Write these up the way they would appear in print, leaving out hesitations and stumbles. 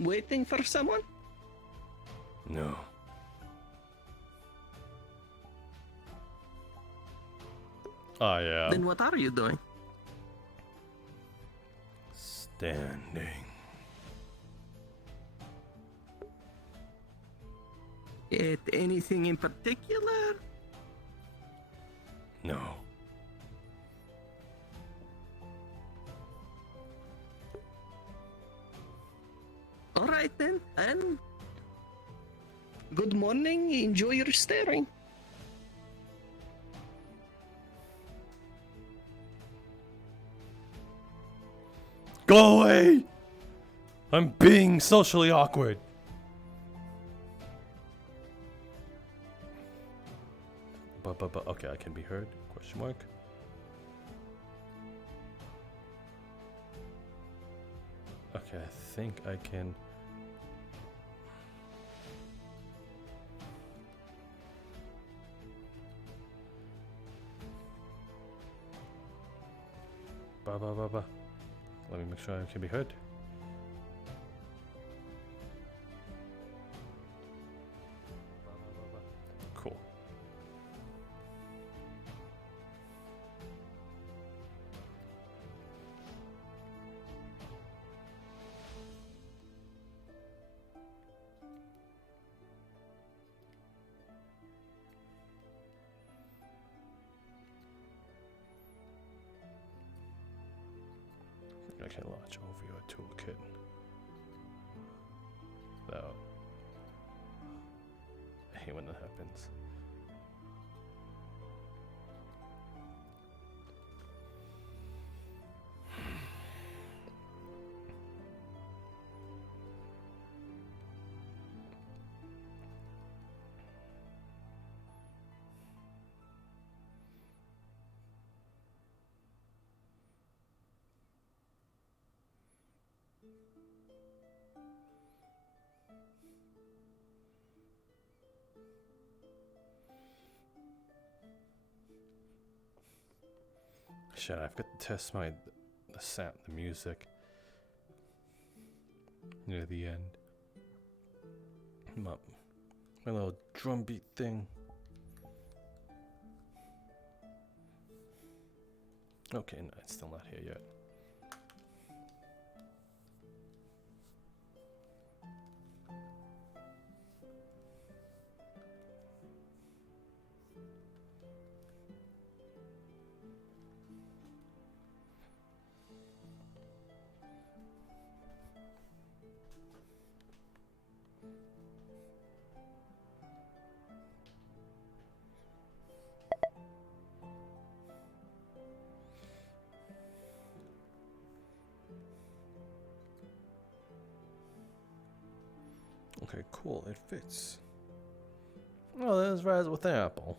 waiting for someone? No. I am Then what are you doing? standing. Anything in particular? No. All right then, and good morning. Enjoy your staring. Go away! I'm being socially awkward. But okay, I can be heard? Question mark. Okay, I think I can. Ba. Let me make sure I can be heard. Cool. I can launch over your toolkit. Though, I hate when that happens. Shit, I've got to test the sound, the music near the end. My little drum beat thing. Okay, no, it's still not here yet. Okay, cool. It fits. Oh, there's Rise with the apple.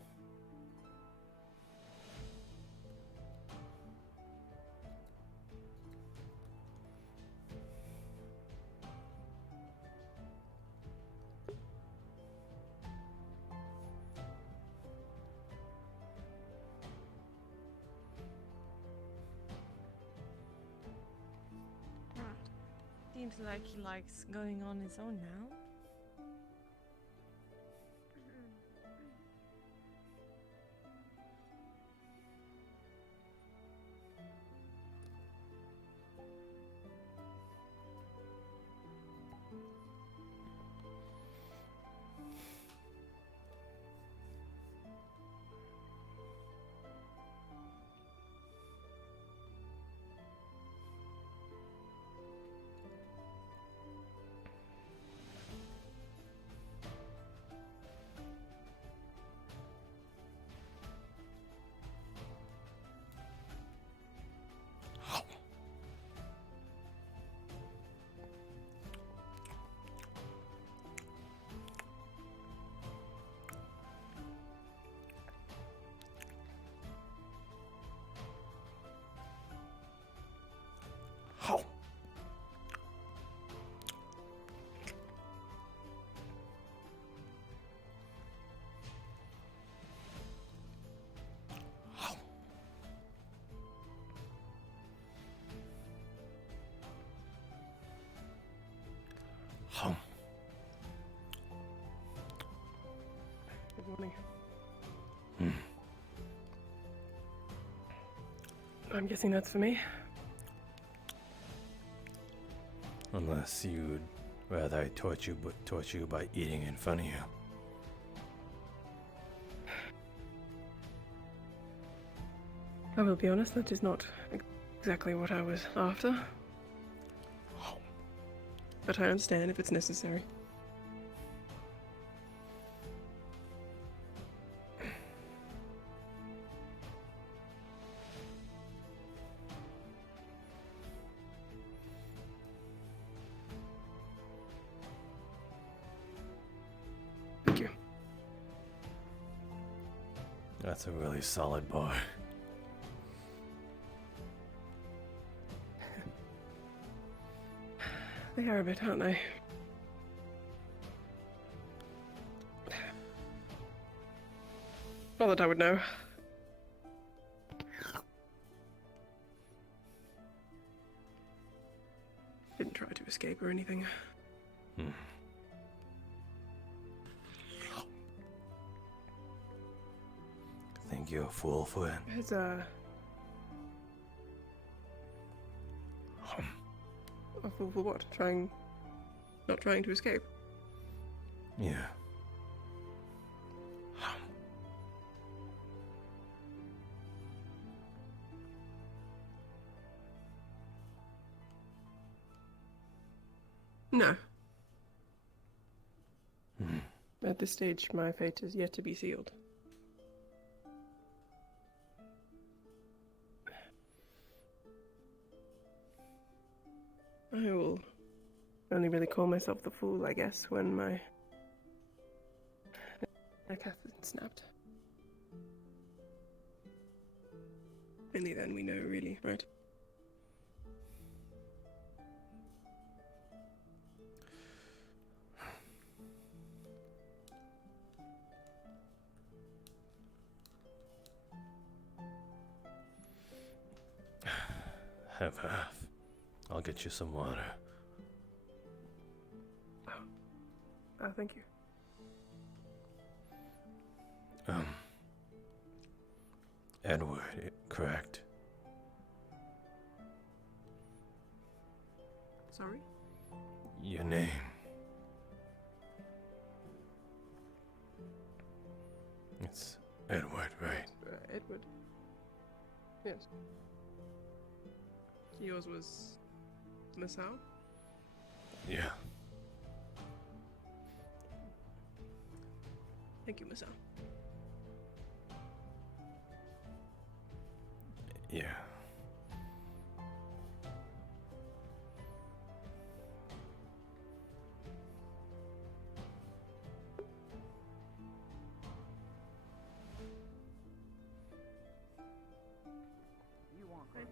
Seems like he likes going on his own now. Home. Good morning. I'm guessing that's for me. Unless you'd rather I torture you by eating in front of you. I will be honest, that is not exactly what I was after. But I understand if it's necessary. Thank you. That's a really solid boy. They are a bit, aren't they? Not that I would know. Didn't try to escape or anything. Think you're a fool for it? It's a fool for what? Not trying to escape. Yeah. No. At this stage, my fate is yet to be sealed. I will only really call myself the fool, I guess, when my neck has been snapped. Only then we know, really, right? Have half. I'll get you some water. Thank you. Edward, correct? Sorry? Your name. It's Edward, right? Edward. Yes. Yours was Masou? Yeah. Thank you, Masou. Yeah.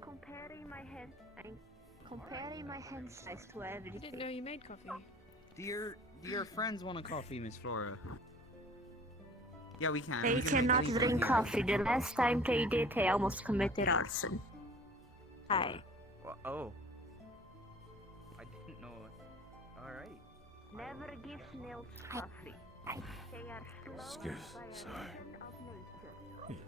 Comparing my hand size to I everything. didn't know you made coffee. Do your friends want a coffee, Miss Flora? Yeah, we can. They We can make cannot anything drink here. coffee. The last time they did, they almost committed arson. Hi. Oh. I didn't know. Alright. Never give snails coffee. They are slow Excuse, by a sorry. reason of nature. Thank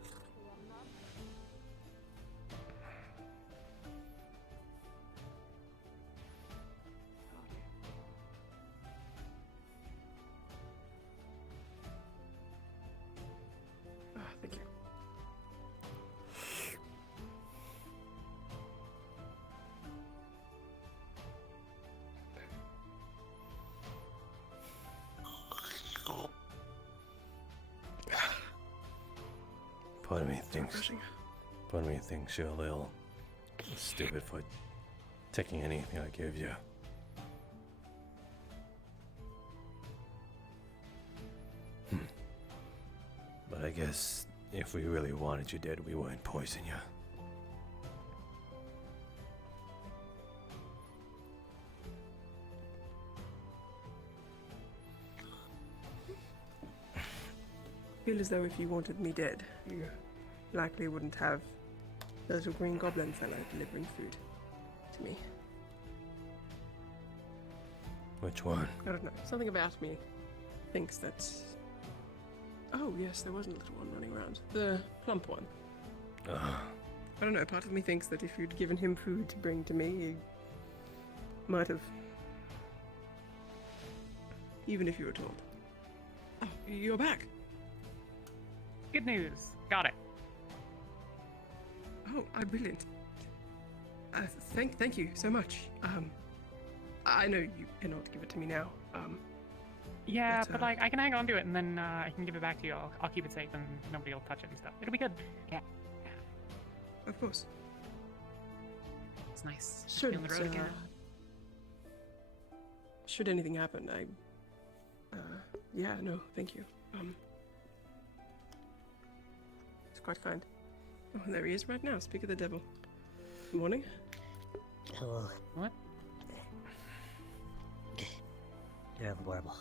you. Part of me thinks you're a little stupid for taking anything I give you. But I guess if we really wanted you dead, we wouldn't poison you. I feel as though if you wanted me dead, you likely wouldn't have the little green goblin fellow delivering food to me. Which one? I don't know. Something about me thinks that. Oh, yes, there was a little one running around. The plump one. I don't know. Part of me thinks that if you'd given him food to bring to me, he might have. Even if you were told. Oh, you're back. Good news. Got it. Oh, brilliant. Thank you so much. I know you cannot give it to me now. Yeah, But, but like I can hang on to it and then I can give it back to you. I'll keep it safe and nobody will touch it and stuff. It'll be good. Yeah. Of course. It's nice. Should, Be on the road again. Should anything happen, yeah, no, thank you. It's quite kind. Oh, there he is right now. Speak of the devil. Good morning. Hello. What? You're adorable.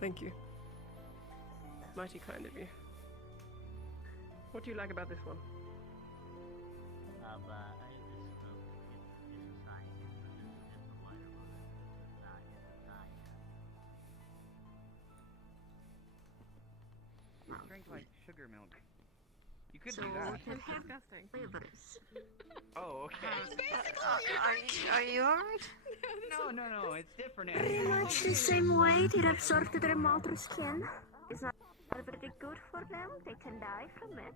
Thank you. Mighty kind of you. What do you like about this one? Drink like sugar milk. You could So do that. what have Disgusting. flavors? Oh, okay. Are you alright? No, it's different. Pretty much the same way they absorb to their mother's skin. It's not very good for them. They can die from it.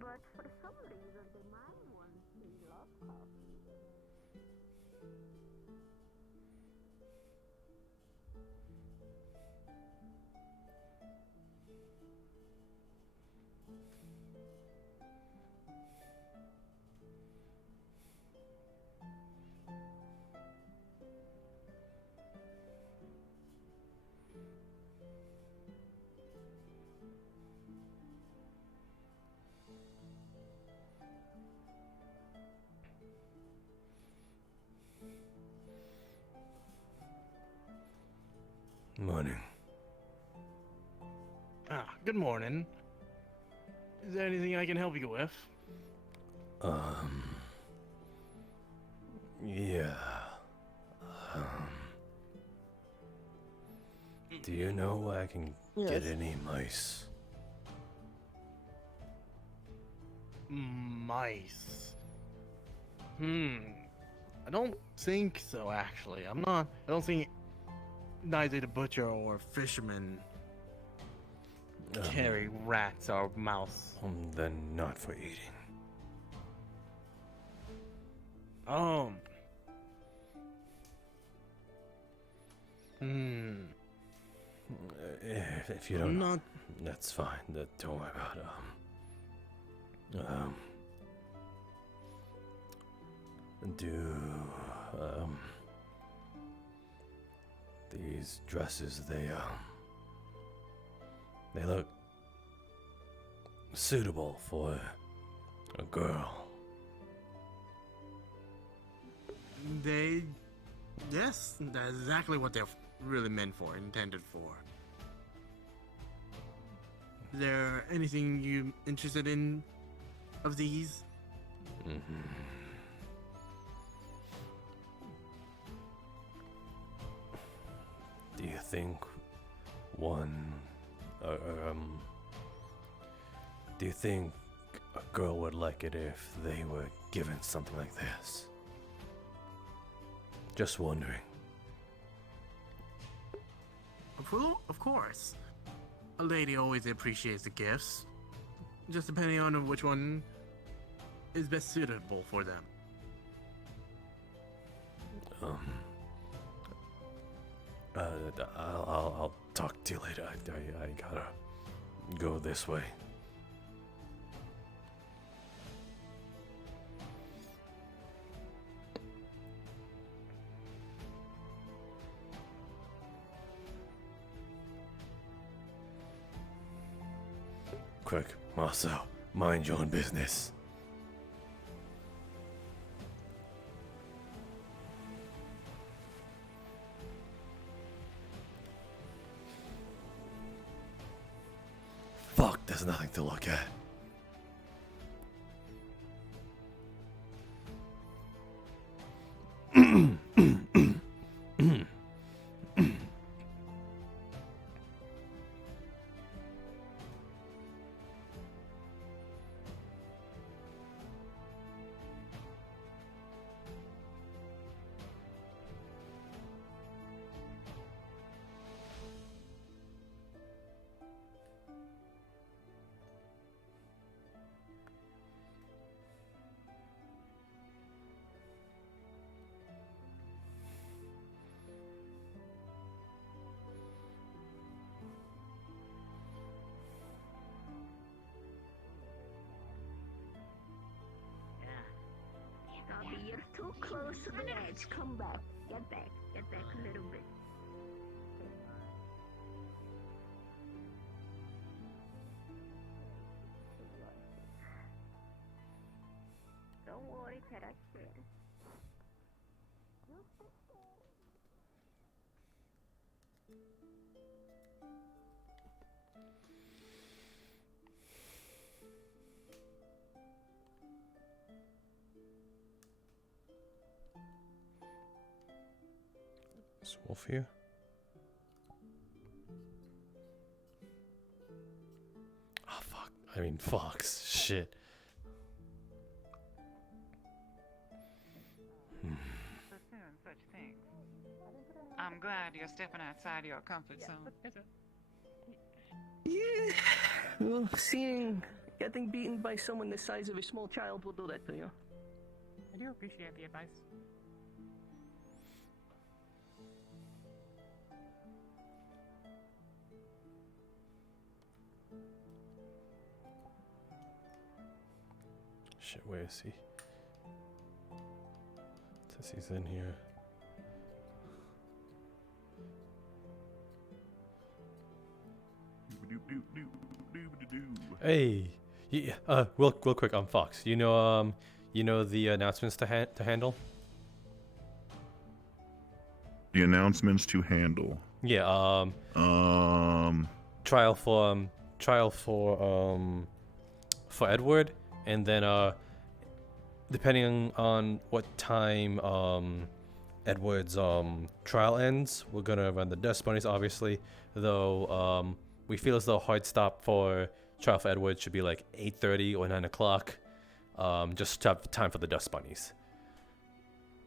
But for some reason, they might want to love coffee. Morning. Good morning. Is there anything I can help you with? Yeah. Do you know where I can get any mice? Mice. I don't think so, actually. I don't think neither the butcher or fisherman carry rats or mouse. Then not for eating. If you don't, Not. that's fine. Don't worry about it. These dresses, they look suitable for a girl. Yes, that's exactly what they're really meant for, intended for. Is there anything you interested in of these? Do you think do you think a girl would like it if they were given something like this? Just wondering. Of course. A lady always appreciates the gifts. Just depending on which one is best suitable for them. I'll talk to you later. I gotta go this way. Quick, Masou, mind your own business. Fuck, there's nothing to look at. Dobby, you're too close to the edge. Come back. Get back. Get back a little bit. Don't worry, Tara. Is Wolf here? Oh fuck. I mean Fox. Shit. Such things. I'm glad you're stepping outside your comfort zone. Yeah. Well, getting beaten by someone the size of a small child will do that to you. I do appreciate the advice. Shit, where is he? Says he's in here. Hey, yeah. Real quick on Fox. You know the announcements to handle. The announcements to handle. Yeah. Trial for Edward, and then depending on what time Edward's trial ends, we're gonna run the dust bunnies, obviously. Though we feel as though hard stop for trial for Edward should be like 8:30 or 9 o'clock, just to have time for the dust bunnies.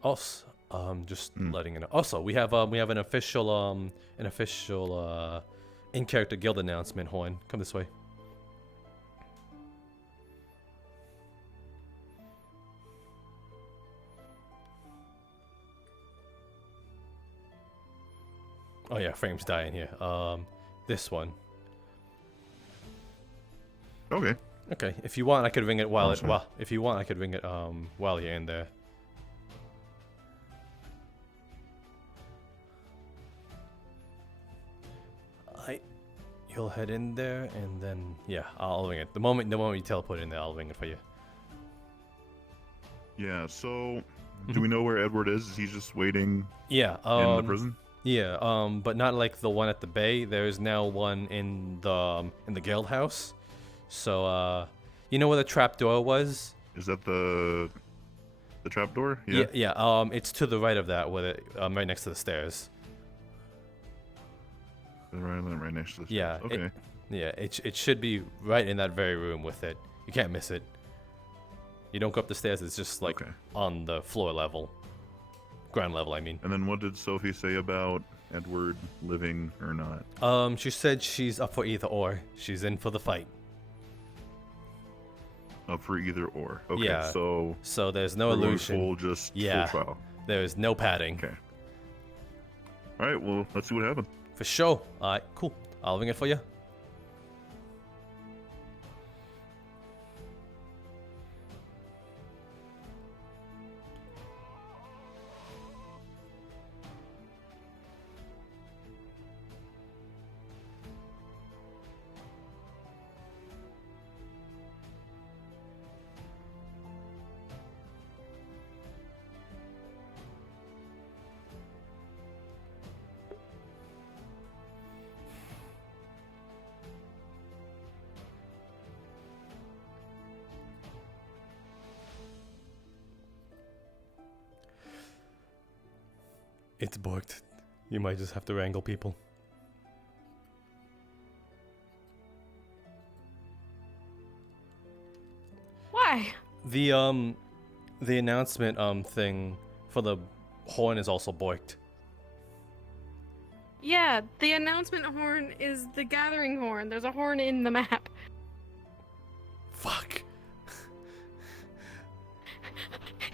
Also, letting you know. Also, we have an official in-character guild announcement. Horn, come this way. Oh yeah, frame's dying here. This one. Okay. Okay. If you want, I could ring it while if you want, I could ring it while you're in there. You'll head in there, and then yeah, I'll ring it. The moment you teleport in there, I'll ring it for you. Yeah. So, do we know where Edward is? Is he just waiting? Yeah. In the prison. Yeah. But not like the one at the bay. There's now one in the guild house. So you know where the trap door was? Is that the trap door? Yeah. Yeah. It's to the right of that, right next to the stairs. Right next to the stairs. Yeah. Okay. It should be right in that very room with it. You can't miss it. You don't go up the stairs. It's just like on the floor level, ground level. I mean. And then what did Sophie say about Edward living or not? She said she's up for either or. She's in for the fight. Up for either or. Okay. Yeah. So there's no illusion. Full trial. There's no padding. Okay. All right. Well, let's see what happens. For sure. All right. Cool. I'll ring it for you. It's booked. You might just have to wrangle people. Why? The announcement thing for the horn is also booked. Yeah, the announcement horn is the gathering horn. There's a horn in the map. Fuck.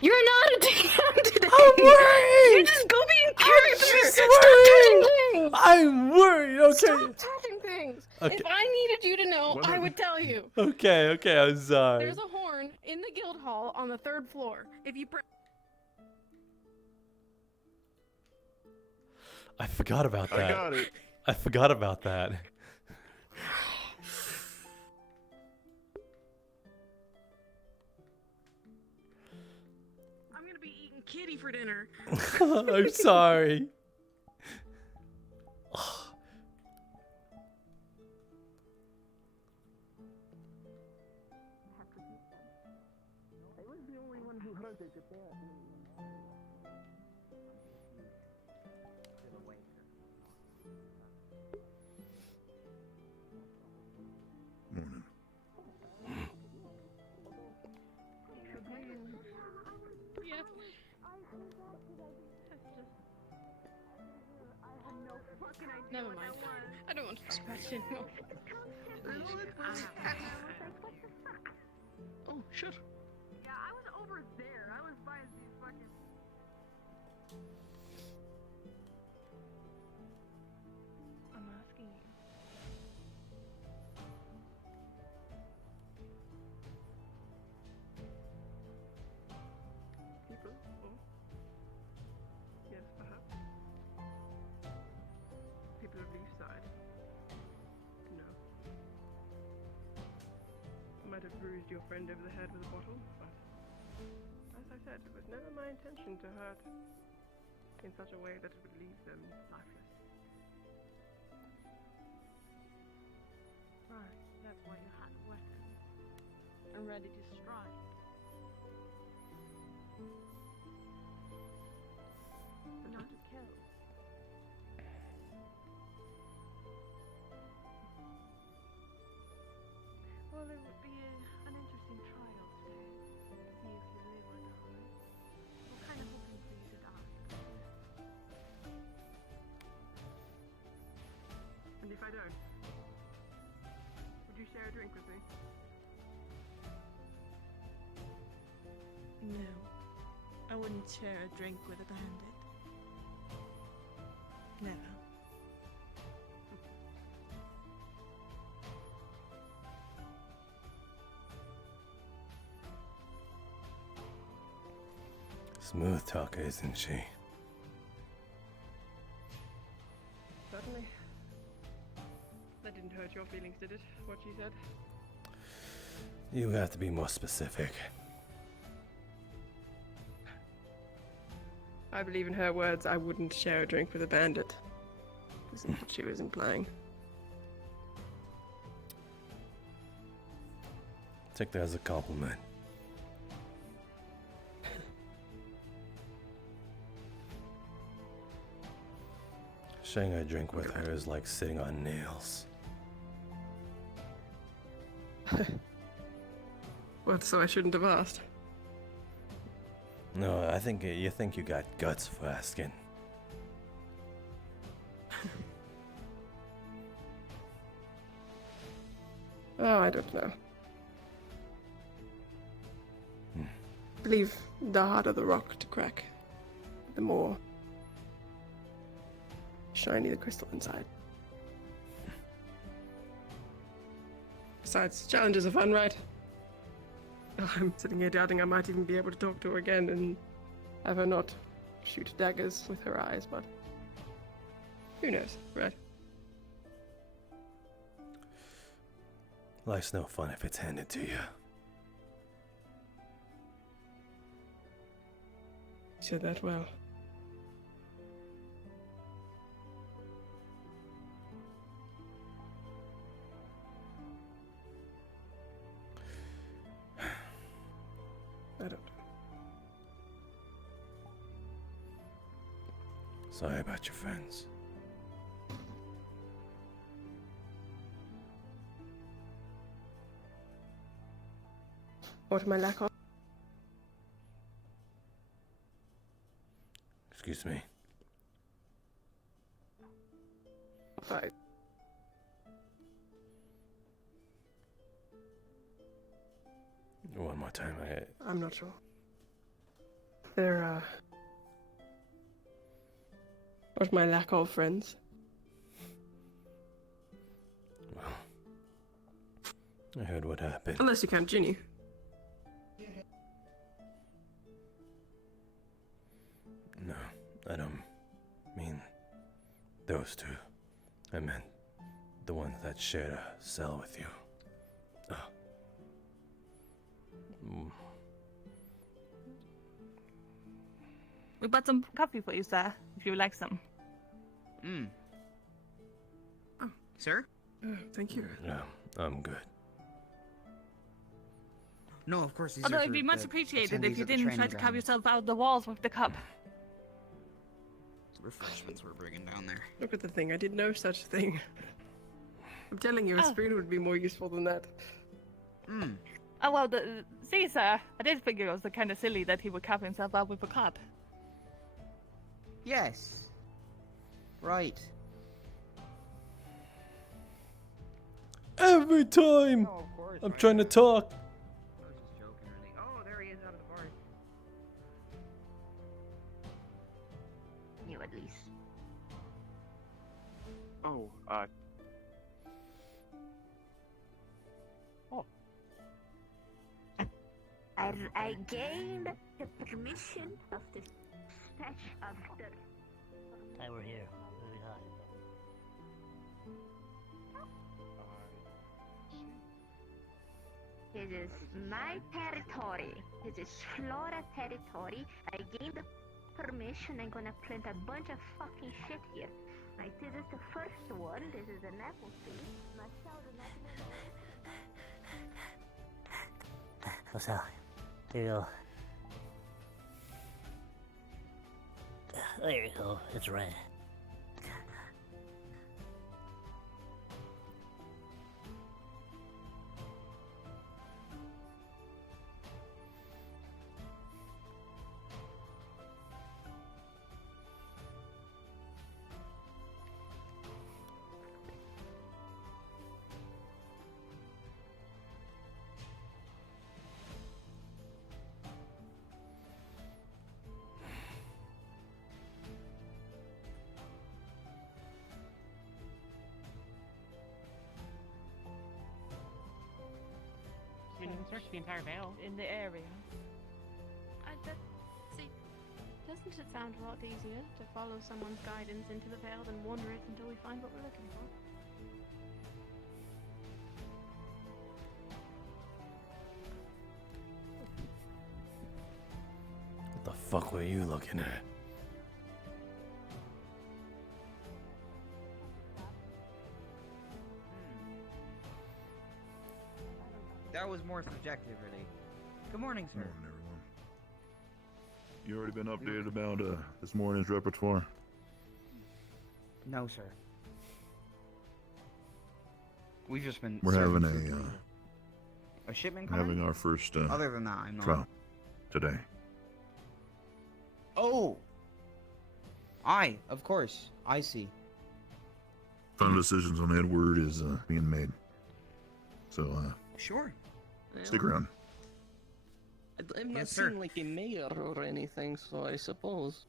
You're not a DM today! I'm worried! You just go be in character! just Stop worried! touching things! I'm worried, okay. Stop touching things! Okay. If I needed you to know, What I are- would tell you. Okay, I'm sorry. There's a horn in the guild hall on the 3rd floor. If you I forgot about that. I got it. I forgot about that. I'm gonna be eating kitty for dinner. I'm sorry. I was the only one who heard it, apparently. Morning. Yeah. Never mind. I don't want to scratch anymore. Oh, shit. Yeah, I was over there. I was by these fucking. I'm asking you. People? Or? Yes, perhaps. People of Leaf side? No. Might have bruised your friend over the head with a bottle, but as I said, it was never my intention to hurt in such a way that it would leave them lifeless. Right, that's why you had a weapon. And ready to strike. Not to kill. Well, it would be an interesting trial today. See if you live or die. We're kind of hoping for you to die. And if I don't, would you share a drink with me? No, I wouldn't share a drink with a bandit. Never. Smooth talker, isn't she? Certainly. That didn't hurt your feelings, did it? What she said? You have to be more specific. I believe in her words, I wouldn't share a drink with a bandit. Isn't what she was implying. Take that as a compliment. Sharing a drink with her is like sitting on nails. Well, so I shouldn't have asked. No, I think you think you got guts for asking. Oh, I don't know. I believe the harder the rock to crack, the more shiny the crystal inside. Besides, challenges are fun, right? Oh, I'm sitting here doubting I might even be able to talk to her again and have her not shoot daggers with her eyes, but who knows, right? Life's no fun if it's handed to you. You said that well. I don't know. Sorry about your friends. What am I lack of? Excuse me. Right. One more time. I'm not sure. They're, what's my lack of friends? Well, I heard what happened. Unless you count Ginny. No, I don't mean those two. I meant the ones that shared a cell with you. Oh. We bought some coffee for you, sir, if you would like some. Oh, sir? Thank you. Yeah, I'm good. No, of course. These Although are it'd be for much the appreciated attendees if you at the didn't try training to carve ground. yourself out the walls with the cup. Refreshments we're bringing down there. Look at the thing. I did no such thing. I'm telling you, a spoon would be more useful than that. Oh, well, see, sir, I did figure it was kind of silly that he would carve himself out with a cup. Yes. Right. Every time Oh, of course. I'm trying to talk. I was just joking, really. Oh, there he is out of the bar. You at least. Oh, I gained the permission of the special after. I were here. This is my territory. This is Flora territory. I gained the permission. I'm gonna plant a bunch of fucking shit here. Right, this is the first one. This is an apple tree. Masou, Masou, here you go. There you go. It's red. You can search the entire Vale. In the area. See, doesn't it sound a lot easier to follow someone's guidance into the Vale than wander it until we find what we're looking for? What the fuck were you looking at? That was more subjective, really. Good morning, sir. Morning, everyone. You already been updated about this morning's repertoire? No, sir. We've just been. We're serving having food a shipment coming? having our first Other than that, I'm not. trial today. Oh. Aye, of course. I see. Final decisions on Edward is being made. So Sure. stick around. I'm not Yes, sir. seeing like a mayor or anything, so I suppose.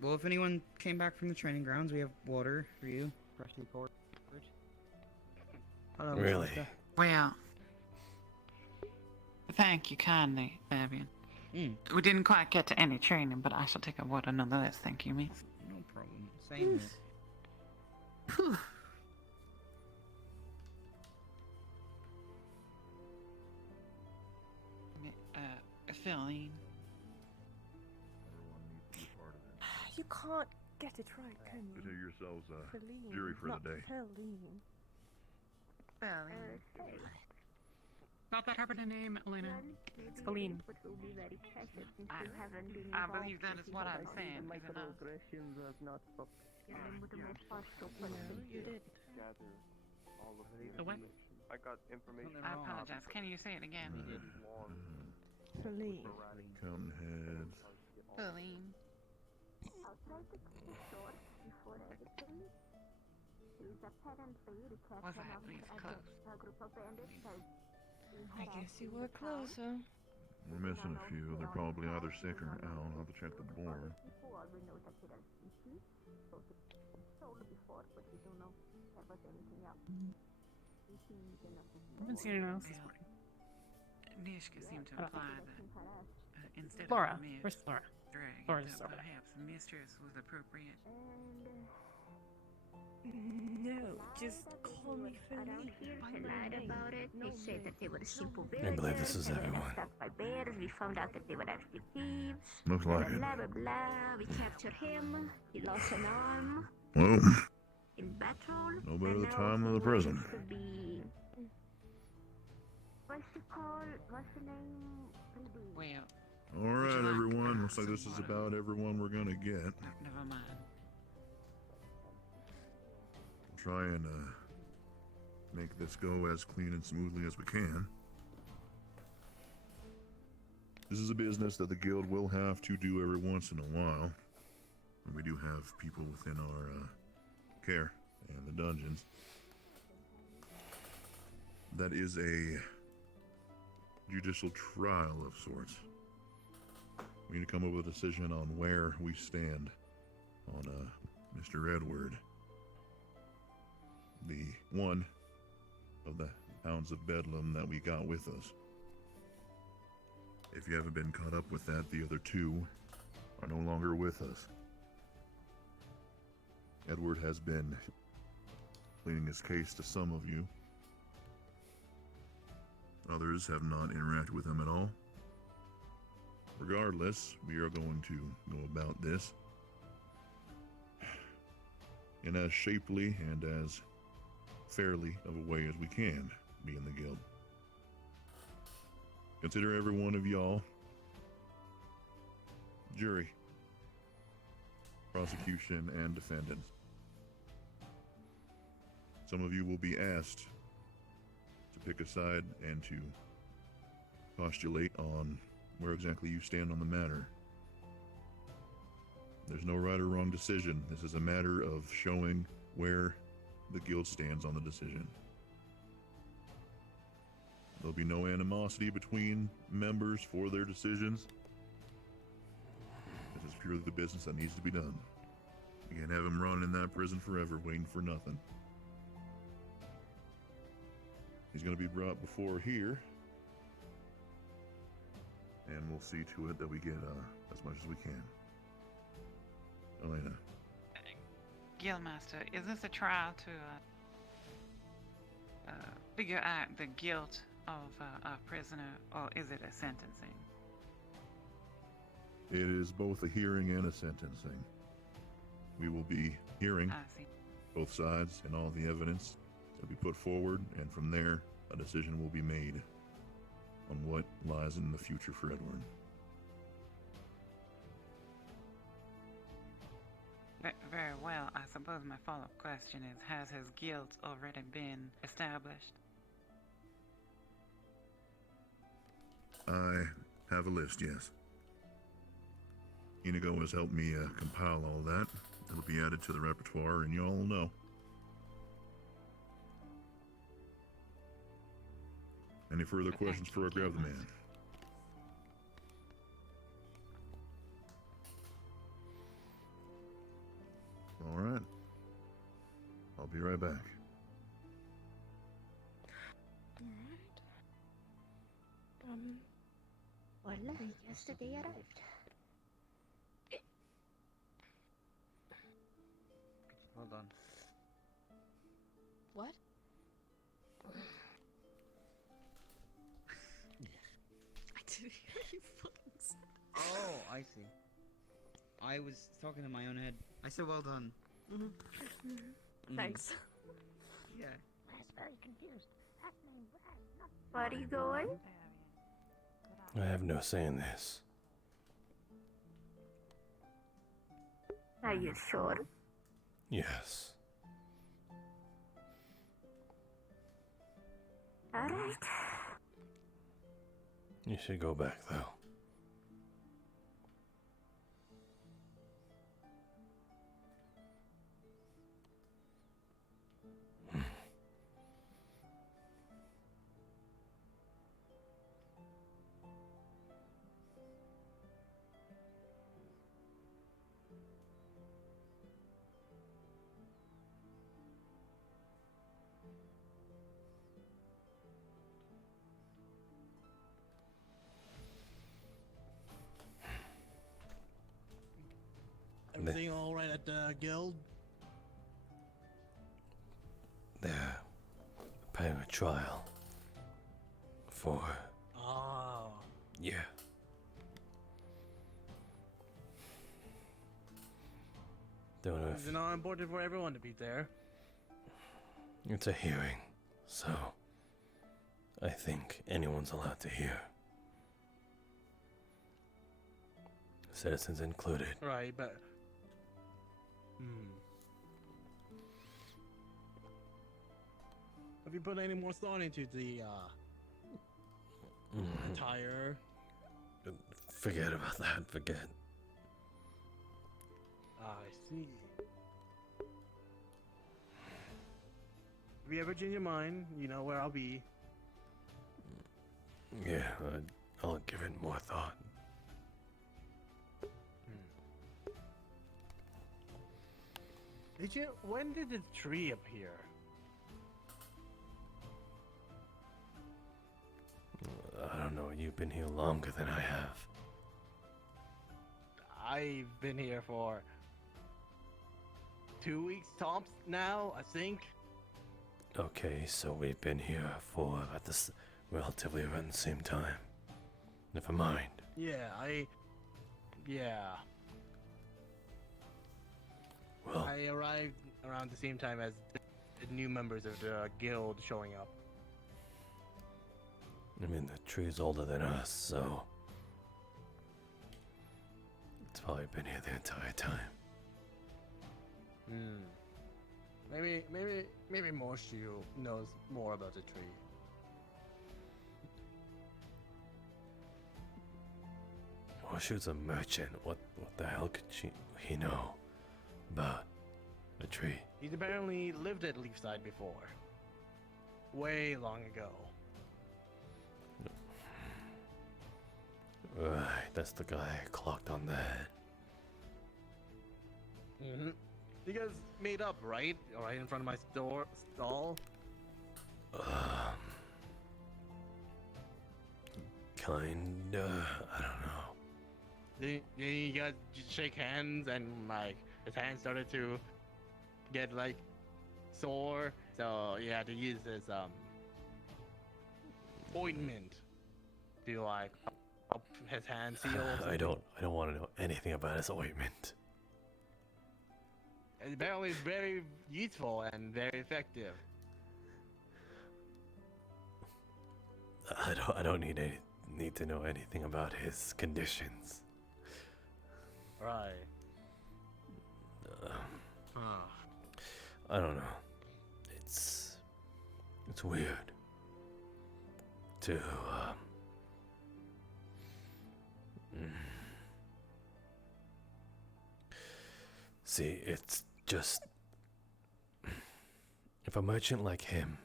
Well, if anyone came back from the training grounds, we have water for you. Freshly poured. Hello, Mr. Really? Victor. Well, thank you kindly, Fabian. Mm. We didn't quite get to any training, but I shall take a water nonetheless, thank you, miss. No problem. Same here. Phew. Philly. You can't get it right, can you? Consider yourselves Feline, jury for not the day. Feline. Philly. Not that hard a name, Elena. It's Colleen. But will be very precious since I- you haven't been I involved believe that with is what the I'm saying, isn't it? Microaggressions are not fucked. Remember the most partial No, person. you did. Gather all of The what? I got information. I apologize. Can you say it again? Celine. Counting heads. Colleen. Outside the store, before everything, is apparently the Was captain I of please close? a group of bandits has I guess you were closer. We're missing a few. They're probably either sick or out. I'll have to check the board. people already know that there are species, so they sold before, but we don't know if there was anything else. I haven't seen anyone else this morning. Nishka seemed to imply that instead Flora. of Where's Flora? drag, Flora's that over there. perhaps mistress was appropriate. No, just call me Around here, they lied about it. They said that they were simple I villagers. believe this is they were everyone. attacked by bears. We found out that they were actually thieves. Looks like it. Blah blah blah. We captured him. He lost an arm Well, in battle. no better and the now time than he the present. wants to be. What's the call? What's the name? Well, all right, everyone. Looks like this is about everyone we're gonna get. never mind. We'll try and make this go as clean and smoothly as we can. This is a business that the guild will have to do every once in a while. And we do have people within our care and the dungeons. That is a judicial trial of sorts. We need to come up with a decision on where we stand on Mr. Edward, the one of the Hounds of Bedlam that we got with us. If you haven't been caught up with that, the other two are no longer with us. Edward has been pleading his case to some of you. Others have not interacted with him at all. Regardless, we are going to go about this in as shapely and as fairly of a way as we can be in the guild. Consider every one of y'all jury, prosecution, and defendants. Some of you will be asked to pick a side and to postulate on where exactly you stand on the matter. There's no right or wrong decision. This is a matter of showing where the guild stands on the decision. There'll be no animosity between members for their decisions. This is purely the business that needs to be done. You can't have him run in that prison forever waiting for nothing. He's going to be brought before here, and we'll see to it that we get as much as we can. Elena. Guildmaster, is this a trial to figure out the guilt of a prisoner, or is it a sentencing? It is both a hearing and a sentencing. We will be hearing both sides and all the evidence that will be put forward, and from there, a decision will be made on what lies in the future for Edward. Very well. I suppose my follow-up question is, has his guilt already been established? I have a list, yes. Inigo has helped me compile all that. It'll be added to the repertoire, and y'all will know. Any further questions before I grab the man? All right. I'll be right back. Alright. Well, yesterday arrived. Hold on. What? I didn't hear you fucking say. Oh, I see. I was talking in my own head. I said well done. Thanks. Yeah. I was very confused. That name Brad, not Where are you going? I have no say in this. Are you sure? Yes. Alright. You should go back, though. Everything all right at the guild? They're paying a trial for... Oh. Yeah. Don't know if... It's not important for everyone to be there. It's a hearing, so... I think anyone's allowed to hear. Citizens included. Right, but... Have you put any more thought into the, entire... Forget about that, forget. I see. If you ever change your mind, you know where I'll be. Yeah, I'll give it more thought. When did the tree appear? I don't know, you've been here longer than I have. I've been here for 2 weeks tops now, I think. Okay, so we've been here for at this relatively around the same time. Never mind. Yeah, Well, I arrived around the same time as the new members of the guild showing up. I mean, the tree's older than us, so... It's probably been here the entire time. Maybe Moshu knows more about the tree. Moshu's a merchant. What the hell could he know about the tree? He's apparently lived at Leafside before. Way long ago. Right, that's the guy clocked on that. You guys made up, right? Right in front of my stall? Kinda, I don't know. Then you guys just shake hands and like his hand started to get like sore, so you had to use this ointment to like help his hand heal. I don't want to know anything about his ointment. Apparently, it's very useful and very effective. I don't need to know anything about his conditions. Right. I don't know. It's weird to see, it's just if a merchant like him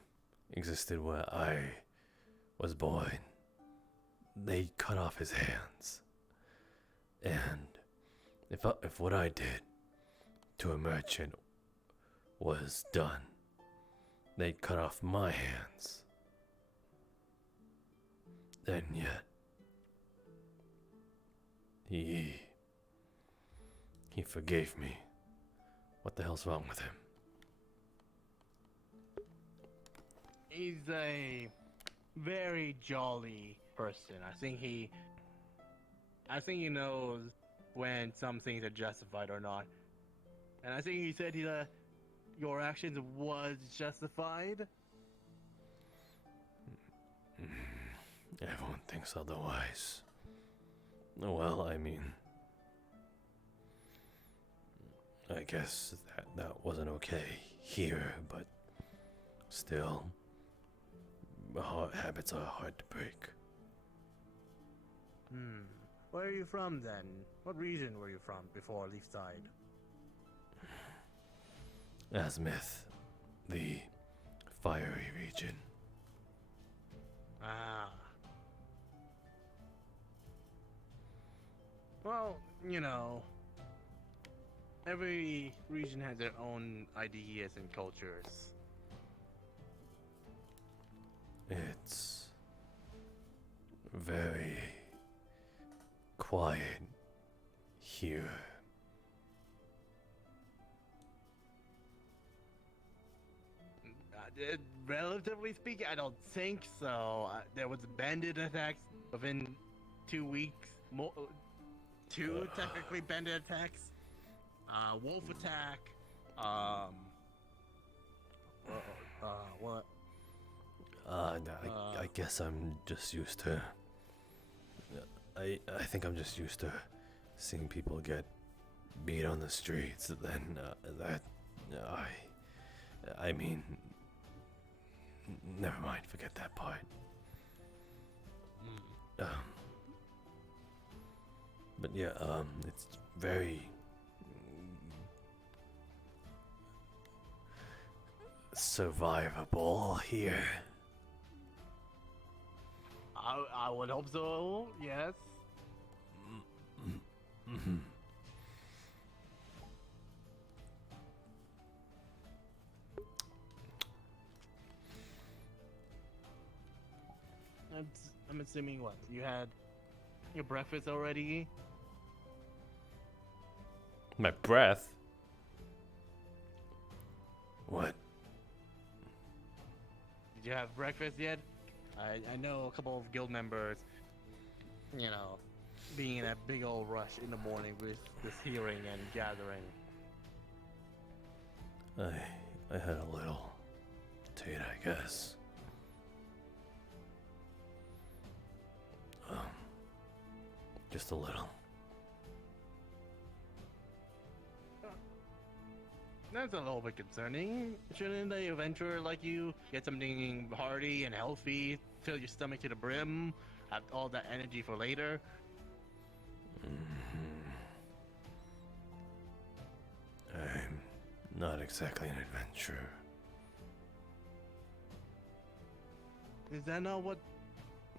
existed where I was born, they'd cut off his hands. And if what I did to a merchant was done, they'd cut off my hands. And yet, he forgave me. What the hell's wrong with him? He's a very jolly person. I think he knows when some things are justified or not. And I think he said your actions was justified. Everyone thinks otherwise. Well, I mean, I guess that wasn't okay here, but still, habits are hard to break. Where are you from then? What region were you from before Leafside? Azimuth, the fiery region. Ah. Well, you know, every region has their own ideas and cultures. It's very quiet here. Relatively speaking, I don't think so. There was bandit attacks within 2 weeks. Two technically bandit attacks. Wolf attack. What? I guess I'm just used to. I think I'm just used to seeing people get beat on the streets. Then I mean, never mind. Forget that part. But yeah, it's very survivable here. I would hope so, yes. I'm assuming what? You had your breakfast already? My breath? What? Did you have breakfast yet? I know a couple of guild members, you know, being in that big old rush in the morning with this hearing and gathering. I had a little tea, I guess. Just a little. That's a little bit concerning. Shouldn't a adventurer like you get something hearty and healthy, fill your stomach to the brim, have all that energy for later? I'm not exactly an adventurer. Is that not what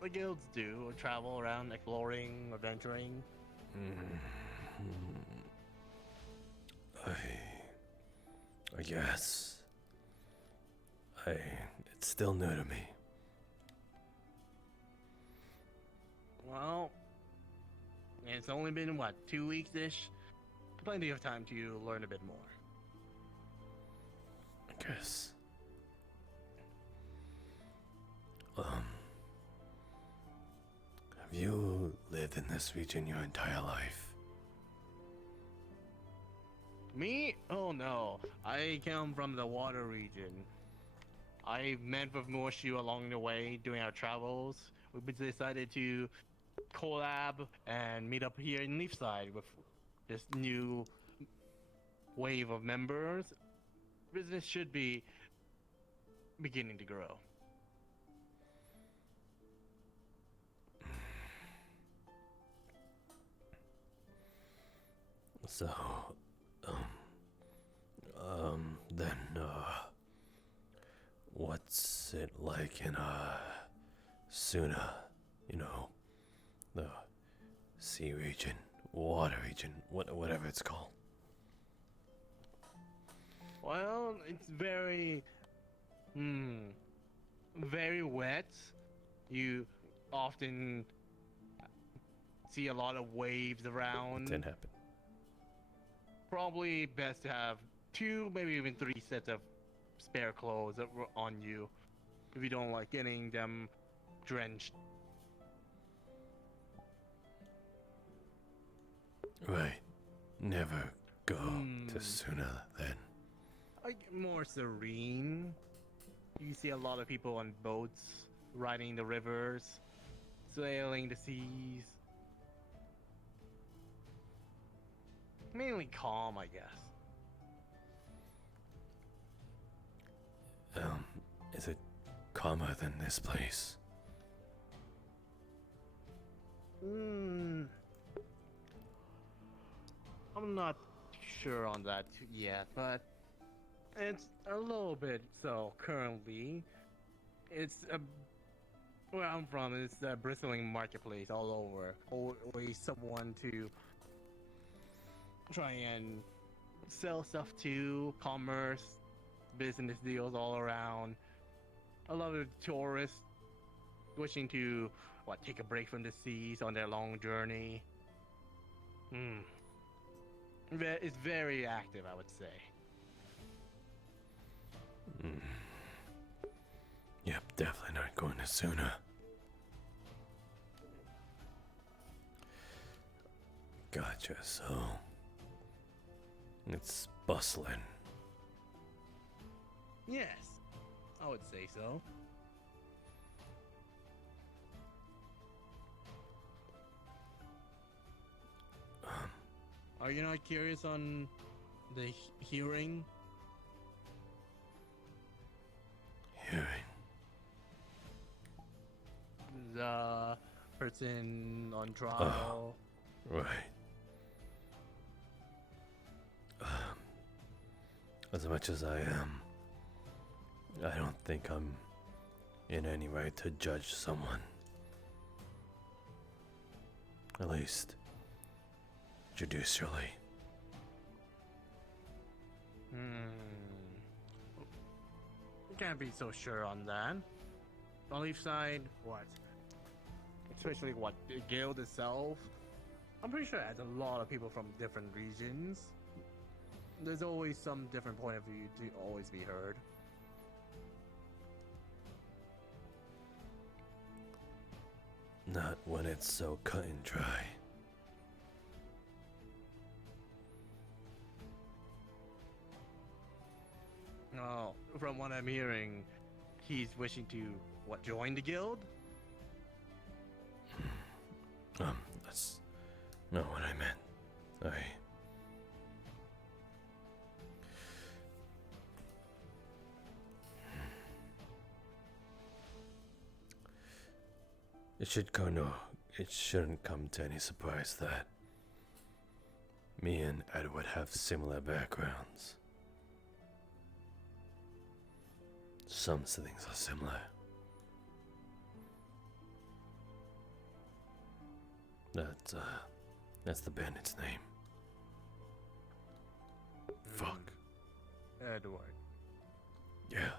the guilds do? Or travel around exploring, adventuring? I guess. It's still new to me. Well, it's only been, what, 2 weeks-ish? Plenty of time to learn a bit more. I guess. Have you lived in this region your entire life? Me? Oh no. I come from the water region. I met with Morshu along the way during our travels. We decided to collab and meet up here in Leafside with this new wave of members. Business should be beginning to grow. So, then, what's it like in, Suna? You know, the sea region, water region, whatever it's called. Well, it's very, very wet. You often see a lot of waves around. Didn't happen. Probably best to have 2, maybe even 3 sets of spare clothes that were on you if you don't like getting them drenched. Right. Never go to Suna then. Like more serene. You see a lot of people on boats riding the rivers, sailing the seas. Mainly calm, I guess. Is it calmer than this place? I'm not sure on that yet, but it's a little bit so currently. It's where I'm from, it's a bristling marketplace all over. Always someone to try and sell stuff to, commerce, business deals all around. A lot of tourists wishing to take a break from the seas on their long journey. It's very active, I would say. Yep, definitely not going to sooner. Gotcha, so it's bustling. Yes, I would say so. Are you not curious on the hearing? Hearing? The person on trial. Right. As much as I am, I don't think I'm in any right to judge someone. At least, judicially. Can't be so sure on that. On each side, what? Especially the guild itself. I'm pretty sure it has a lot of people from different regions. There's always some different point of view to always be heard. Not when it's so cut and dry. Oh, from what I'm hearing, he's wishing to join the guild? That's not what I meant. It shouldn't come to any surprise that me and Edward have similar backgrounds. Some things are similar. That's the bandit's name. Fuck. Edward. Yeah.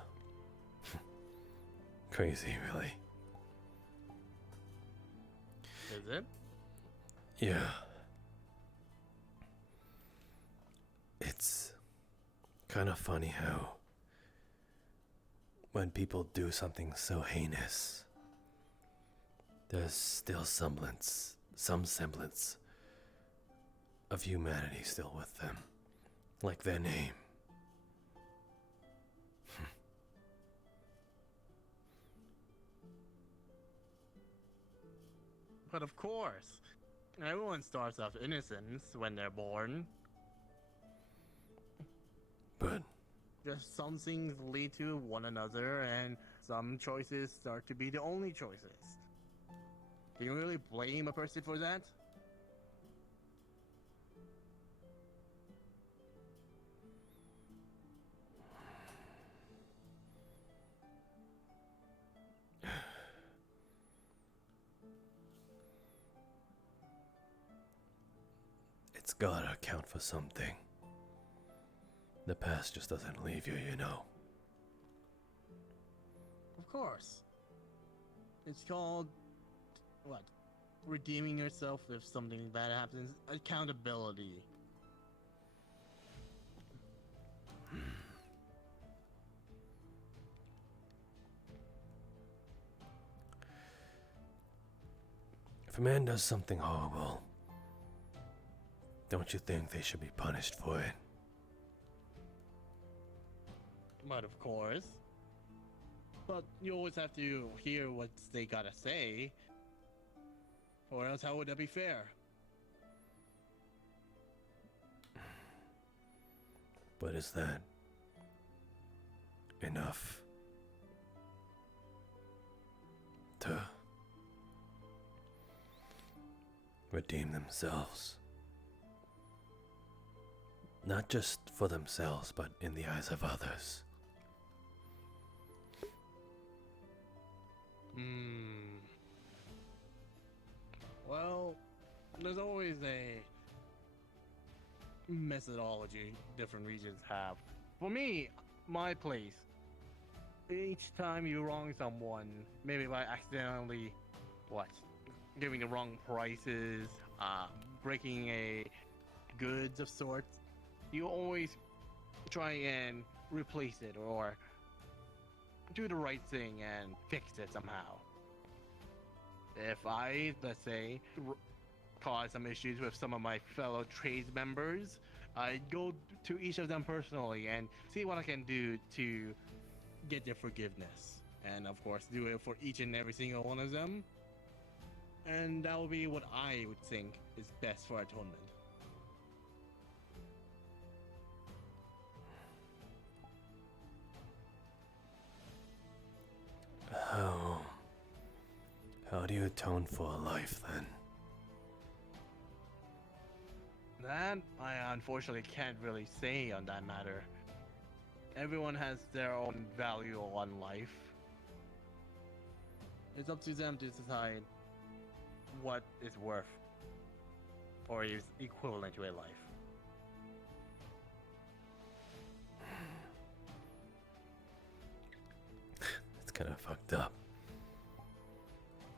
Crazy, really. Is it? Yeah. It's kind of funny how when people do something so heinous, there's still some semblance of humanity still with them. Like their name. But of course, everyone starts off innocent when they're born. But just some things lead to one another, and some choices start to be the only choices. Do you really blame a person for that? It's gotta account for something. The past just doesn't leave you, you know. Of course. It's called, redeeming yourself if something bad happens. Accountability. If a man does something horrible, don't you think they should be punished for it? But of course. But you always have to hear what they gotta say, or else how would that be fair? But is that enough to redeem themselves? Not just for themselves, but in the eyes of others. Well, there's always a methodology different regions have. For me, my place, each time you wrong someone, maybe by accidentally, giving the wrong prices, breaking a goods of sorts, you always try and replace it or do the right thing and fix it somehow. If I, let's say, cause some issues with some of my fellow trades members, I go to each of them personally and see what I can do to get their forgiveness. And of course, do it for each and every single one of them. And that will be what I would think is best for atonement. How do you atone for a life then? That I unfortunately can't really say on that matter. Everyone has their own value on life. It's up to them to decide what is worth or is equivalent to a life. It's kind of fucked up.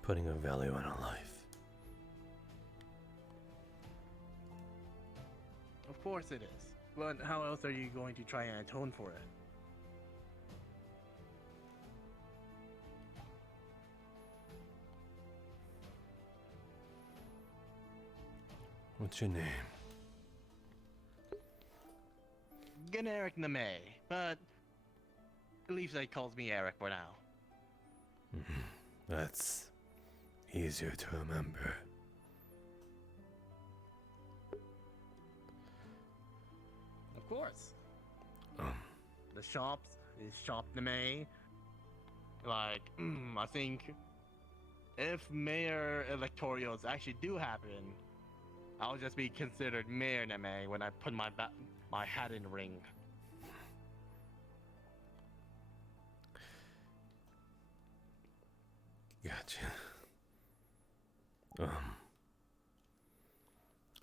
Putting a value on a life. Of course it is. But how else are you going to try and atone for it? What's your name? Generic Name, but Leafside calls me Eric for now. That's easier to remember. Of course. The shops is Shop Name. Like, I think if mayor electorals actually do happen, I'll just be considered Mayor Name when I put my hat in the ring. Gotcha.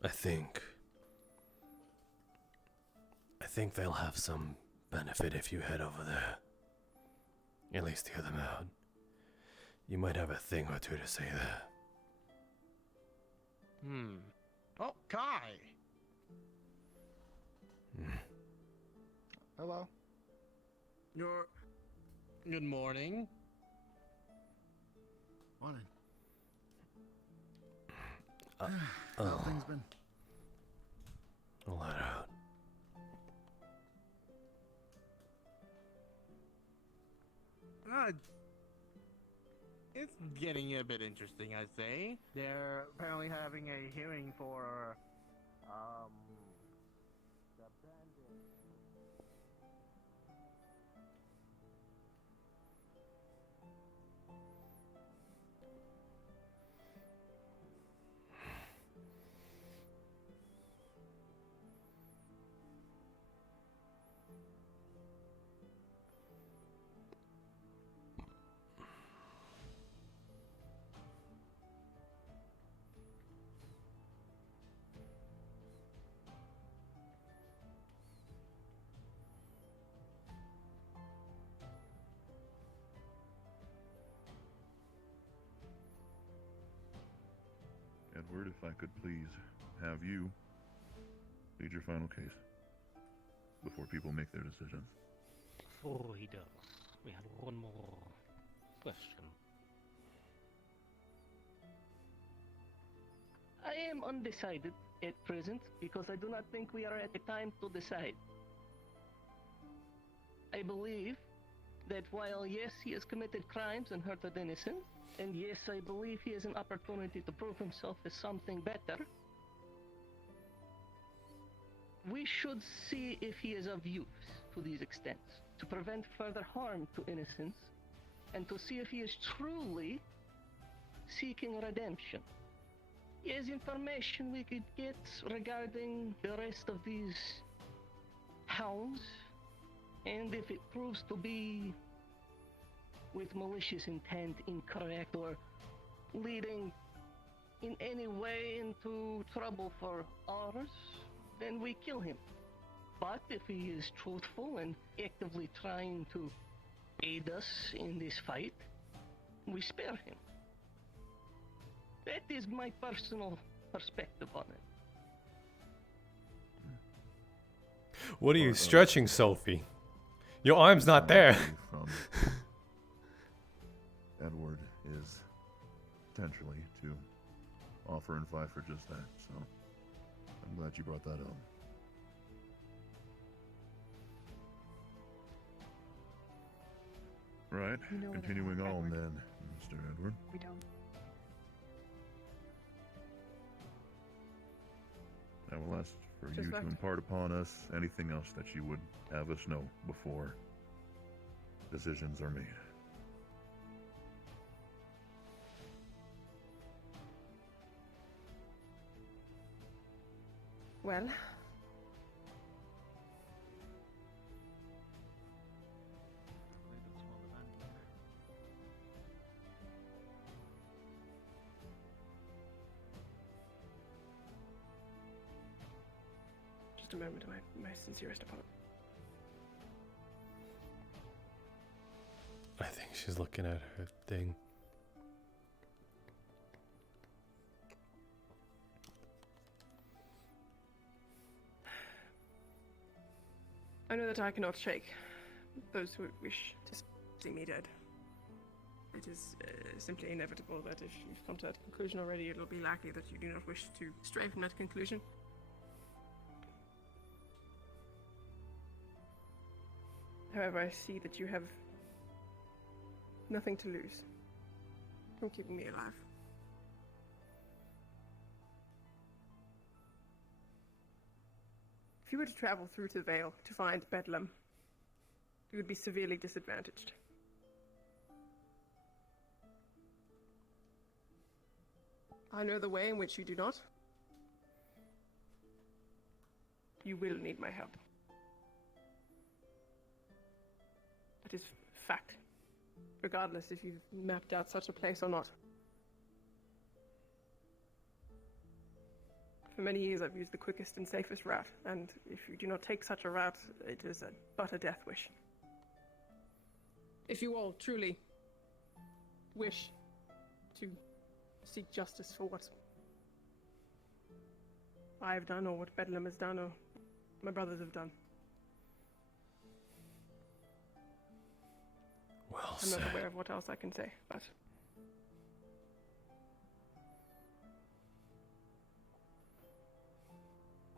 I think they'll have some benefit if you head over there. At least hear them out. You might have a thing or two to say there. Oh, Kai! Hello. Good morning. Morning. How things been? I'll let out. It's getting a bit interesting, I'd say. They're apparently having a hearing for, the bandit. Edward, if I could please have you plead your final case before people make their decisions. Before he does, we had one more question. I am undecided at present because I do not think we are at the time to decide. I believe that while yes, he has committed crimes and hurted innocent, and yes, I believe he has an opportunity to prove himself as something better, we should see if he is of use to these extents, to prevent further harm to innocents, and to see if he is truly seeking redemption. Is information we could get regarding the rest of these hounds, and if it proves to be with malicious intent, incorrect, or leading in any way into trouble for ours, then we kill him. But if he is truthful and actively trying to aid us in this fight, we spare him. That is my personal perspective on it. What are you stretching, Sophie? Your arm's not there. From Edward is potentially to offer and fight for just that, so I'm glad you brought that up. Right, You know what continuing about on Edward? then, Mr. Edward. We don't. I will ask for Just you to fact. impart upon us anything else that you would have us know before decisions are made. Well, just a moment, my sincerest apologies. I think she's looking at her thing. I know that I cannot shake those who wish to see me dead. It is simply inevitable that if you've come to that conclusion already, it'll be likely that you do not wish to stray from that conclusion. However, I see that you have nothing to lose from keeping me alive. If you were to travel through to the Vale to find Bedlam, you would be severely disadvantaged. I know the way in which you do not. You will need my help. That is fact, regardless if you've mapped out such a place or not. For many years I've used the quickest and safest route, and if you do not take such a route, it is but a death wish. If you all truly wish to seek justice for what I have done, or what Bedlam has done, or my brothers have done, Well I'm not said. aware of what else I can say, but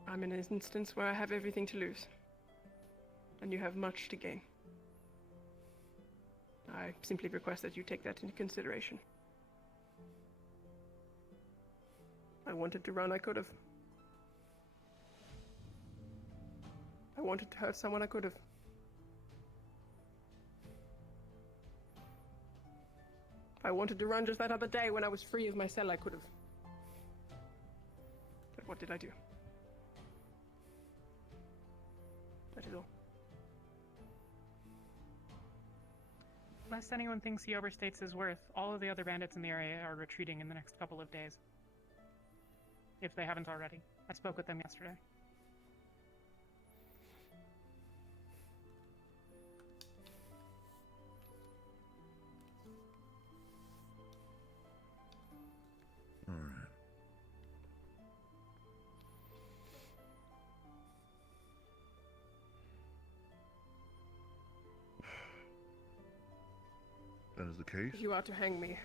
I'm in an instance where I have everything to lose, and you have much to gain. I simply request that you take that into consideration. I wanted to run, I could have. I wanted to hurt someone, I could have. I wanted to run just that other day when I was free of my cell, I could have. But what did I do? That is all. Lest anyone thinks he overstates his worth, all of the other bandits in the area are retreating in the next couple of days. If they haven't already. I spoke with them yesterday. All right. That is the case. If you are to hang me,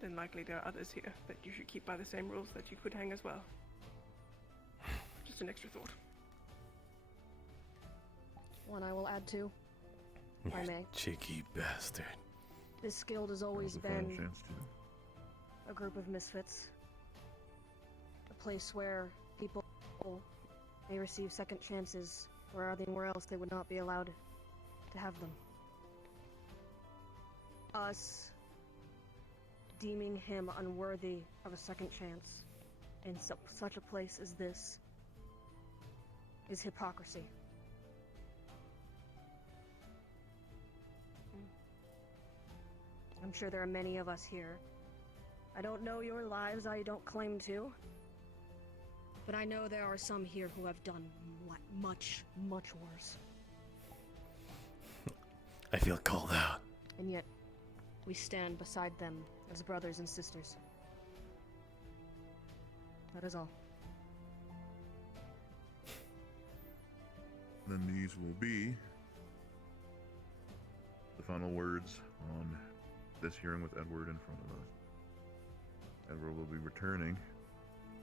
then likely there are others here that you should keep by the same rules that you could hang as well. Just an extra thought. one I will add to, if I may. Cheeky bastard. This guild has always Now's the final been chance to. a group of misfits. A place where people may receive second chances where anywhere else they would not be allowed to have them. Us deeming him unworthy of a second chance in such a place as this is hypocrisy. I'm sure there are many of us here. I don't know your lives, I don't claim to. But I know there are some here who have done much, much worse. I feel called out. And yet, we stand beside them as brothers and sisters. That is all. Then these will be the final words on this hearing with Edward in front of us. Edward will be returning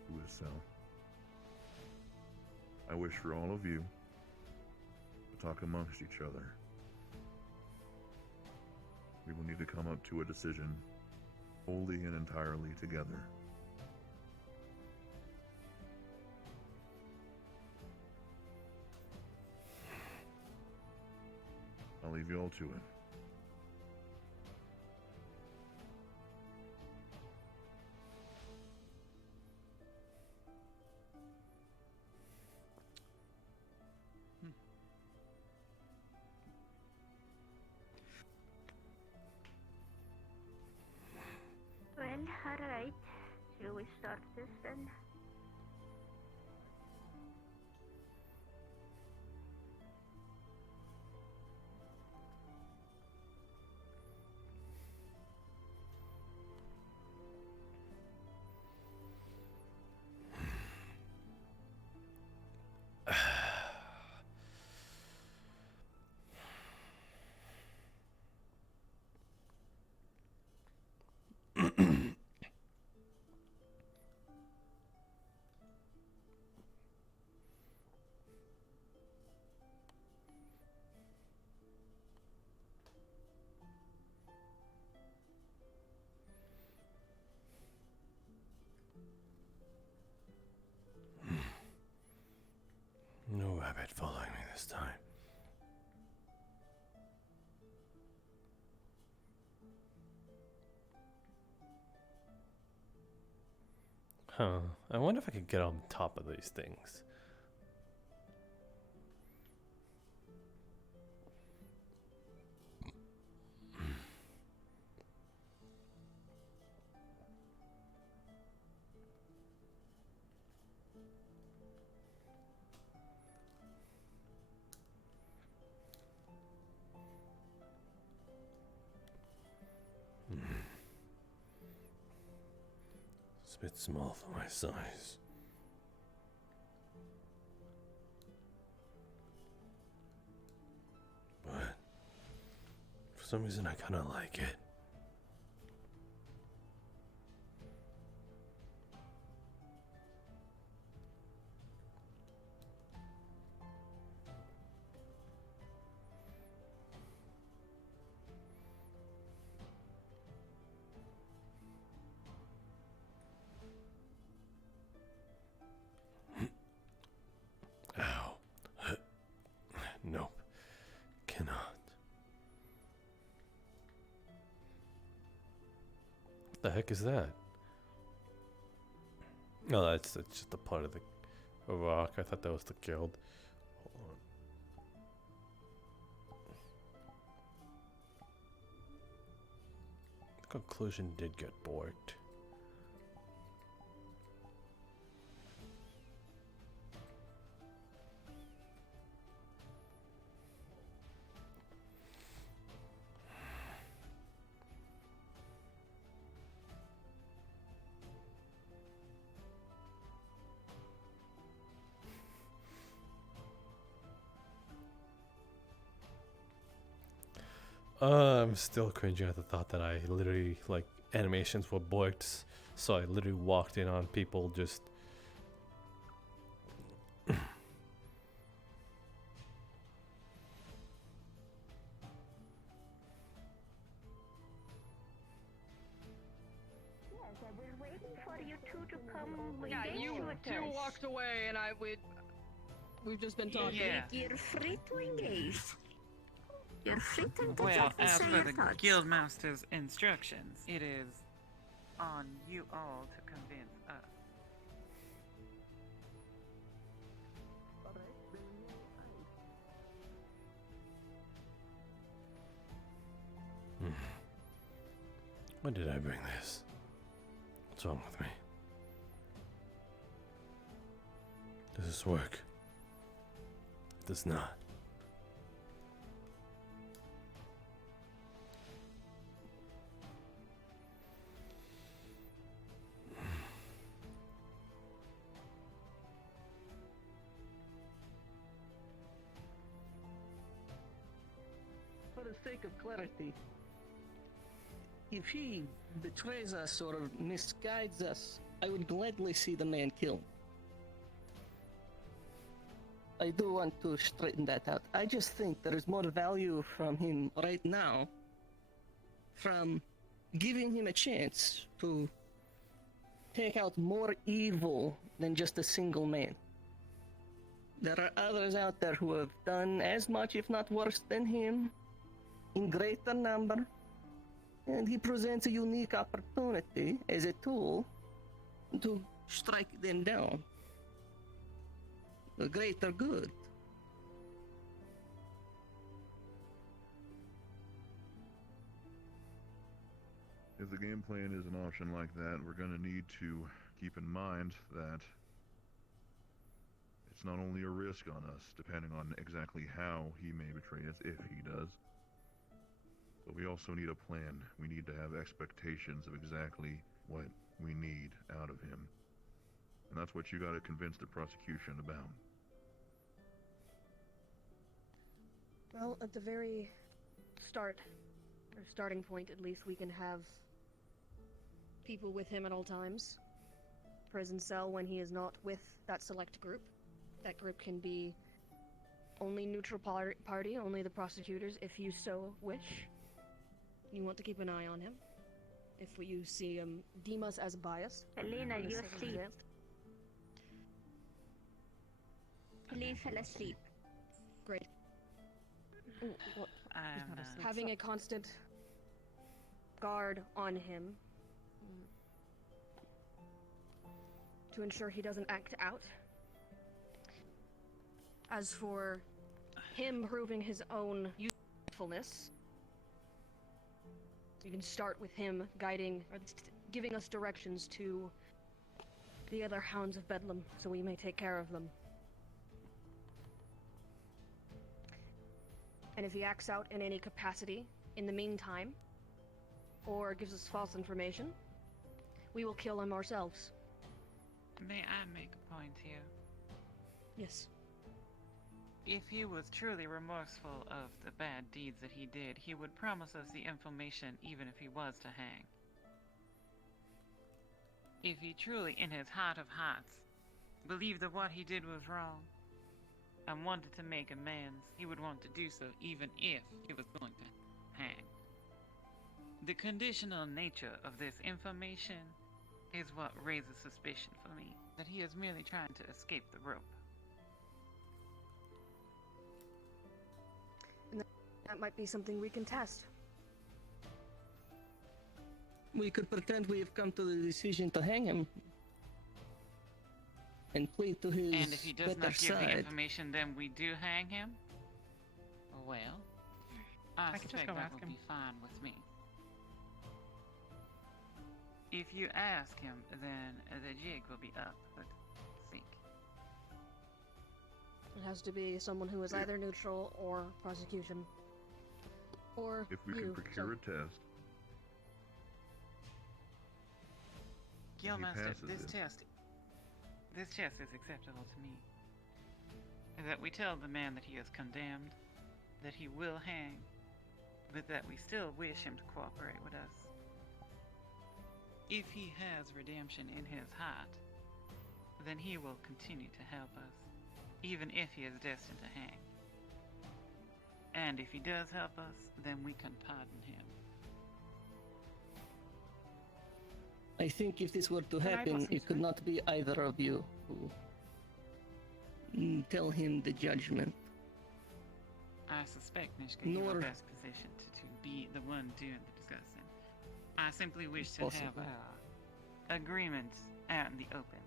to his cell. I wish for all of you to talk amongst each other. We will need to come up to a decision wholly and entirely together. I'll leave you all to it. Well, alright. Shall we start this then? No rabbit following me this time. Huh. I wonder if I could get on top of these things. It's a bit small for my size. But for some reason I kind of like it. Ow. Nope. Cannot. What the heck is that? No, that's just a part of the rock. I thought that was the guild. Hold on. The conclusion did get borked. I'm still cringing at the thought that I literally, like, animations were borked, so I literally walked in on people just... Yeah, you walked away, and we've just been talking. Yeah. You're free to engage. You're free to catch Well, up and as say for your the thoughts. Guildmaster's instructions, it is on you all to convince us. Why did I bring this? What's wrong with me? Does this work? It does not. For the sake of clarity, if he betrays us or misguides us, I would gladly see the man killed. I do want to straighten that out. I just think there is more value from him right now, from giving him a chance to take out more evil than just a single man. There are others out there who have done as much, if not worse, than him, in greater number, and he presents a unique opportunity as a tool to strike them down. The greater good. If the game plan is an option like that, we're going to need to keep in mind that it's not only a risk on us, depending on exactly how he may betray us, if he does, but we also need a plan. We need to have expectations of exactly what we need out of him. And that's what you got to convince the prosecution about. Well, at the very starting point, at least, we can have people with him at all times. Prison cell when he is not with that select group. That group can be only neutral party, only the prosecutors, if you so wish. You want to keep an eye on him. If you see him, deem us as biased. Helena, you asleep. Helena fell asleep. Great. Having a constant guard on him to ensure he doesn't act out. As for him proving his own usefulness, you can start with him guiding or giving us directions to the other hounds of Bedlam so we may take care of them. And if he acts out in any capacity in the meantime, or gives us false information, we will kill him ourselves. May I make a point here? Yes. If he was truly remorseful of the bad deeds that he did, he would promise us the information even if he was to hang. If he truly, in his heart of hearts, believed that what he did was wrong, and wanted to make amends, he would want to do so even if he was going to hang. The conditional nature of this information is what raises suspicion for me, that he is merely trying to escape the rope. And that might be something we can test. We could pretend we have come to the decision to hang him and plead to his And if he does better not give the side. information, then we do hang him? Well, I could just suspect go that ask will him. be fine with me. If you ask him, then the jig will be up, but sink. It has to be someone who is either neutral or prosecution. Or If we can procure a test, Guildmaster, passes this test is acceptable to me. That we tell the man that he is condemned, that he will hang, but that we still wish him to cooperate with us. If he has redemption in his heart, then he will continue to help us, even if he is destined to hang. And if he does help us, then we can pardon him. I think if this were to Then I'd happen, listen it to could it. not be either of you who tell him the judgment. I suspect, Nishka, you are Nor- best positioned to be the one doing the discussing. I simply wish to Possible. have agreement out in the open.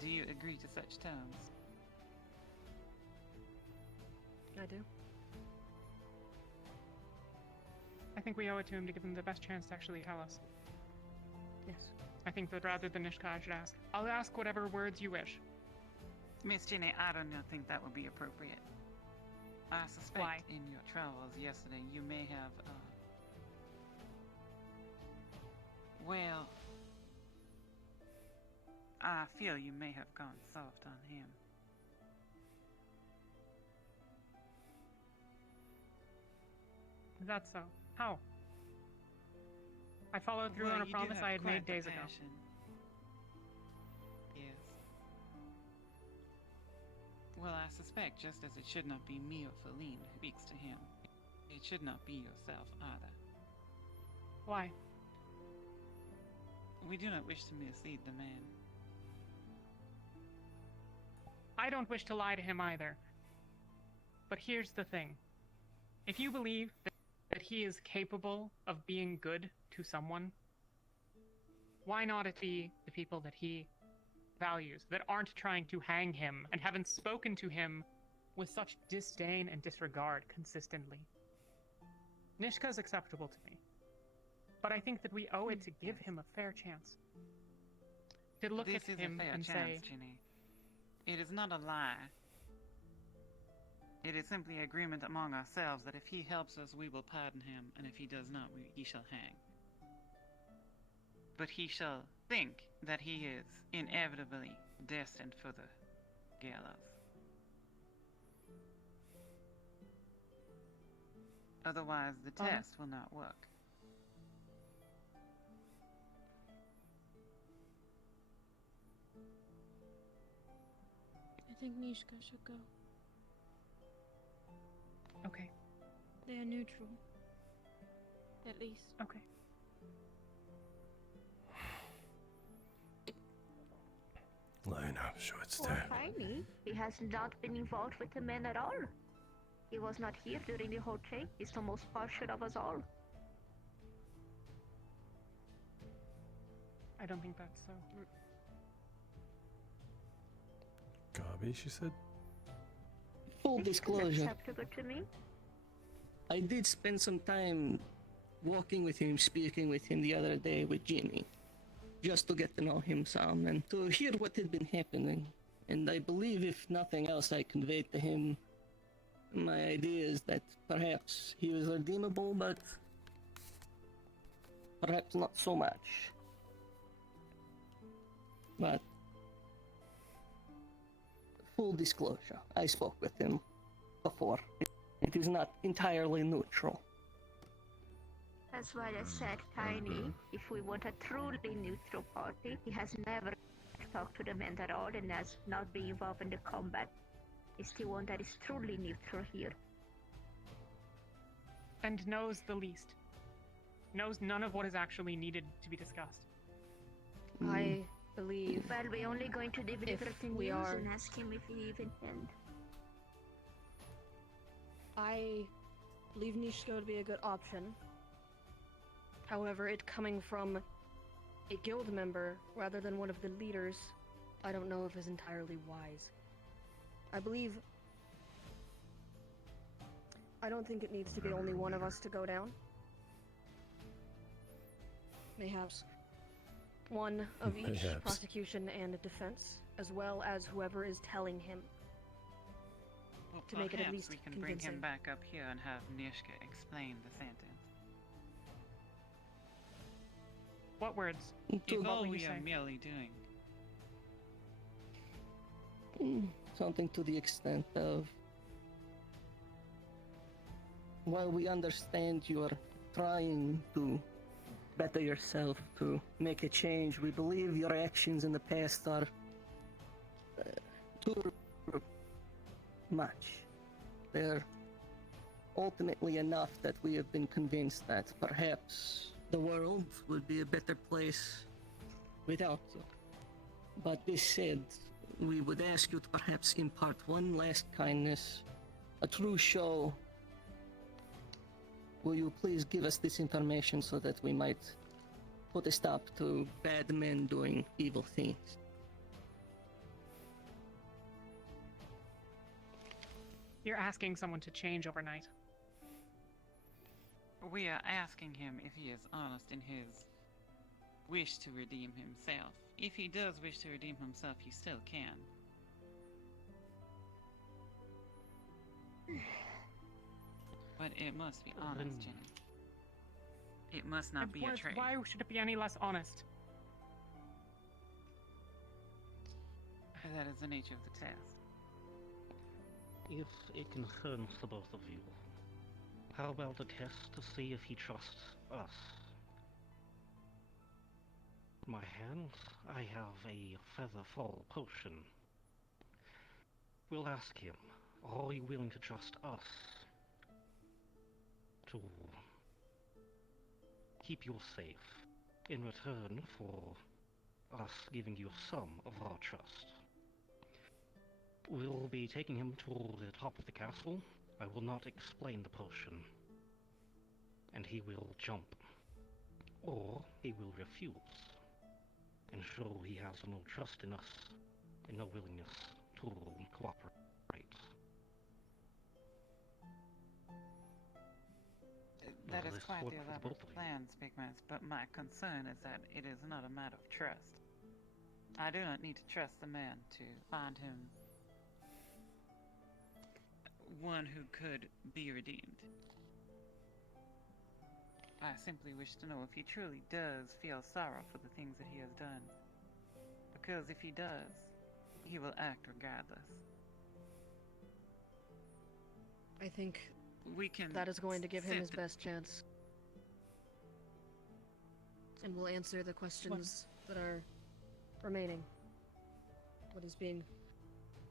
Do you agree to such terms? I do. I think we owe it to him to give him the best chance to actually tell us. Yes. I think that rather than Nishka, I should ask. I'll ask whatever words you wish. Miss Jenny, I do not think that would be appropriate. I suspect Why? in your travels yesterday you may have, well, I feel you may have gone soft on him. Is that so? How? I followed through Well, on a you do promise have I had quite made the days ago. passion. Yes. Well, I suspect just as it should not be me or Feline who speaks to him, it should not be yourself either. Why? We do not wish to mislead the man. I don't wish to lie to him either. But here's the thing. If you believe that he is capable of being good to someone, why not it be the people that he values, that aren't trying to hang him and haven't spoken to him with such disdain and disregard consistently? Nishka's acceptable to me, but I think that we owe it to give him a fair chance. To look This at is him a fair and chance, say, Ginny. It is not a lie. It is simply agreement among ourselves that if he helps us, we will pardon him, and if he does not, he shall hang. But he shall think that he is inevitably destined for the gallows. Otherwise, the test will not work. I think Nishka should go. okay, They are neutral. At least. okay. Line up, short Poor stare. Tiny. He has not been involved with the men at all. He was not here during the whole trip. He's the most partial of us all. I don't think that's so. Gabi, she said. Full This is disclosure, acceptable to me. I did spend some time walking with him, speaking with him the other day with Jimmy, just to get to know him some and to hear what had been happening. And I believe, if nothing else, I conveyed to him my ideas that perhaps he was redeemable, but perhaps not so much. But full disclosure, I spoke with him before. It is not entirely neutral. That's why I said, Tiny, if we want a truly neutral party, he has never talked to the men at all and has not been involved in the combat. Is the one that is truly neutral here. And knows the least. Knows none of what is actually needed to be discussed. I believe Well, we're only going to deliver If the we news are- and ask him if he even can. I believe Nishko would be a good option. However, it coming from a guild member rather than one of the leaders, I don't know if is entirely wise. I don't think it needs to be only one of us to go down. Mayhaps one of each Mayhaps. prosecution and defense, as well as whoever is telling him. Well, To make it at perhaps least we can bring convincing. him back up here and have Nishka explain the sentence. What words? If What all will you we say? are merely doing Something to the extent of, while we understand you are trying to better yourself, to make a change, we believe your actions in the past are too much. They're ultimately enough that we have been convinced that perhaps the world would be a better place without you. But this said, we would ask you to perhaps impart one last kindness, a true show. Will you please give us this information so that we might put a stop to bad men doing evil things? You're asking someone to change overnight. We are asking him if he is honest in his wish to redeem himself. If he does wish to redeem himself, he still can. But it must be honest, Jenny. It must not be a trade. Why should it be any less honest? That is the nature of the test. If it concerns the both of you, how about a test to see if he trusts us? In my hand, I have a featherfall potion. We'll ask him, are you willing to trust us to keep you safe in return for us giving you some of our trust? We'll be taking him to the top of the castle. I will not explain the potion. And he will jump. Or he will refuse. And show he has no trust in us and no willingness to cooperate. That Well, is this quite worked the for the elaborate both of you. plan, Speakmans, but my concern is that it is not a matter of trust. I do not need to trust the man to find him one who could be redeemed. I simply wish to know if he truly does feel sorrow for the things that he has done. Because if he does, he will act regardless. I think we can that is going to give him set his the- best chance. And we'll answer the questions that are remaining. What is being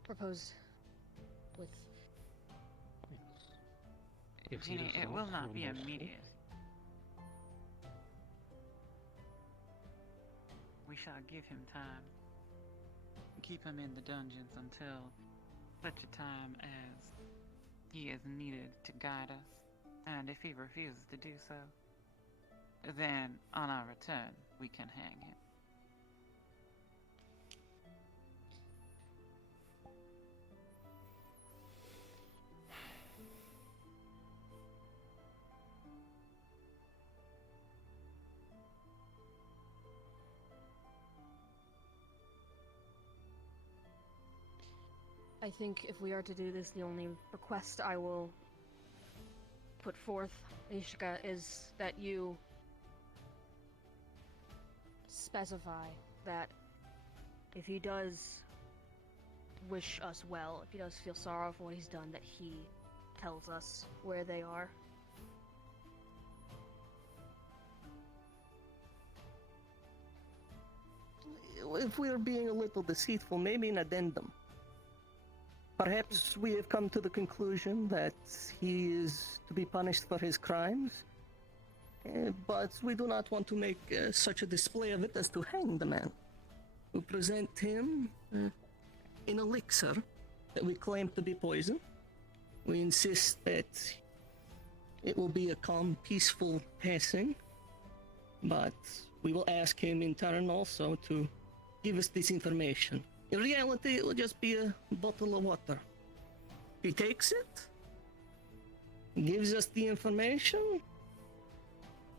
proposed with... If he Jeannie, does it will not be remorse, immediate. We shall give him time. Keep him in the dungeons until such a time as he is needed to guide us. And if he refuses to do so, then on our return, we can hang him. I think if we are to do this, the only request I will put forth, Ishika, is that you specify that if he does wish us well, if he does feel sorrow for what he's done, that he tells us where they are. If we're being a little deceitful, maybe an addendum. Perhaps we have come to the conclusion that he is to be punished for his crimes, but we do not want to make such a display of it as to hang the man. We present him an elixir that we claim to be poison. We insist that it will be a calm, peaceful passing, but we will ask him in turn also to give us this information. In reality, it will just be a bottle of water. He takes it, gives us the information.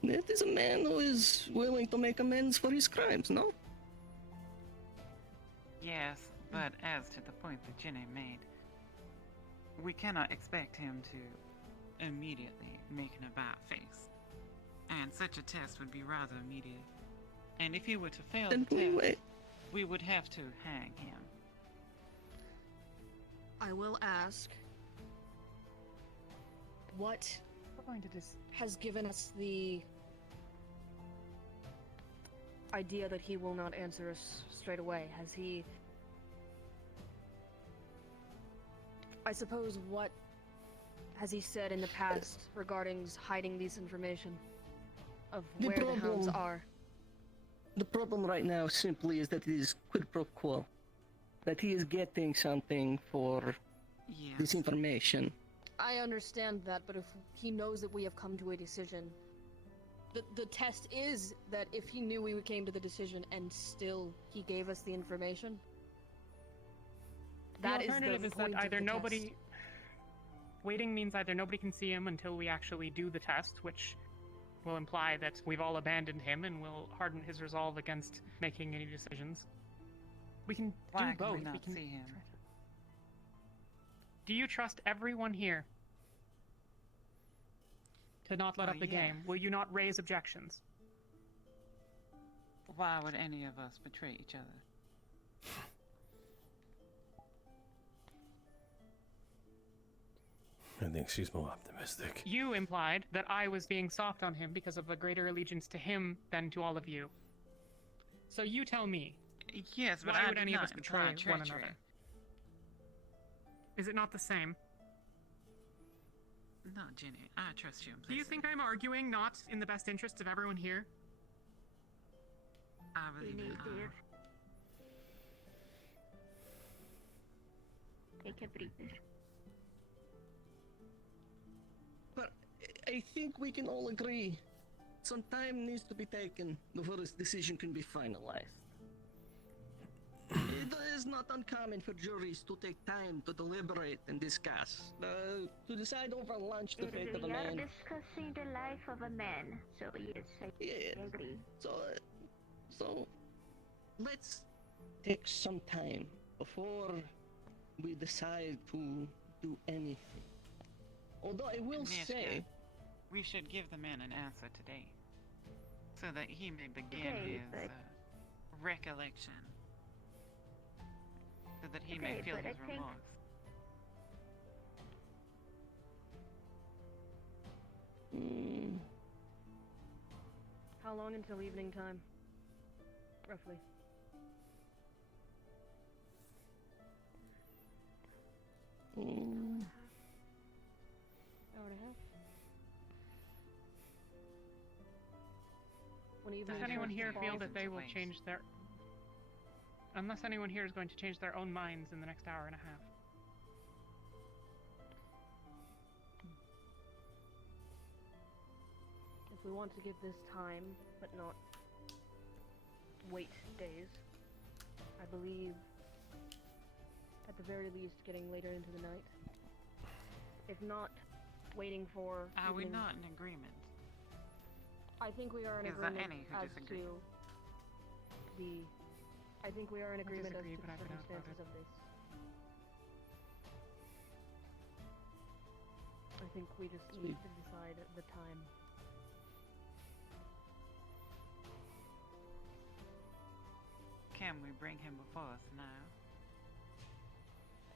It is a man who is willing to make amends for his crimes, no? Yes, but as to the point that Jenny made, we cannot expect him to immediately make an about face. And such a test would be rather immediate. And if he were to fail Then the we test, wait. we would have to hang him. I will ask what has given us the idea that he will not answer us straight away. Has he... I suppose, what has he said in the past regarding hiding this information of The where the hounds problem- are? The problem right now simply is that it is quid pro quo. That he is getting something for this information. I understand that, but if he knows that we have come to a decision, the test is that if he knew we came to the decision and still he gave us the information, The that is alternative the is that point of either the nobody. test. Waiting means either nobody can see him until we actually do the test, which will imply that we've all abandoned him and will harden his resolve against making any decisions. We can Why do can both. we not can see him? Do you trust everyone here to not let Well, up the yes. game? Will you not raise objections? Why would any of us betray each other? I think she's more optimistic. You implied that I was being soft on him because of a greater allegiance to him than to all of you. So you tell me. Yes, but why I would did any of not us betray imply one treachery. another? Is it not the same? No, Jenny, I trust you Do you think I'm arguing not in the best interest of everyone here? I believe in honor. Take a breather. But I think we can all agree some time needs to be taken before this decision can be finalized. It is not uncommon for juries to take time to deliberate and discuss, to decide over lunch the fate of a We are man. discussing the life of a man, so yes, I agree. So let's take some time before we decide to do anything. Although I will Mishka, say, we should give the man an answer today, so that he may begin Okay, his but- recollection, so that he may Okay, feel but I his think- remorse. How long until evening time? Roughly. Hour and a half. When evening Does anyone starts to here fall, feel that they will waste. change their... Unless anyone here is going to change their own minds in the next hour and a half. If we want to give this time, but not wait days, I believe at the very least getting later into the night. If not, waiting for Are we evening- not in agreement? I think we are in Is there agreement any who as disagree? to the. I think we are in I agreement as disagree, to but the I've been outvoted. circumstances of this. I think we just need to decide the time. Can we bring him before us now?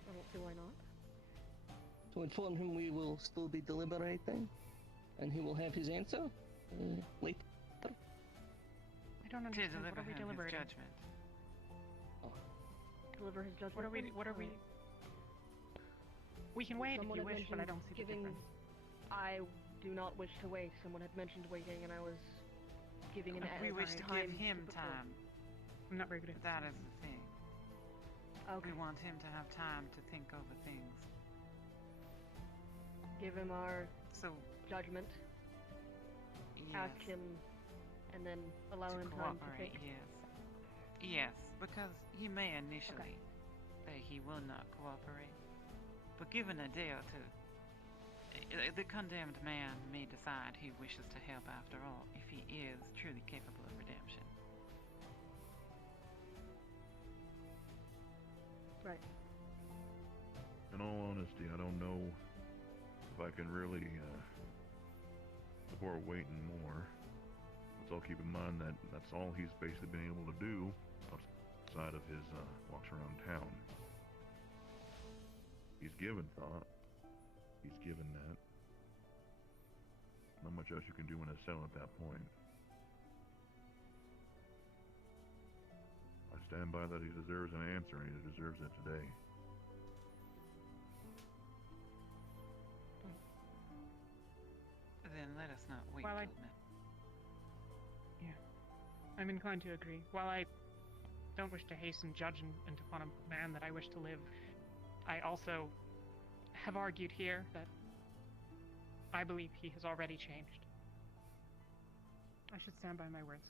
Or do I not? to inform him we will still be deliberating, and he will have his answer later. I don't To understand. deliver What are we him his deliberating? judgment. Deliver his judgment. What are we? then? What are we? We can wait if Someone you had wish, but I mentioned don't see the giving. difference. I do not wish to wait. Someone had mentioned waiting, and I was giving an. We a wish to time give him prepare. time. I'm not very good at That is the thing. Okay. We want him to have time to think over things. Give him our So, judgment. yes. Ask him, and then allow to him time to cooperate, think. yes. Yes, because he may initially say he will not cooperate. But given a day or two, the condemned man may decide he wishes to help after all, if he is truly capable of redemption. Right. In all honesty, I don't know if I can really support waiting more. Let's all keep in mind that that's all he's basically been able to do outside of his walks around town. He's given thought. He's given that. Not much else you can do in a cell at that point. I stand by that he deserves an answer, and he deserves it today. Then let us not wait Well, till now. I'm inclined to agree. While I don't wish to hasten judgment upon a man that I wish to live, I also have argued here that I believe he has already changed. I should stand by my words.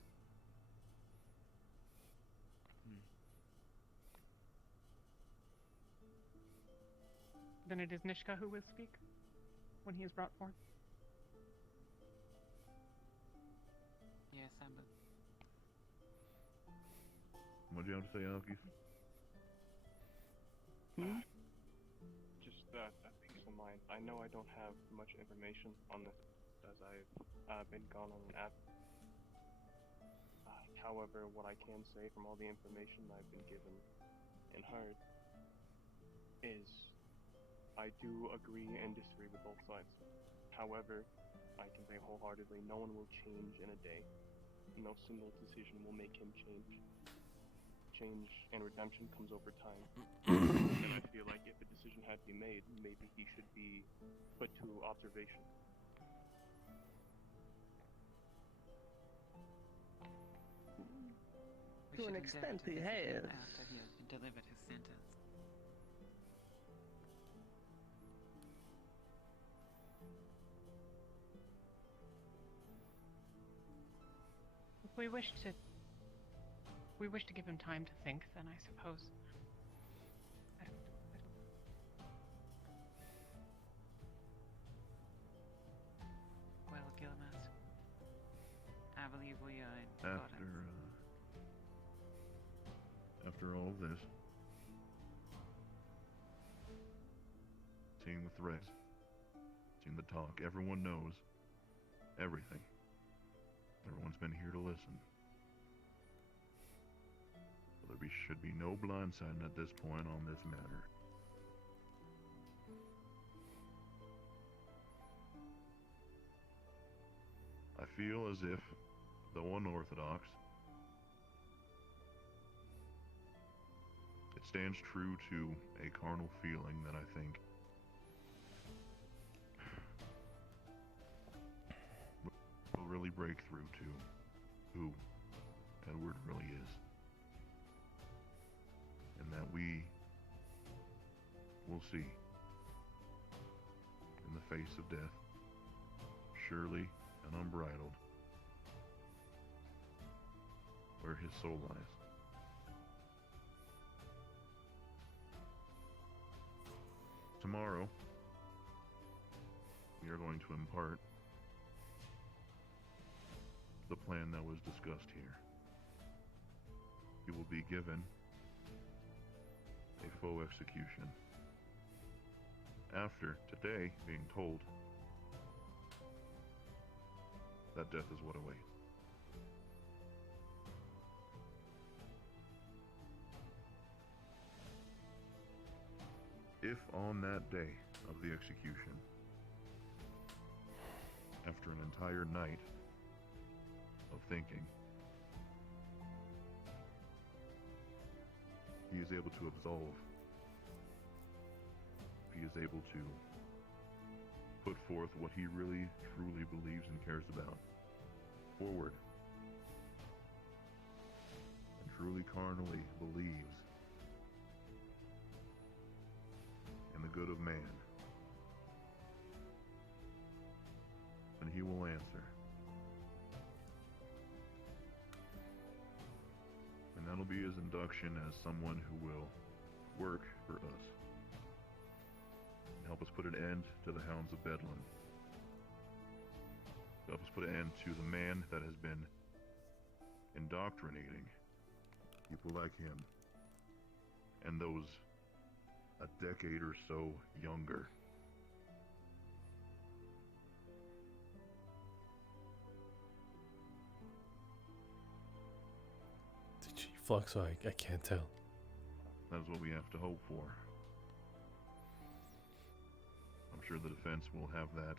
Then it is Nishka who will speak when he is brought forth. Yes, I will. What do you have to say, Alki? Just that peace of mind. I know I don't have much information on this as I've been gone on an app. However, what I can say from all the information I've been given and heard is I do agree and disagree with both sides. However, I can say wholeheartedly, no one will change in a day. No single decision will make him change. Change and redemption comes over time. And I feel like if a decision had to be made, maybe he should be put to observation. We To an should extent, endeavor to he visit him has. after he has been delivered his sentence. If we wish to give him time to think, then I suppose. Well, Gilmas, I believe we are in accordance. After all this, seeing the threats, seeing the talk, everyone knows everything. Everyone's been here to listen. So there should be no blindsiding at this point on this matter. I feel as if, though unorthodox, it stands true to a carnal feeling that I think will really break through to who Edward really is. And that we will see in the face of death, surely and unbridled, where his soul lies. Tomorrow, we are going to impart the plan that was discussed here. He will be given a faux execution. After today being told that death is what awaits. If on that day of the execution, after an entire night of thinking, he is able to absolve, if he is able to put forth what he really, truly believes and cares about forward, and truly carnally believes in the good of man, then he will answer. And that'll be his induction as someone who will work for us and help us put an end to the hounds of Bedlam. Help us put an end to the man that has been indoctrinating people like him and those a decade or so younger. Did she flux? I can't tell. That's what we have to hope for. I'm sure the defense will have that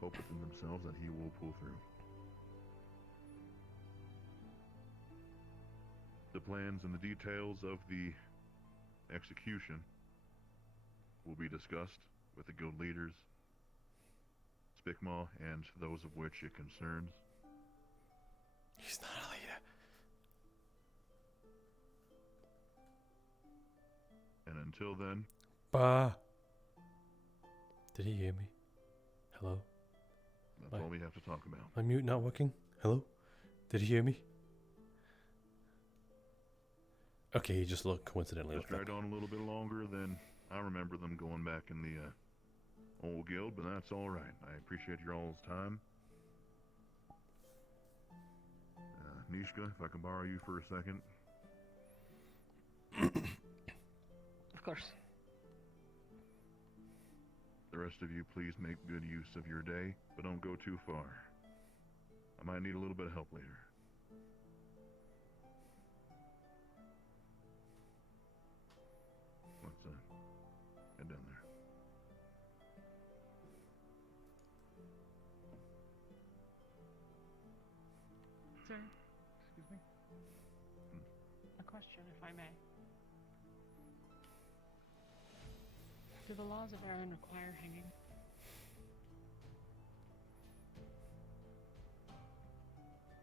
hope within themselves that he will pull through. The plans and the details of the execution will be discussed with the guild leaders, Spickmaw, and those of which it concerns. He's not a leader. And until then, Bah. Did he hear me? Hello? that's all we have to talk about. My mute not working? Hello? Did he hear me? Okay, he just looked coincidentally. Just dragged on a little bit longer than I remember them going back in the old guild, but that's all right. I appreciate your all's time. Nishka, if I can borrow you for a second. Of course. The rest of you, please make good use of your day, but don't go too far. I might need a little bit of help later. Let's head down there. Sir, excuse me. A question, if I may. Do the laws of Aaron require hanging?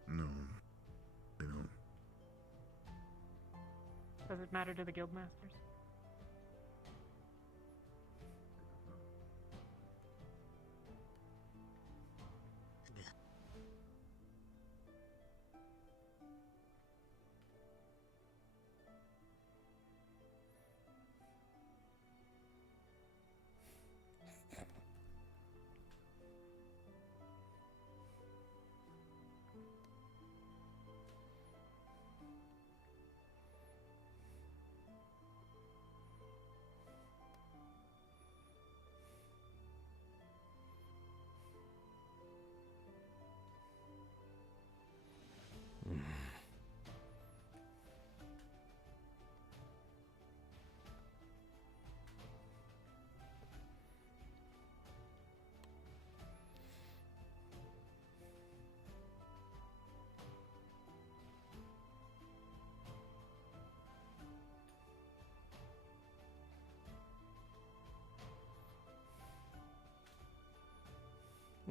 No, they don't. Does it matter to the guildmasters?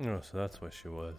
Oh, so that's where she was.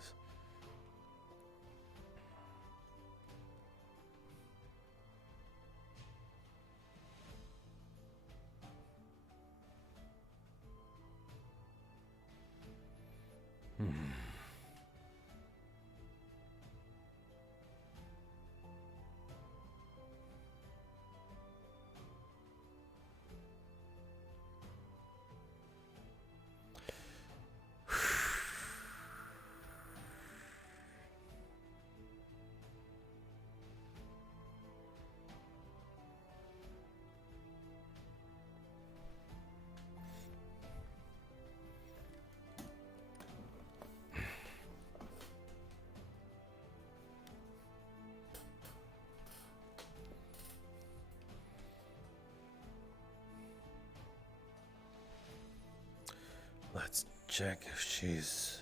Let's check if she's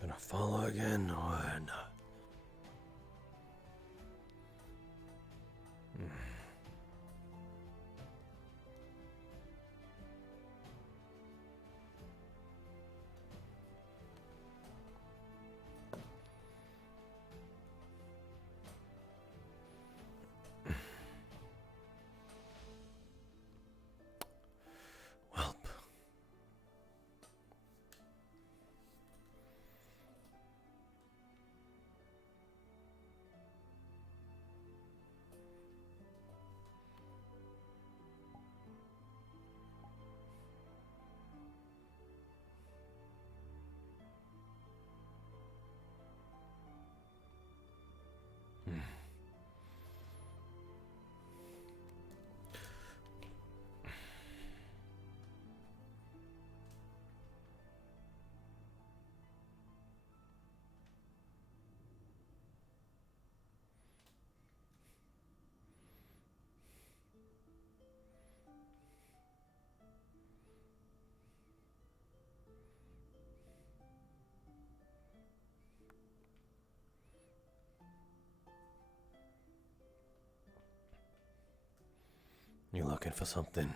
gonna follow again or not. You looking for something?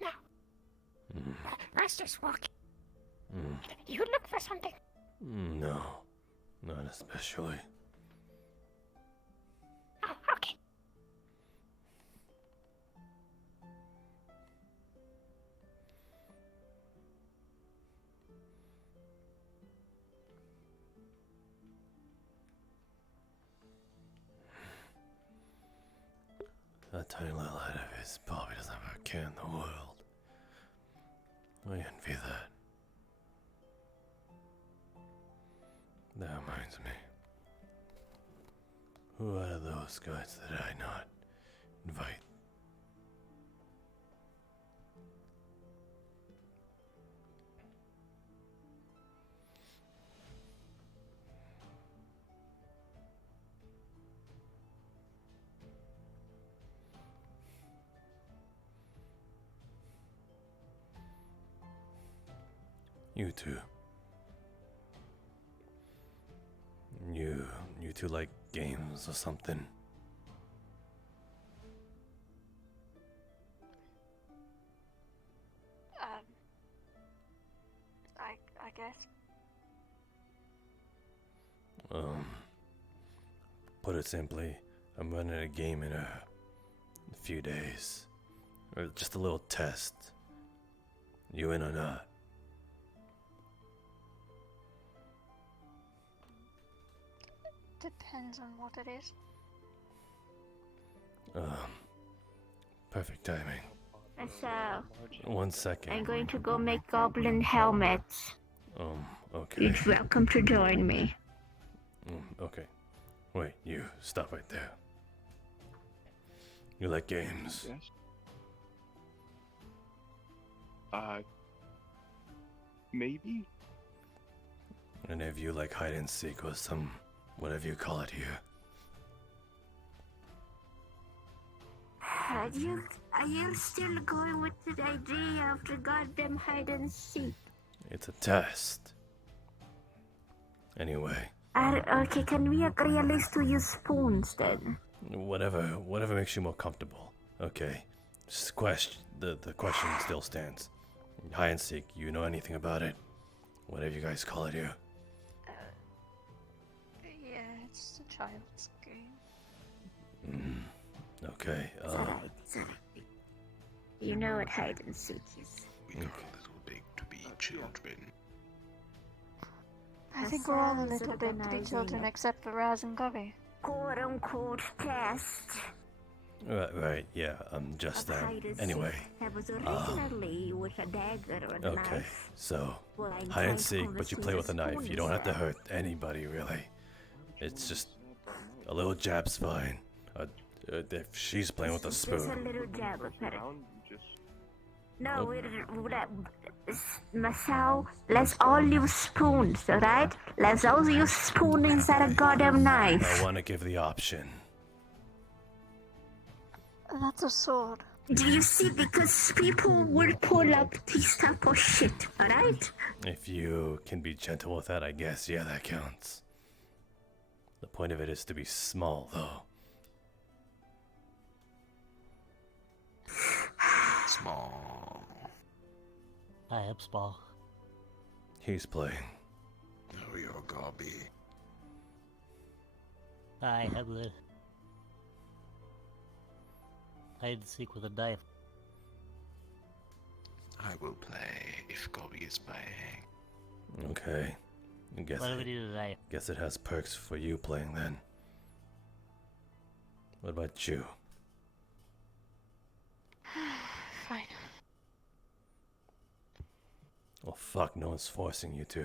No. I was just walking. You look for something? No. Not especially. Oh, okay. That tiny little head of his probably doesn't have a care in the world. I envy that. That reminds me. Who out of those guys did I not invite? You two. You two like games or something? I guess. Put it simply, I'm running a game in a few days. Or just a little test. You in or not? Depends on what it is. Perfect timing. So, 1 second. I'm going to go make goblin helmets. Okay. You're welcome to join me. Okay. Wait, you stop right there. You like games? Yes. Maybe? And if you like hide and seek or some, whatever you call it here. Are you still going with the idea of the goddamn hide and seek? It's a test. Anyway. Okay, can we agree at least to use spoons then? Whatever makes you more comfortable. Okay. Just the question still stands. Hide and seek, you know anything about it? Whatever you guys call it here. Yeah, it's a child's game. Okay, It's alright. You know what hide and seek is. We are a little big to be children. I think we're all a little bit to be children except for Raz and Gubby. Quote unquote test. Right, yeah, just that. Anyway. That was originally with a dagger or a Okay, knife. so Well, I'm hide and trying to seek, but you convince play you with a the knife. spoon You don't is have to there. hurt anybody, really. It's just a little jab's fine. If she's playing with a Just a spoon. little jab of it. No, Masou, let's all use spoons, alright? Let's all use spoon instead of goddamn knife. I want to give the option. That's a sword. Do you see? Because people will pull up this type of shit, alright? If you can be gentle with that, I guess, yeah, that counts. The point of it is to be small, though. Small. I am small. He's playing. Oh, you're Gobby. I have the hide and seek with a knife. I will play if Gobby is playing. Okay. I guess, Why do we need a knife? guess it has perks for you playing then. What about you? Fine. Well, fuck, no one's forcing you to.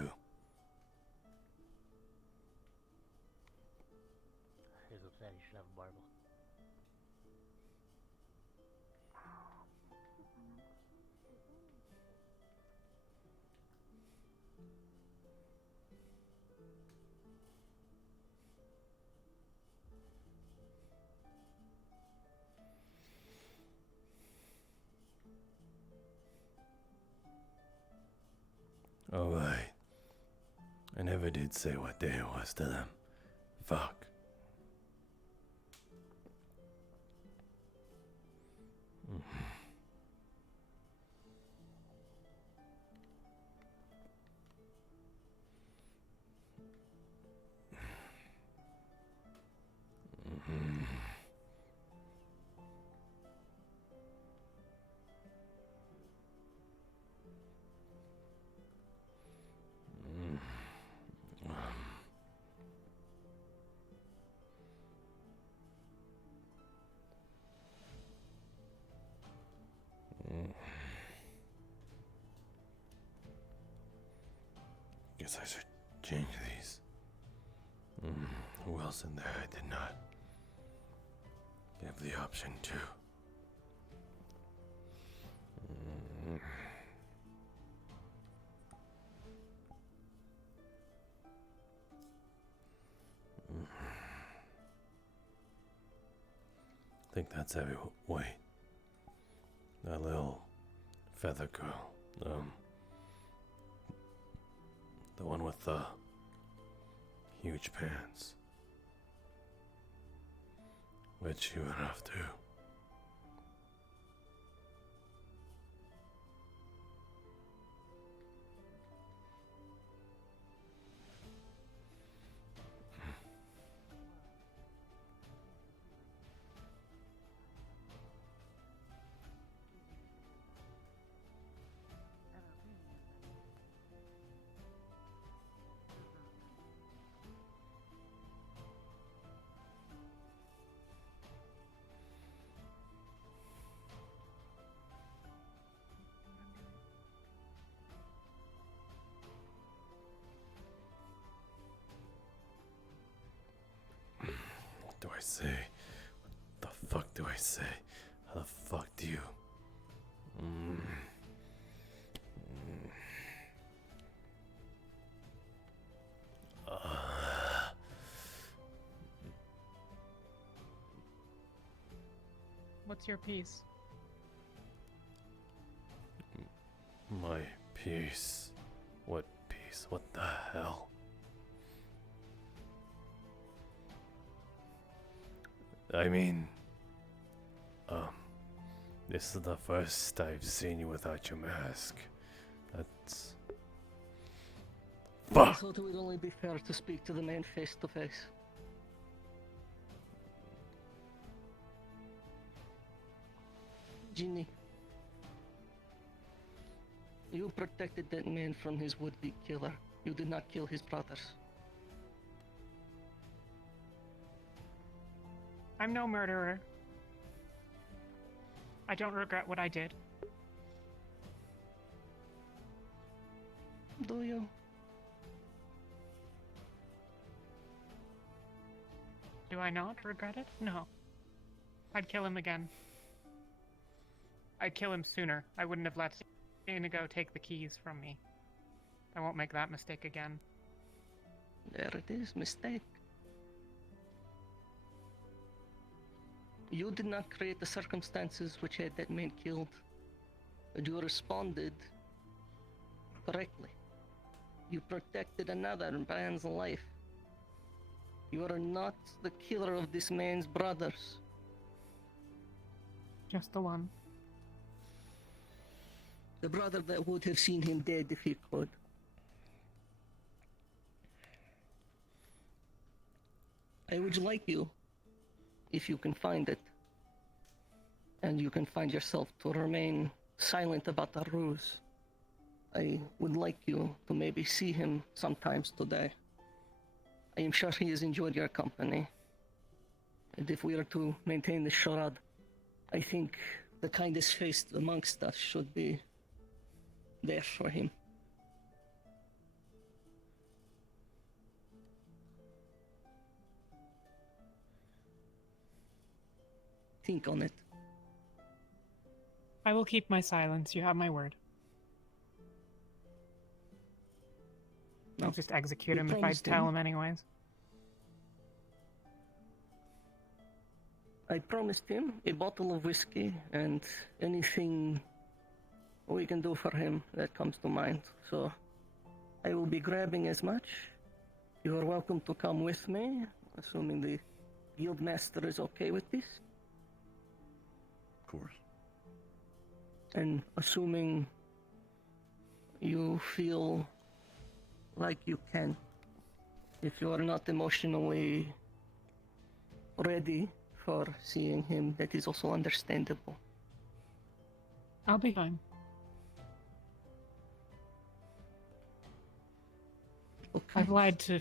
Here's what's that, you should have a marble. Alright. I never did say what day it was to them. Fuck. Guess I should change these. Who else in there I did not give the option to? I think that's every. Wait. That little feather girl. The one with the huge pants. Which you would have to. What do I say? What the fuck do I say? How the fuck do you? What's your piece? My piece. What piece? What the hell? I mean, this is the first I've seen you without your mask. That's... I Fuck! thought it would only be fair to speak to the man face to face. Ginny, you protected that man from his would-be killer. You did not kill his brothers. I'm no murderer. I don't regret what I did. Do you? Do I not regret it? No. I'd kill him again. I'd kill him sooner. I wouldn't have let Inigo take the keys from me. I won't make that mistake again. There it is, mistake. You did not create the circumstances which had that man killed, but you responded correctly. You protected another man's life. You are not the killer of this man's brothers. Just the one. The brother that would have seen him dead if he could. I would like you, if you can find it, and you can find yourself to remain silent about the ruse. I would like you to maybe see him sometimes today. I am sure he has enjoyed your company. And if we are to maintain the charade, I think the kindest face amongst us should be there for him. Think on it. I will keep my silence. You have my word. I'll just execute you him if I promised tell him. him anyways. I promised him a bottle of whiskey and anything we can do for him that comes to mind. So I will be grabbing as much. You are welcome to come with me, assuming the guild master is okay with this. Of course. And assuming you feel like you can. If you are not emotionally ready for seeing him, that is also understandable. I'll be fine. Okay. I've lied to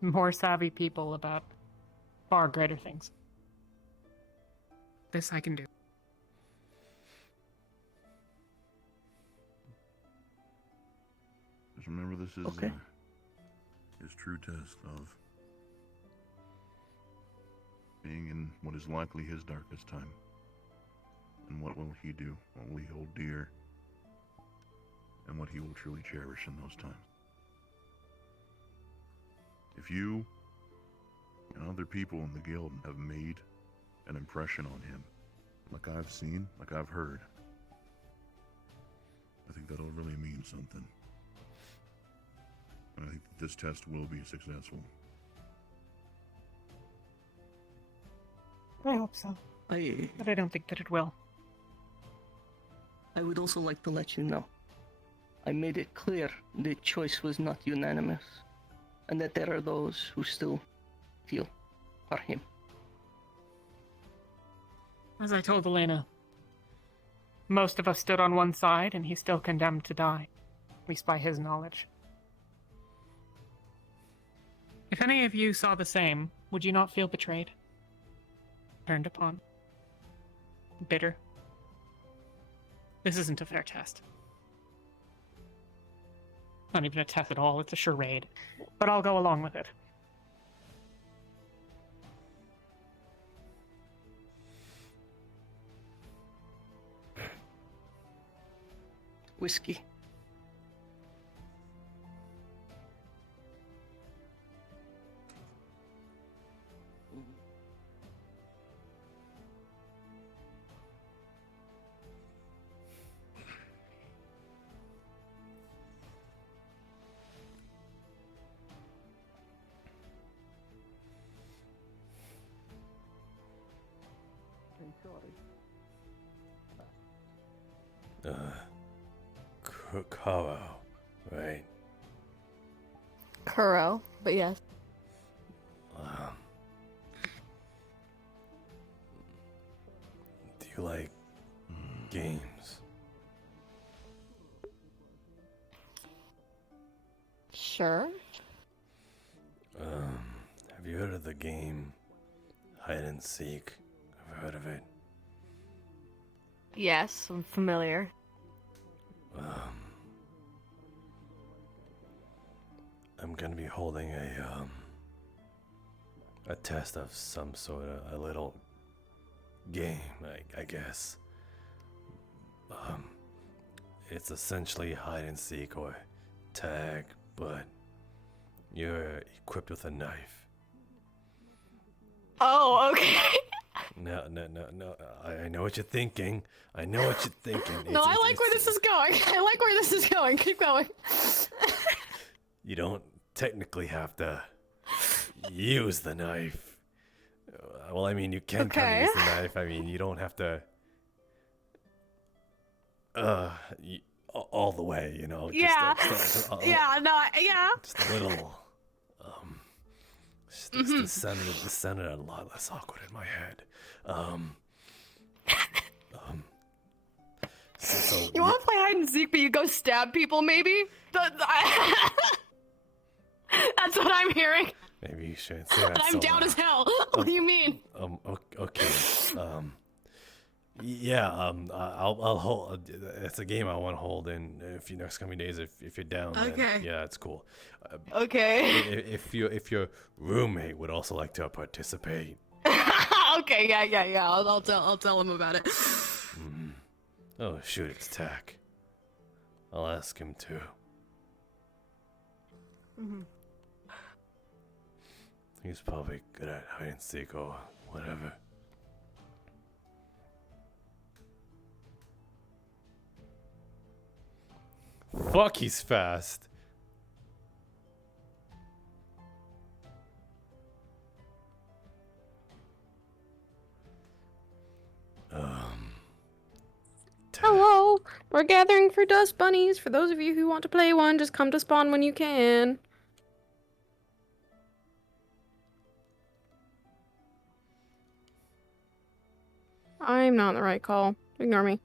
more savvy people about far greater things. This I can do. There's remember this is Okay. his true test of being in what is likely his darkest time. And what will he do? What will he hold dear? And what he will truly cherish in those times. If you and other people in the guild have made an impression on him, like I've seen, like I've heard, I think that'll really mean something. And I think that this test will be successful. I hope so. But I don't think that it will. I would also like to let you know, I made it clear the choice was not unanimous, and that there are those who still feel for him. As I told Elena, most of us stood on one side, and he's still condemned to die, at least by his knowledge. If any of you saw the same, would you not feel betrayed? Turned upon? Bitter? This isn't a fair test. Not even a test at all, it's a charade. But I'll go along with it. Whiskey. I'm sorry. Kuro, right? Kuro, but yes. Do you like games? Sure. Have you heard of the game Hide and Seek? Ever heard of it? Yes, I'm familiar. I'm gonna be holding a test of some sort, a little game, I guess. It's essentially hide and seek or tag, but you're equipped with a knife. Oh, okay. No. I know what you're thinking. I know what you're thinking. No, I like where this is going. I like where this is going. Keep going. You don't technically have to use the knife. Well, I mean, you can kind of use the knife. I mean, you don't have to. All the way, you know. Yeah. Just Yeah. No. Yeah. Just a little. The sounded a lot less awkward in my head. So You want to play hide and seek, but you go stab people, maybe? That's what I'm hearing. Maybe you shouldn't say that. And I'm so down loud. as hell. What do you mean? Okay. Yeah. I'll hold. It's a game I want to hold in a few next coming days. If you're down. Then, Okay. yeah, it's cool. Okay. If your roommate would also like to participate. Okay. Yeah. I'll tell him about it. Oh shoot! It's Tack. I'll ask him too. He's probably good at hide and seek or whatever. Fuck, he's fast. Hello, we're gathering for dust bunnies. For those of you who want to play one, just come to spawn when you can. I'm not on the right call. Ignore me.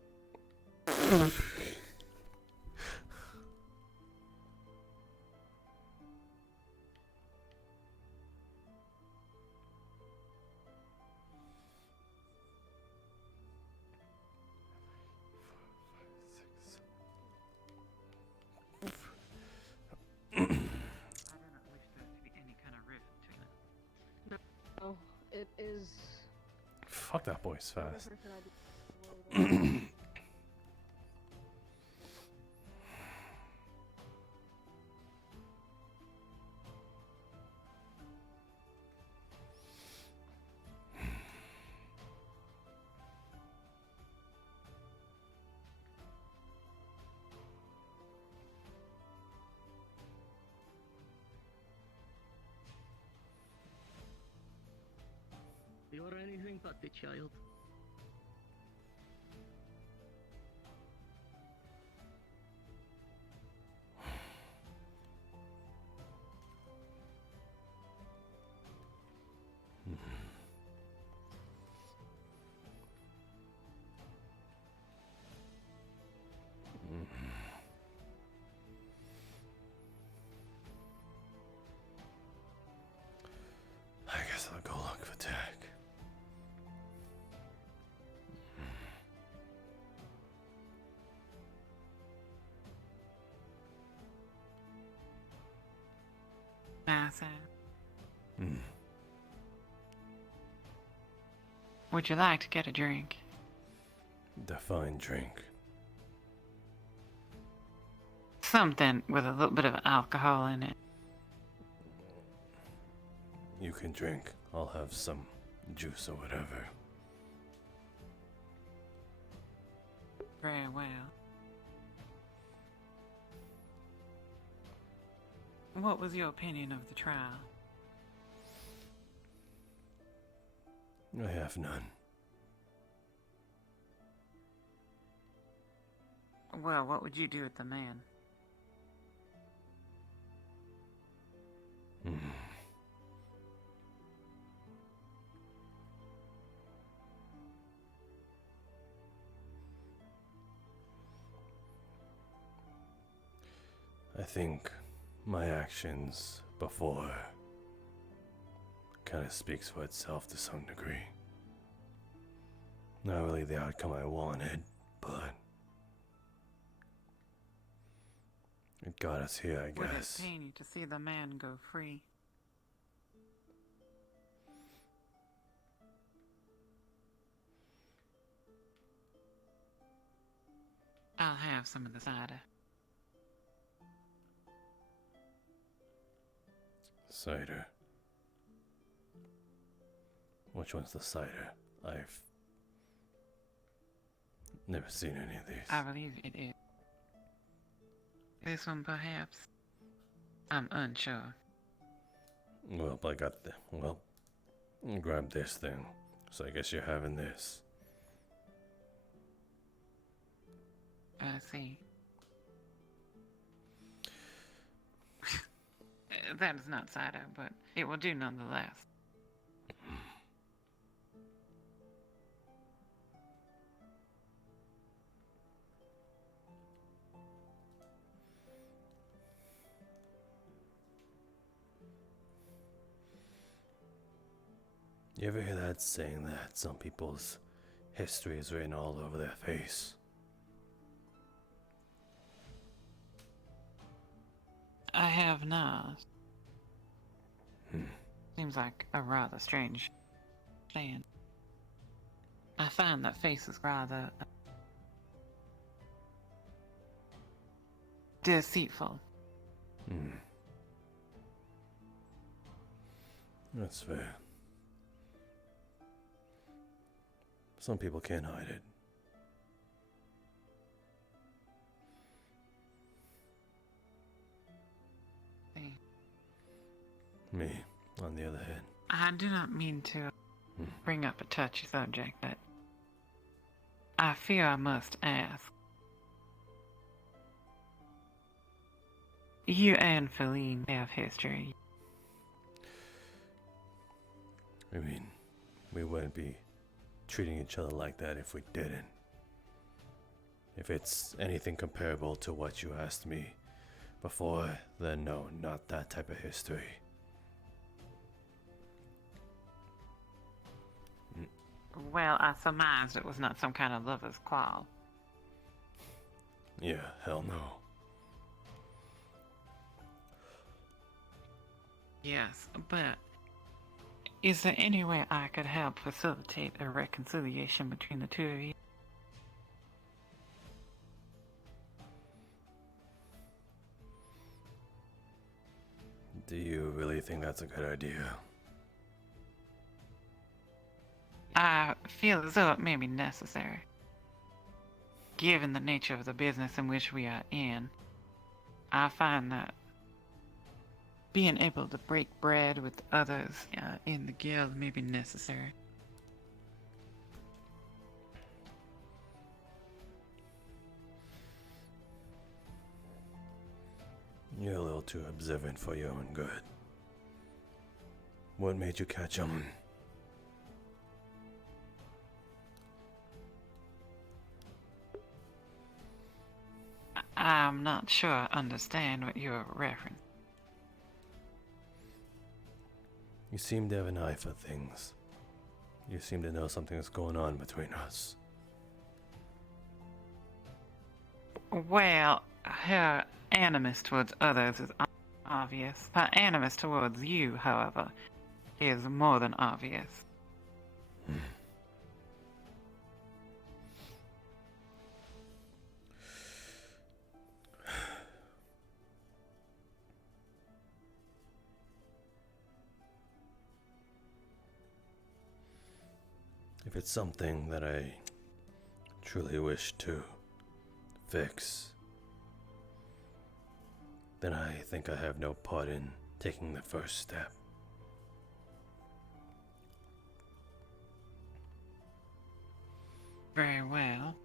is... Fuck, that boy's fast. You're anything but the child. I guess I'll go look for Tech. Masou. Hmm. Would you like to get a drink? Define drink. Something with a little bit of alcohol in it. You can drink. I'll have some juice or whatever. Very well. What was your opinion of the trial? I have none. Well, what would you do with the man? I think my actions before kind of speaks for itself to some degree. Not really the outcome I wanted, but it got us here, I Would it guess. pain you to see the man go free? I'll have some of the cider. Cider. Which one's the cider? I've never seen any of these. I believe it is. This one, perhaps? I'm unsure. Well, I got the. Well, grab this thing. So I guess you're having this. I see. That is not cider, but it will do nonetheless. You ever hear that saying that some people's history is written all over their face? I have not. Seems like a rather strange saying. I find that faces rather deceitful. That's fair. Some people can't hide it. Me, on the other hand. I do not mean to bring up a touchy subject, but I fear I must ask. You and Feline have history. I mean, we wouldn't be treating each other like that if we didn't. If it's anything comparable to what you asked me before, then no, not that type of history. Well, I surmised it was not some kind of lover's quarrel. Yeah, hell no. Yes, but Is there any way I could help facilitate a reconciliation between the two of you? Do you really think that's a good idea? I feel as though it may be necessary. Given the nature of the business in which we are in, I find that being able to break bread with others in the guild may be necessary. You're a little too observant for your own good. What made you catch him? I'm not sure I understand what you're referencing. You seem to have an eye for things. You seem to know something is going on between us. Well, her animus towards others is obvious. Her animus towards you, however, is more than obvious. If it's something that I truly wish to fix, then I think I have no part in taking the first step. Very well.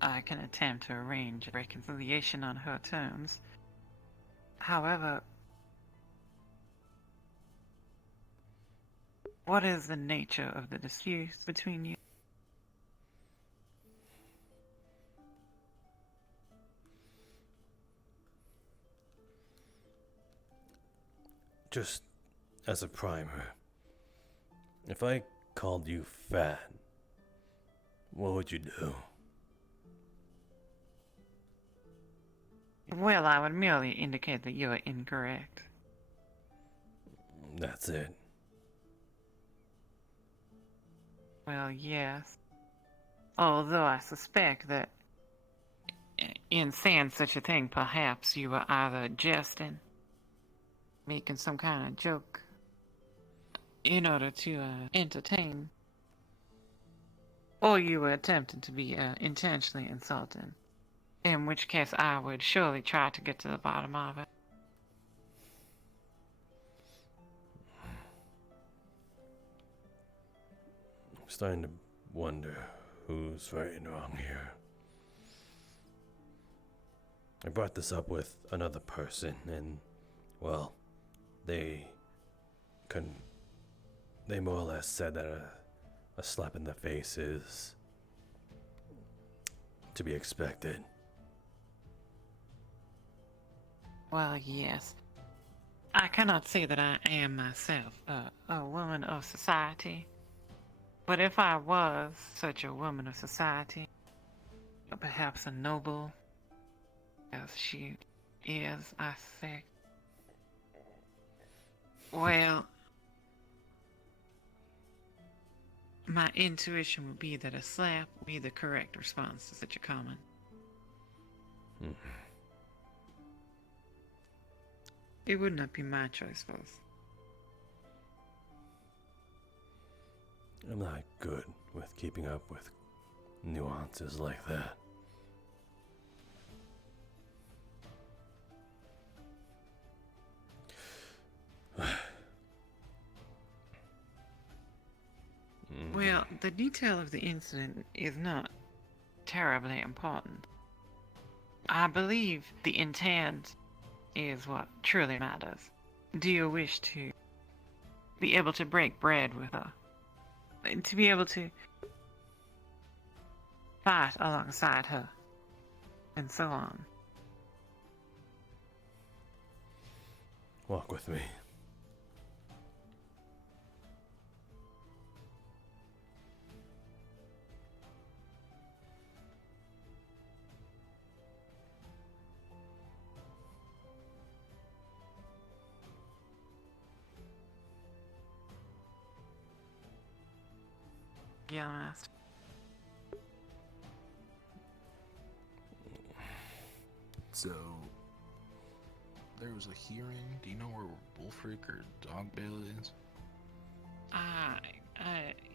I can attempt to arrange a reconciliation on her terms. However, what is the nature of the dispute between you? Just as a primer, if I called you fat, what would you do? Well, I would merely indicate that you are incorrect. That's it. Well, yes. Although I suspect that in saying such a thing, perhaps you were either jesting, making some kind of joke, in order to entertain, or you were attempting to be intentionally insulting. In which case, I would surely try to get to the bottom of it. I'm starting to wonder who's right and wrong here. I brought this up with another person, and, well, they more or less said that a slap in the face is to be expected. Well, yes. I cannot say that I am myself a woman of society. But if I was such a woman of society, or perhaps a noble, as she is, I think, well, my intuition would be that a slap would be the correct response to such a comment. It would not be my choice, both. I'm not good with keeping up with nuances like that. Well, the detail of the incident is not terribly important. I believe the intent is what truly matters. Do you wish to be able to break bread with her? To be able to fight alongside her? And so on. Walk with me. Guildmaster. So, there was a hearing. Do you know where Wolfric or Dogbill is?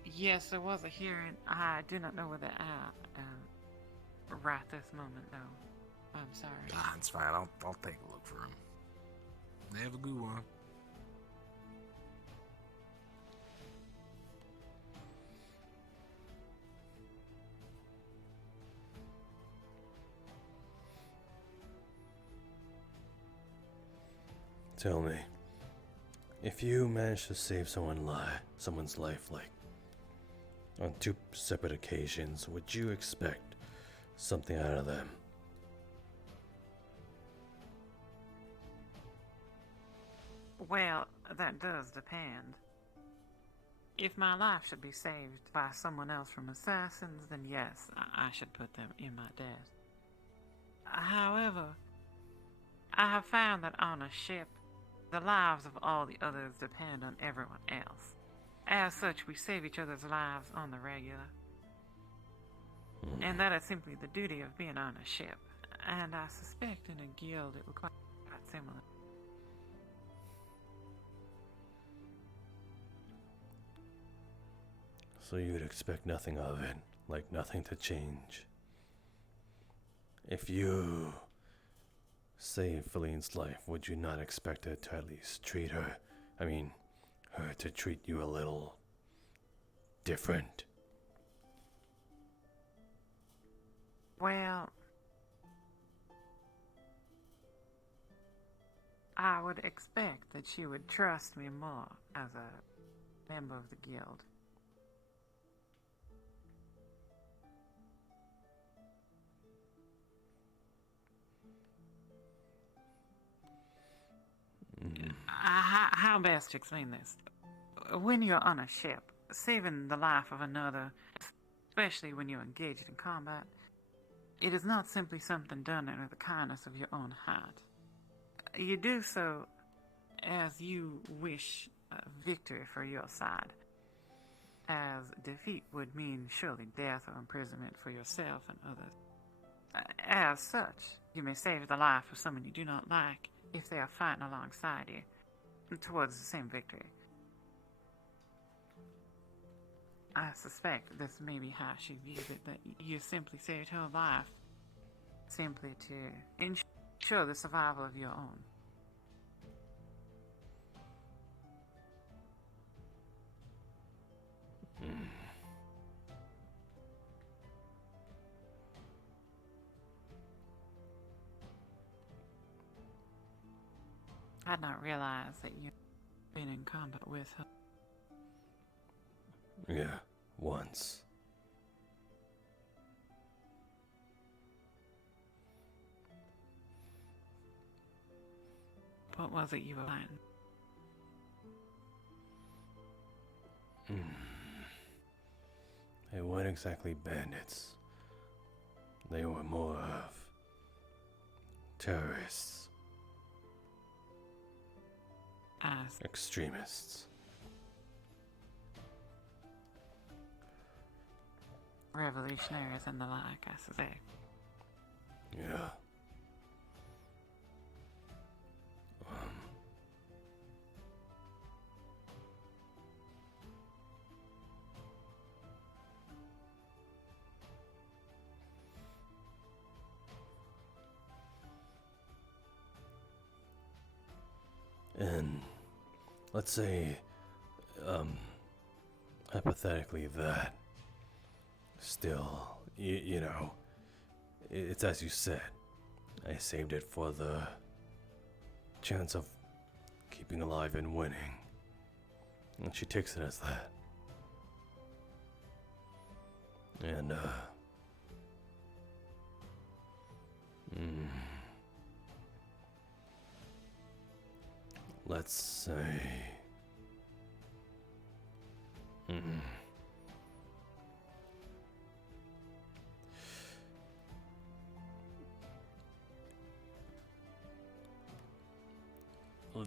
Yes, there was a hearing. I do not know where they're at. Right this moment, though. I'm sorry. Ah, it's fine. I'll take a look for him. They have a good one. Tell me, if you manage to save someone's life, like on 2 separate occasions, would you expect something out of them? Well, that does depend. If my life should be saved by someone else from assassins, then yes, I should put them in my debt. However, I have found that on a ship, the lives of all the others depend on everyone else. As such, we save each other's lives on the regular. And that is simply the duty of being on a ship. And I suspect in a guild it would quite similar. So you would expect nothing of it, like nothing to change. If you save Feline's life, would you not expect her to at least treat her, her to treat you a little different? Well, I would expect that she would trust me more as a member of the guild. How best to explain this? When you're on a ship, saving the life of another, especially when you're engaged in combat, it is not simply something done out of the kindness of your own heart. You do so as you wish victory for your side, as defeat would mean surely death or imprisonment for yourself and others. As such, you may save the life of someone you do not like if they are fighting alongside you towards the same victory. I suspect this may be how she views it, that you simply saved her life simply to ensure the survival of your own. I did not realize that you'd been in combat with her. Yeah, once. What was it you were fighting? They weren't exactly bandits. They were more of terrorists. Extremists. Revolutionaries and the like, I suspect. Yeah. And let's say, hypothetically that still, you know, it's as you said. I saved it for the chance of keeping alive and winning. And she takes it as that. And, let's say,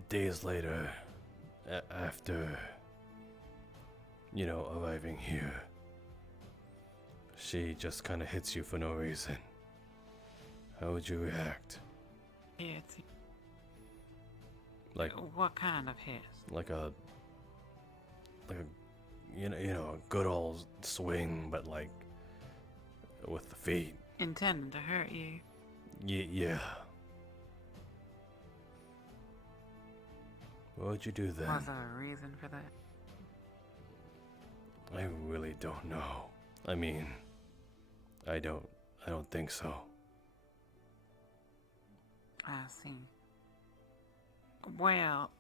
days later, after, you know, arriving here, she just kind of hits you for no reason, how would you react? Hits. Like What kind of hit? like a you know, a good old swing, but like with the feet. Intending to hurt you. Yeah. What would you do then? Was there a reason for that? I really don't know. I mean, I don't think so. I see. Well,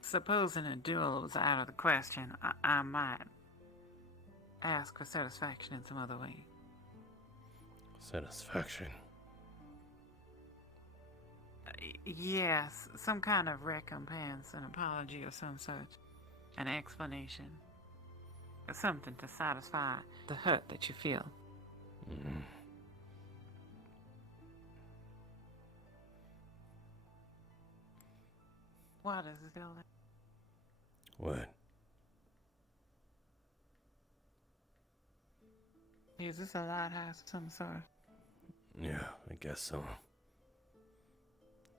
supposing a duel was out of the question, I might ask for satisfaction in some other way. Satisfaction. Yes, some kind of recompense, an apology of some sort, an explanation. Something to satisfy the hurt that you feel. Mm. What is it, Elder? What? Is this a lighthouse of some sort? Yeah, I guess so.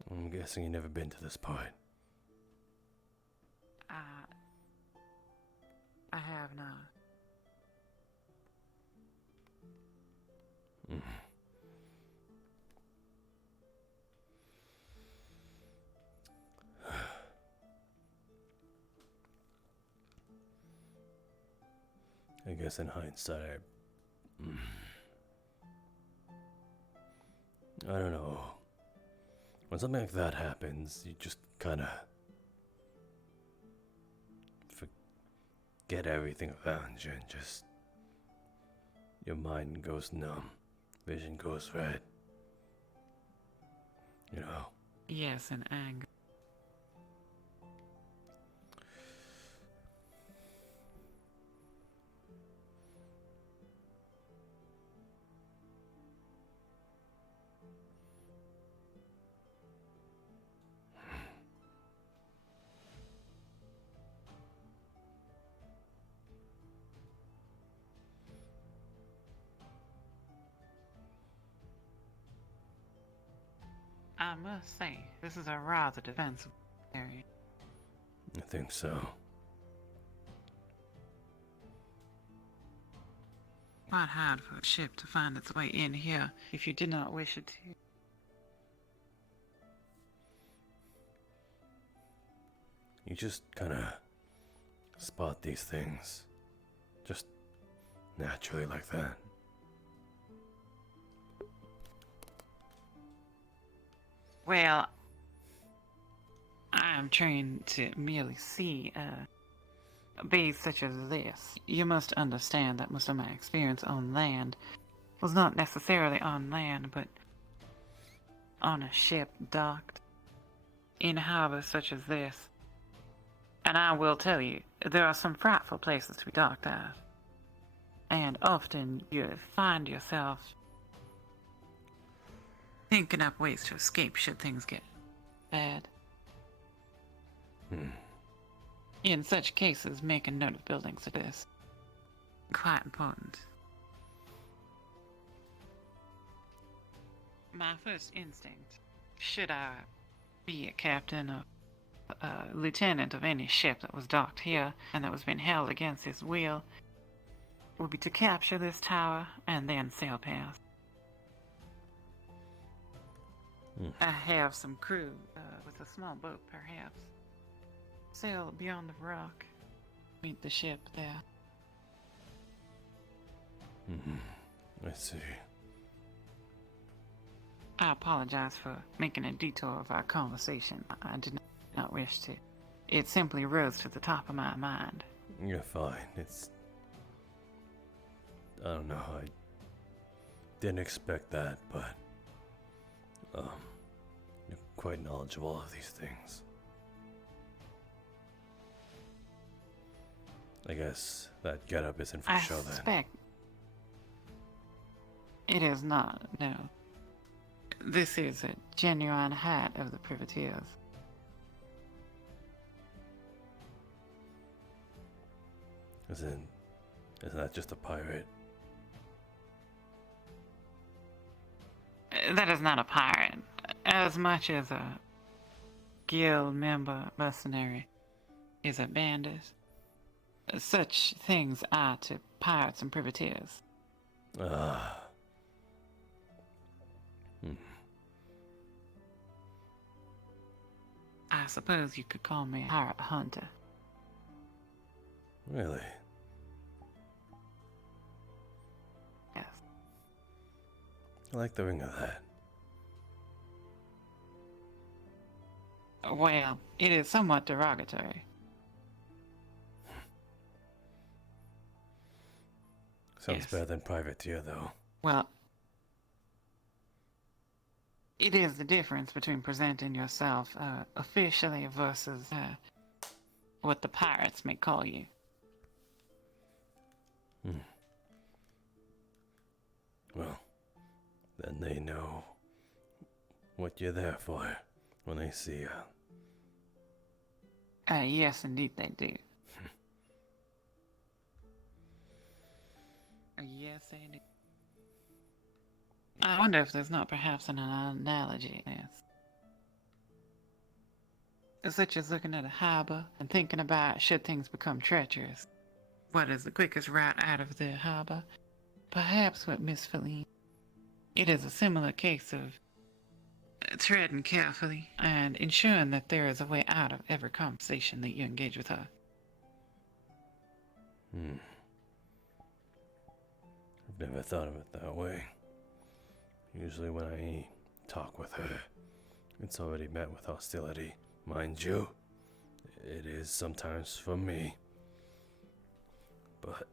I'm guessing you've never been to this part. I have not. Mm. I guess in hindsight, I don't know. When something like that happens, you just kind of forget everything around you and just your mind goes numb, vision goes red. You know? Yes, in anger. I must say, this is a rather defensive area. I think so. Quite hard for a ship to find its way in here if you did not wish it to. You just kind of spot these things just naturally like that. Well, I am trained to merely see beasts such as this. You must understand that most of my experience on land was not necessarily on land, but on a ship docked in harbors such as this. And I will tell you, there are some frightful places to be docked at. And often you find yourself thinking up ways to escape should things get bad. In such cases, make a note of buildings like this. Quite important. My first instinct, should I be a captain or a lieutenant of any ship that was docked here and that was being held against his will, would be to capture this tower and then sail past. I have some crew with a small boat, perhaps. Sail beyond the rock, meet the ship there. I see. I apologize for making a detour of our conversation. I did not wish to. It simply rose to the top of my mind. You're fine. I don't know. I didn't expect that, but you're quite knowledgeable of these things. I guess that getup isn't for show then. I suspect it is not, no. This is a genuine hat of the privateers. Isn't that just a pirate? That is not a pirate, as much as a guild member mercenary is a bandit. Such things are to pirates and privateers. Ah. I suppose you could call me a pirate hunter. Really? Yes. I like the ring of that. Well, it is somewhat derogatory. Sounds Yes. better than privateer, though. Well, it is the difference between presenting yourself officially versus what the pirates may call you. Well, then they know what you're there for when they see you. Yes, indeed they do. Yes, they do. I wonder if there's not perhaps an analogy in this. Such as looking at a harbor and thinking about, should things become treacherous, what is the quickest route out of the harbor? Perhaps with Miss Feline, it is a similar case of treading carefully and ensuring that there is a way out of every conversation that you engage with her. I've never thought of it that way. Usually when I talk with her, it's already met with hostility. Mind you, it is sometimes for me. But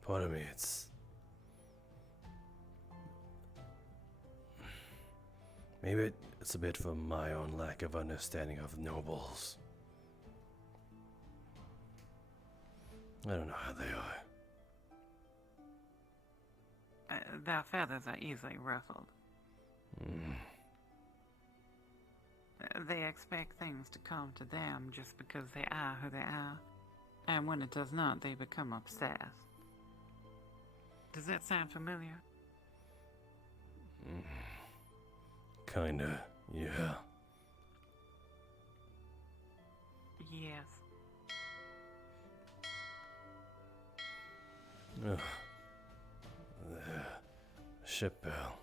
part of me, maybe it's a bit from my own lack of understanding of nobles. I don't know how they are. Their feathers are easily ruffled. They expect things to come to them just because they are who they are, and when it does not, they become obsessed. Does that sound familiar? Kinda, yeah. Yes. Ugh. There. Ship bell.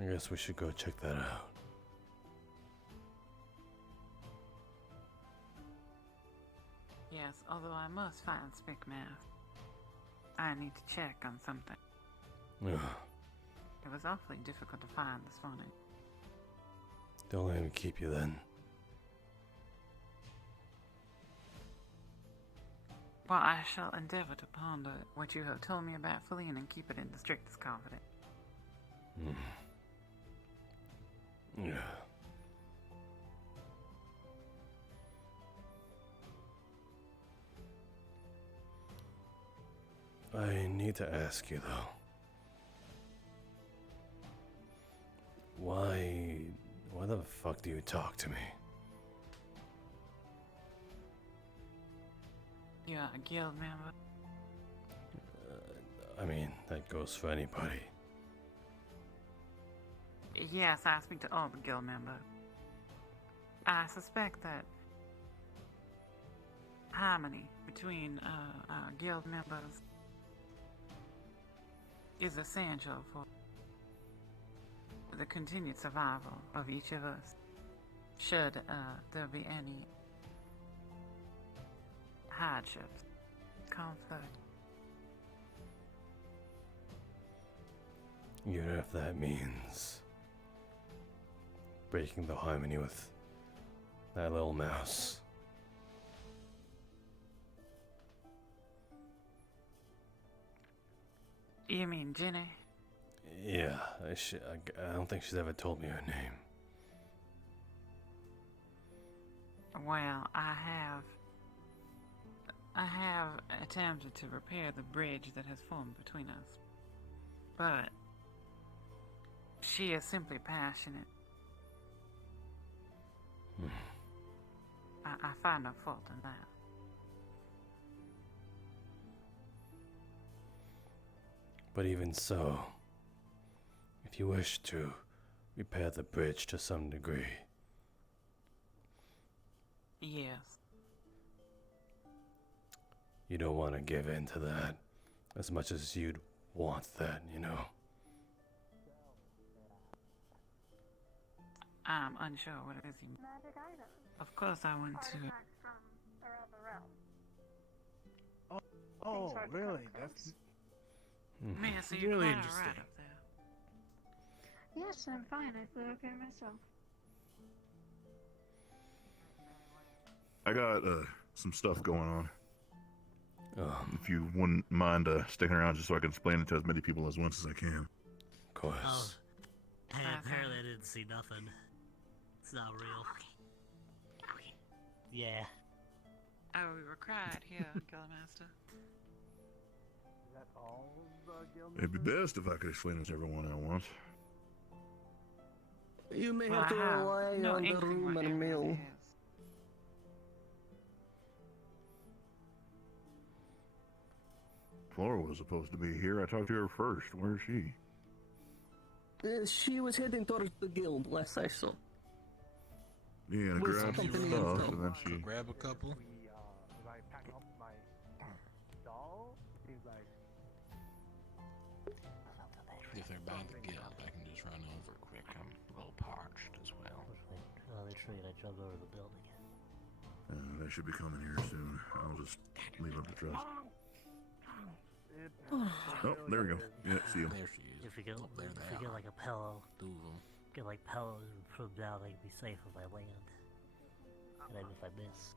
I guess we should go check that out. Yes, although I must find Spickmath. I need to check on something. Ugh. It was awfully difficult to find this morning. Don't let him keep you then. Well, I shall endeavor to ponder what you have told me about Feline and keep it in the strictest confidence. Yeah. I need to ask you though. Why the fuck do you talk to me? You're a guild member? I mean, that goes for anybody. Yes, I speak to all the guild members. I suspect that harmony between guild members is essential for the continued survival of each of us, should there be any hardships, conflict. Even if that means breaking the harmony with that little mouse. You mean Jenny? Yeah, I don't think she's ever told me her name. Well, I have I have attempted to repair the bridge that has formed between us. But she is simply passionate. I find no fault in that. But even so, if you wish to repair the bridge to some degree. Yes. You don't want to give in to that as much as you'd want that, you know? I'm unsure what it is you... Of course I want to... Oh, really? That's Man, so you're really quite interesting. alright up there. Yes, I'm fine. I feel okay myself. I got some stuff going on. If you wouldn't mind sticking around just so I can explain it to as many people as once as I can. Of course. Oh, hey, apparently I didn't see nothing. It's not real. Yeah. Oh, we were quiet here, Guildmaster. It'd be best if I could explain it to everyone at once. You may Well, have to I have rely no on the inkling room what and everyone mill. is. Flora was supposed to be here. I talked to her first. Where is she? She was heading towards the guild, last I saw. Yeah, I With grabbed some company stuff, info. and then she... Grab a couple. If they're by the guild, I can just run over quick. I'm a little parched as well. Oh, they trade. I jumped over the building. They should be coming here soon. I'll just leave up the trust. Oh, there we go. Yeah, see him. There she is. If you get, There if they you get are. like a pillow, Two of them. get like pillows and put them down, they can be safe if I land. And then if I miss.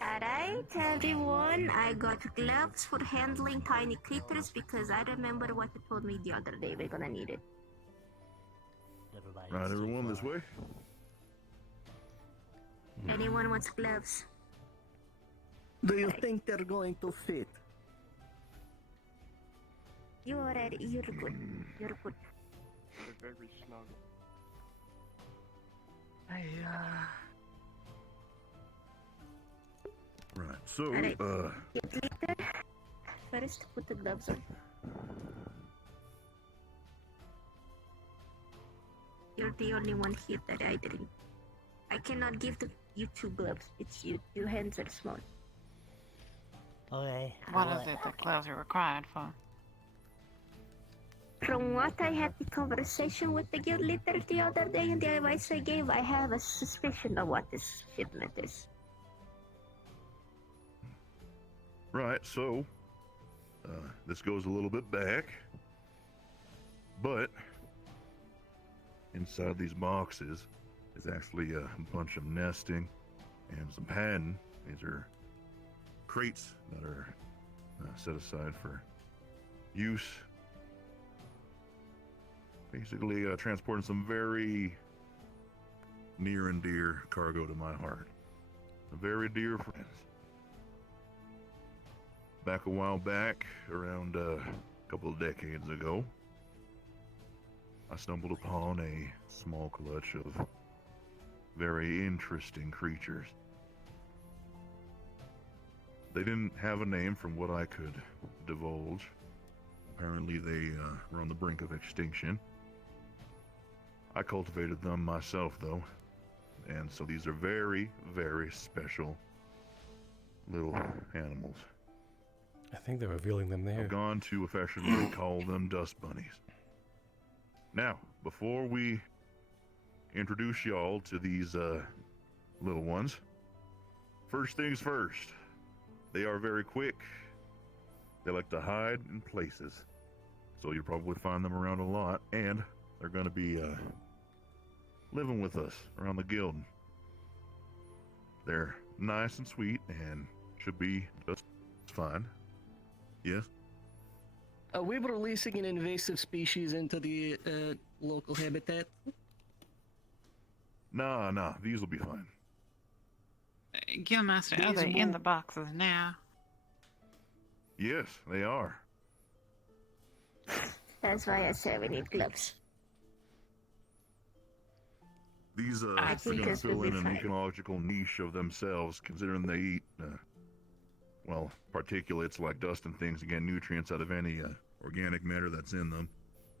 Alright, everyone, I got gloves for handling tiny creatures because I remember what you told me the other day. We're gonna need it. Never mind. Right, everyone, this way? Anyone wants gloves? Do you think they're going to fit? You already, you're good. You're good. They're very snug. Right, so, Alright. Get later. First, put the gloves on. You're the only one here that I didn't. I cannot give you two gloves. It's you. Your hands are small. Okay. What is it that gloves are required for? From what I had the conversation with the guild leader the other day and the advice I gave, I have a suspicion of what this shipment is. right, so, this goes a little bit back, but inside these boxes is actually a bunch of nesting and some padding. These are crates that are set aside for use. Basically, transporting some very near and dear cargo to my heart. Very dear friends. Back a while back, around a couple of decades ago, I stumbled upon a small clutch of very interesting creatures. They didn't have a name from what I could divulge. Apparently they were on the brink of extinction. I cultivated them myself, though, and so these are very, very special little animals. I think they're revealing them there. I've gone to affectionately call them dust bunnies. Now, before we introduce y'all to these little ones, first things first, they are very quick. They like to hide in places, so you'll probably find them around a lot, and they're going to be living with us around the guild. They're nice and sweet and should be just fine. Yes? Are we releasing an invasive species into the local habitat? Nah, these will be fine. Guildmaster, are they in the boxes now? Yes, they are. That's why I say we need gloves. These I are think going to this would fill be in an fine. ecological niche of themselves, considering they eat, well, particulates like dust and things, again, nutrients out of any organic matter that's in them.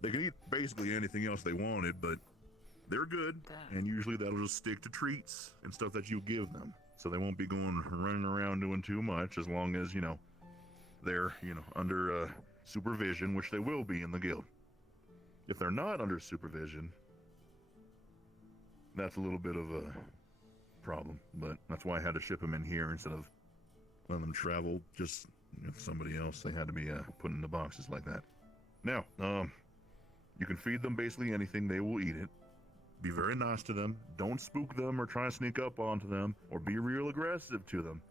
They can eat basically anything else they wanted, but they're good, and usually that'll just stick to treats and stuff that you give them. So they won't be going running around doing too much as long as, they're, under supervision, which they will be in the guild. If they're not under supervision, that's a little bit of a problem, but that's why I had to ship them in here instead of letting them travel just with somebody else. They had to be put in the boxes like that. Now, you can feed them basically anything, they will eat it. Be very nice to them. Don't spook them or try and sneak up onto them or be real aggressive to them.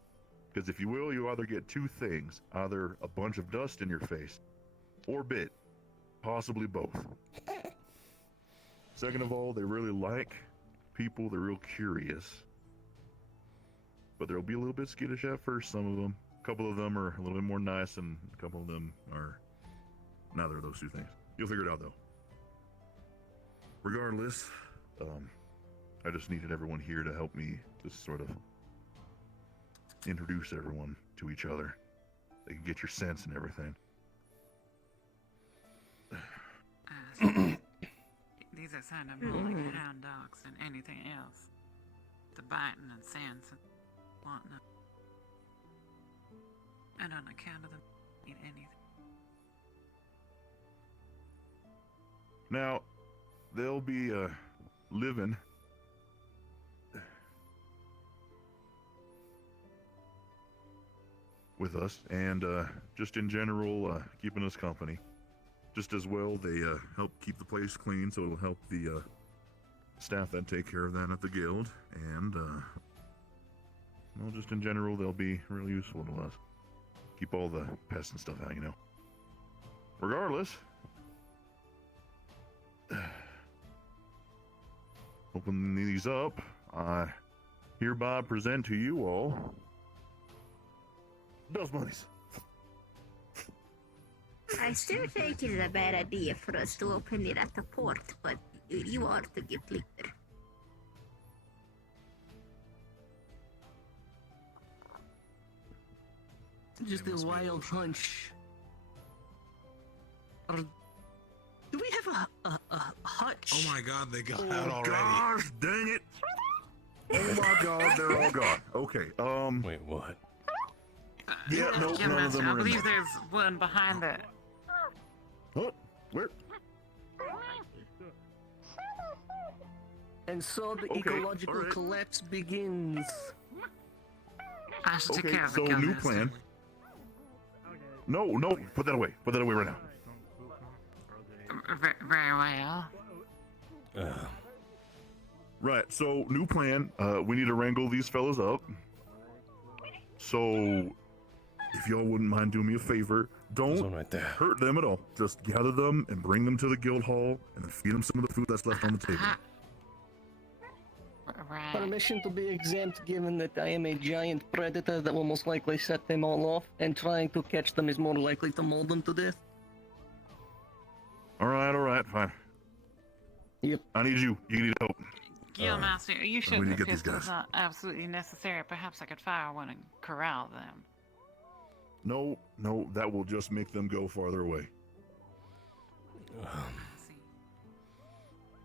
Because if you will, you either get two things. Either a bunch of dust in your face or bit. Possibly both. Second of all, they really like people. They're real curious. But they'll be a little bit skittish at first, some of them. A couple of them are a little bit more nice, and a couple of them are neither of those two things. You'll figure it out, though. Regardless, I just needed everyone here to help me just sort of introduce everyone to each other. They can get your sense and everything. These are sounding more like hound dogs than anything else. The biting and sense and whatnot. And on account of them, eat anything. Now, they'll be living with us and just in general keeping us company. Just as well, they help keep the place clean, so it'll help the staff that take care of that at the guild. And, well, just in general, they'll be really useful to us. Keep all the pests and stuff out, Regardless, open these up, I hereby present to you all dust bunnies. I still think it's a bad idea for us to open it at the port, but you are to give leader. Just a wild hunch. Do we have a hutch? Oh my god, they got out already. Gosh, dang it! Oh my god, they're all gone. Okay, Wait, what? Yeah, no, none of them I are in believe there. there's one behind that. What? Where? And so the Okay, ecological alright. collapse begins. I should take Okay, care of so the new Guildmaster. plan. No, put that away. Put that away right now. Very well. Right, so new plan. We need to wrangle these fellas up. So, if y'all wouldn't mind doing me a favor, There's don't one right there. hurt them at all. Just gather them and bring them to the guild hall, and then feed them some of the food that's left on the table. Right. Permission to be exempt given that I am a giant predator that will most likely set them all off, and trying to catch them is more likely to maul them to death. All right, fine. Yep. I need you. You need help. Guildmaster, are you we sure need the to get these pistol's guys. not absolutely necessary? Perhaps I could fire one and corral them. No, that will just make them go farther away.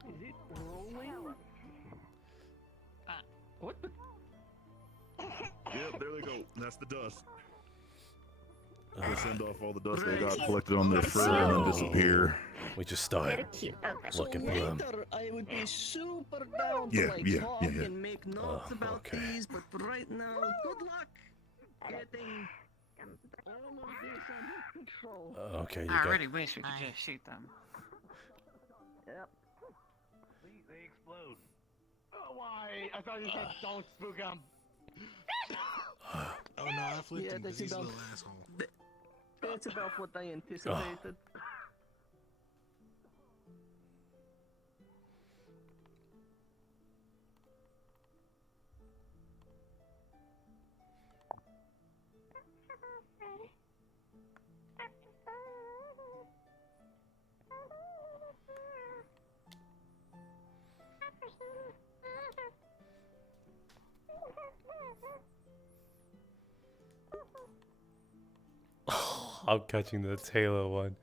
Is it rolling? What the? Yep, there they go. That's the dust. They send off all the dust they got collected on their fur and then disappear. We just started looking for them. Later, I would be super down Yeah, to like yeah, talk yeah, yeah. and make notes about okay. these, but right now, good luck getting all of this under control. Okay, you I got. really wish we could just shoot them. Yep. They explode. Oh, why? I thought you said don't spook them. Oh no, I flipped Yeah, him because that's he's a about- little asshole. That's about what I anticipated. I'm catching the Taylor one.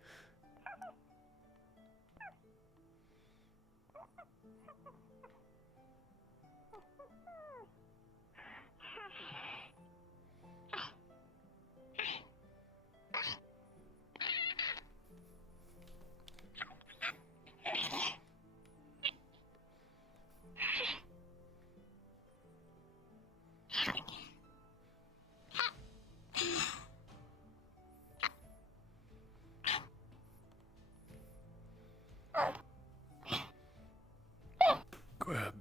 Grab.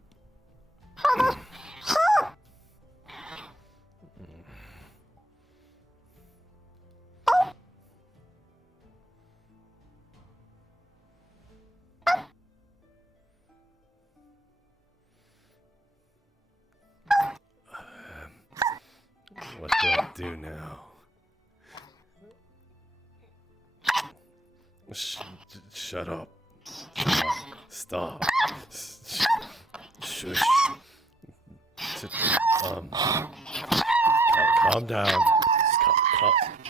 What do I do now? Shut up. Stop. Shush. Calm down.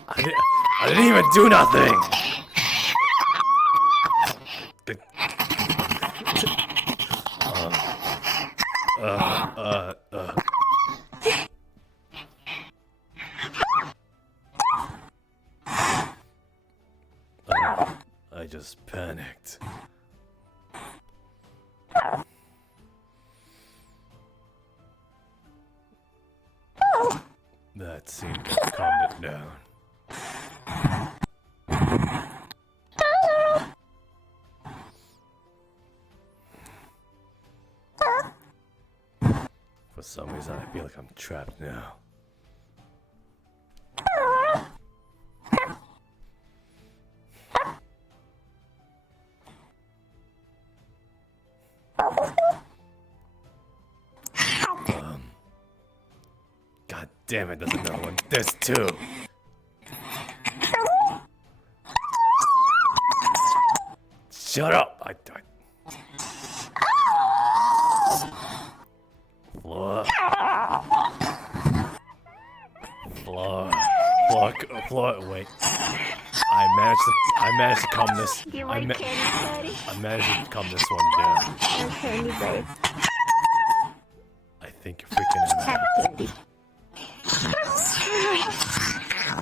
I didn't even do nothing. I just panicked. That seemed to calm it down. For some reason, I feel like I'm trapped now. God damn it, there's another one. There's two. Shut up! Floor, wait. I managed to calm this. I managed to calm this one down. I think you're freaking out.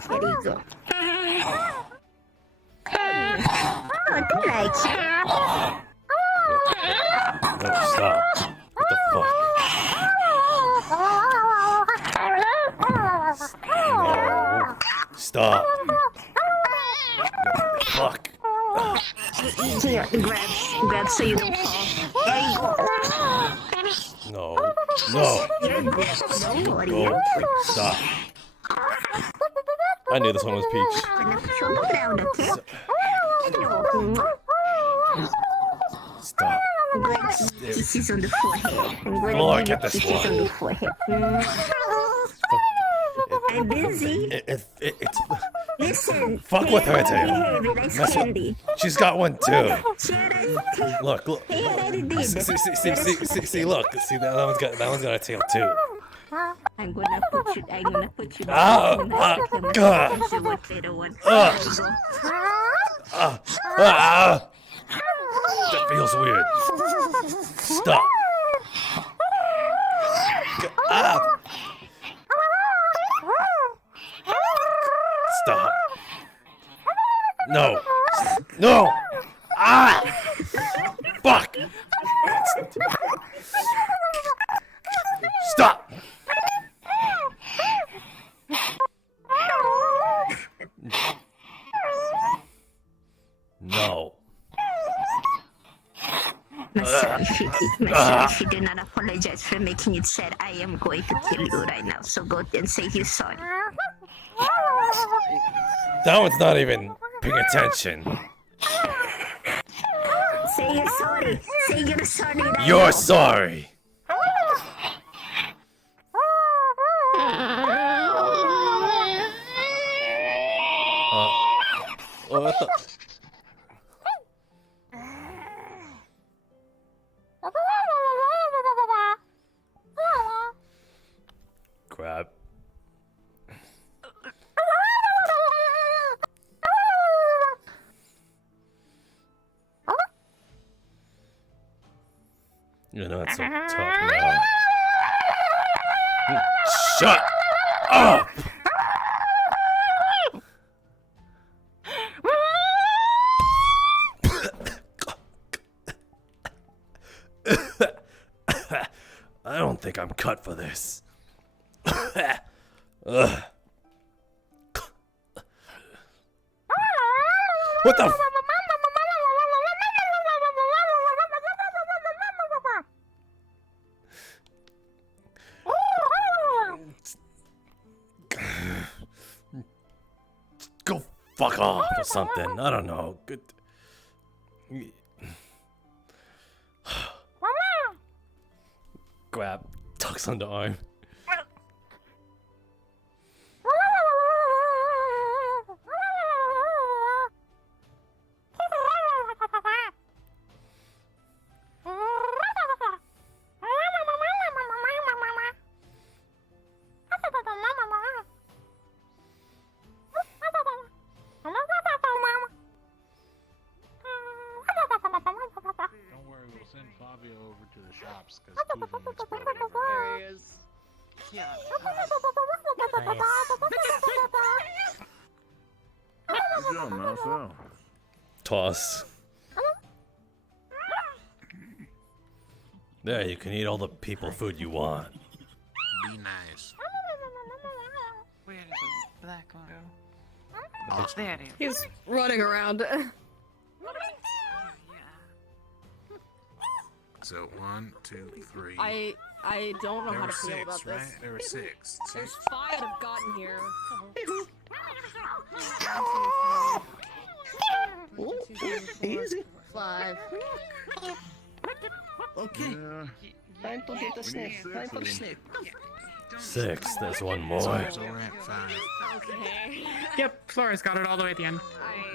There you go. Oh, they like it. No, stop. What the fuck? No. Stop. Fuck. Here, grab so you don't fall. There you go. No. No. Don't worry. Go. Stop. I knew this one was Peach. Stop. Kisses on the forehead. Lord, get this kisses on one. the forehead. I'm busy. It's. Listen. Fuck with her, Taylor. Nice candy. She's got one too. Look. He already did. See, look. See, that one's got a tail too. I'm gonna put you God. That feels weird. Stop. Stop. No. No. Fuck. Stop. No. Masou, if you do not apologize for making it sad, I am going to kill you right now. So go and say you're sorry. That one's not even paying attention. Say you're sorry. Say you're sorry. Right You're now. sorry. What the? Crap. You're not so tough now. Shut up! I don't think I'm cut for this. Ugh. What the? Go fuck off or something. I don't know. Good. Grab Tuck's underarm. Don't worry, we'll send Fabio over to the shops because Cleveland exploded over There he is. Yeah. Good job, Masou. Toss. There, you can eat all the people food you want. Be nice. Where did the black one go? Oh, there it is. He's running around. So 1, 2, 3. I don't know There how were to feel 6, about right? this. There were 6. There's 5 that have gotten here. Easy. 5. Okay. Time to get a snack. Time for a snack. 6. There's one more. So we're at 5. Okay. Yep, Flora's got it all the way at the end.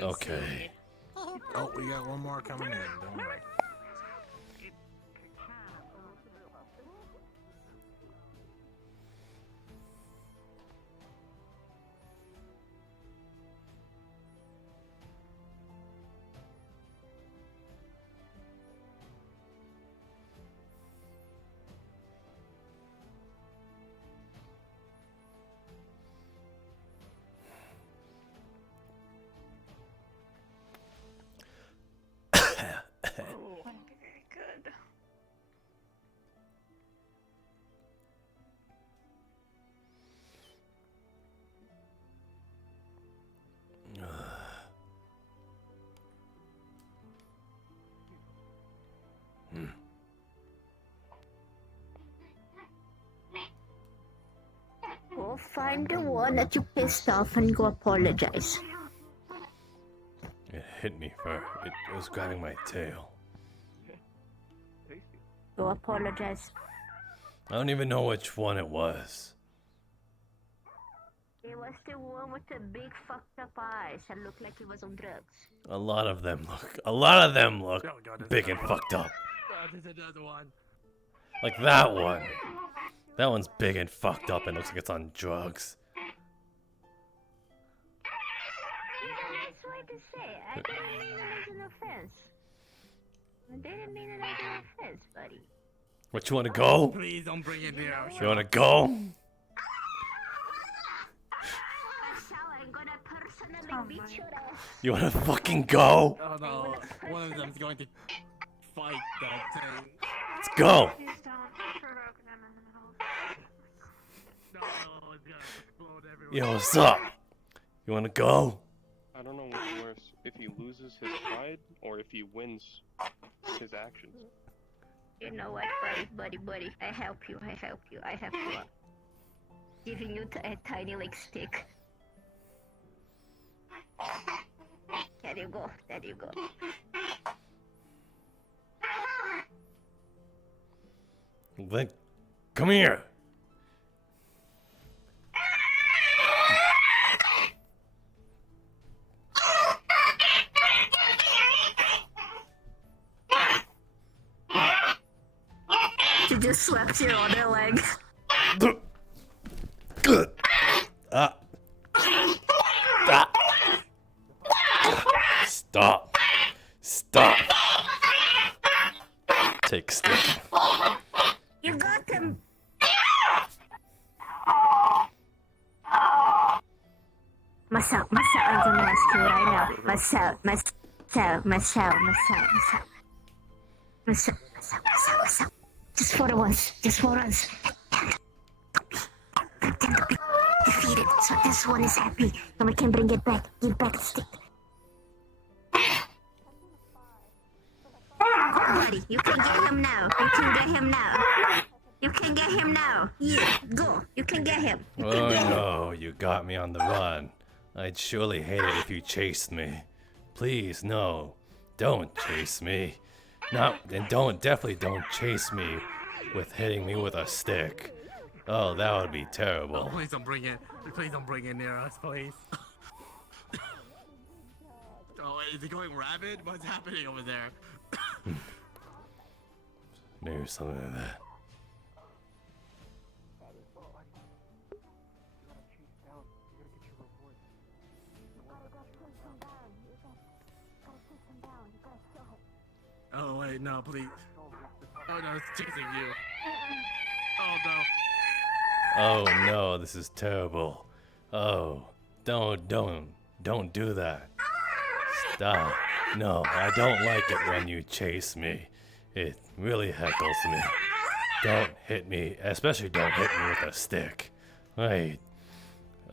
Okay. Oh, we got one more coming in. Don't worry. Very good. Go find the one that you pissed off and go apologize. It hit me it was grabbing my tail. Go apologize. I don't even know which one it was. It was the one with the big fucked up eyes and looked like he was on drugs. A lot of them look big and fucked up. Oh, there's another one. Like that one. That one's big and fucked up and looks like it's on drugs. That's what to say. I didn't mean it as an offense. I didn't mean it as an offense, buddy. What, you wanna go? Please don't bring it near our You wanna go? That's how I'm gonna personally beat your ass. You wanna fucking go? Oh no, one of them's going to fight that thing. Let's go. Please don't provoke them in the middle of No, it's gonna explode everywhere. Yo, what's up? You wanna go? I don't know what's worse, if he loses his pride or if he wins his actions. You know what, buddy, I help you. I have to, giving you a tiny like stick. There you go. Then, come here. You just swept your other leg. Good. Stop. Take stick. Masou, I'm gonna ask you right now. Masou. Just for once. Pretend to be defeated, so this one is happy, and we can bring it back. Give back the stick. Buddy, you can get him now. Yeah, go. You can get him. Oh no, you got me on the run. I'd surely hate it if you chased me. Please, no. Don't chase me. Definitely don't chase me with hitting me with a stick. Oh, that would be terrible. Oh, please don't bring it near us, please. Oh, is it going rabid? What's happening over there? Maybe something like that. Oh wait, no, please. Oh no, it's chasing you. Oh no. Oh no, this is terrible. Oh, don't do that. Stop. No, I don't like it when you chase me. It really heckles me. Don't hit me, especially don't hit me with a stick. Wait.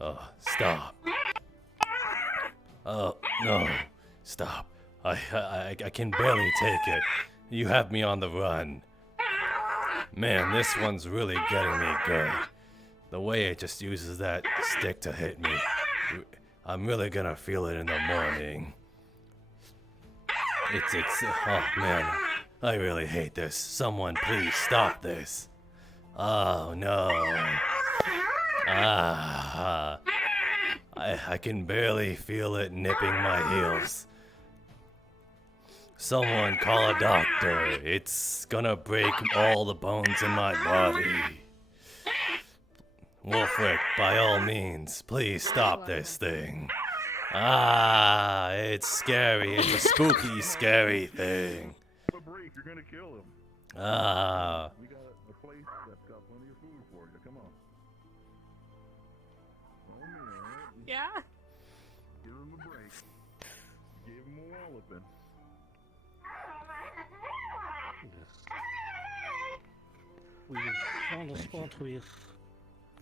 Oh, stop. Oh, no. Stop. I can barely take it. You have me on the run. Man, this one's really getting me good. The way it just uses that stick to hit me. I'm really gonna feel it in the morning. Oh man, I really hate this. Someone please stop this. Oh no. I can barely feel it nipping my heels. Someone call a doctor. It's gonna break all the bones in my body. Wolfric, by all means, please stop this thing. It's scary. It's a spooky, scary thing. You're gonna kill him. We got a place that's got plenty of food for you. Come on. Yeah. Give him a break. Give him a walloping. We found a spot with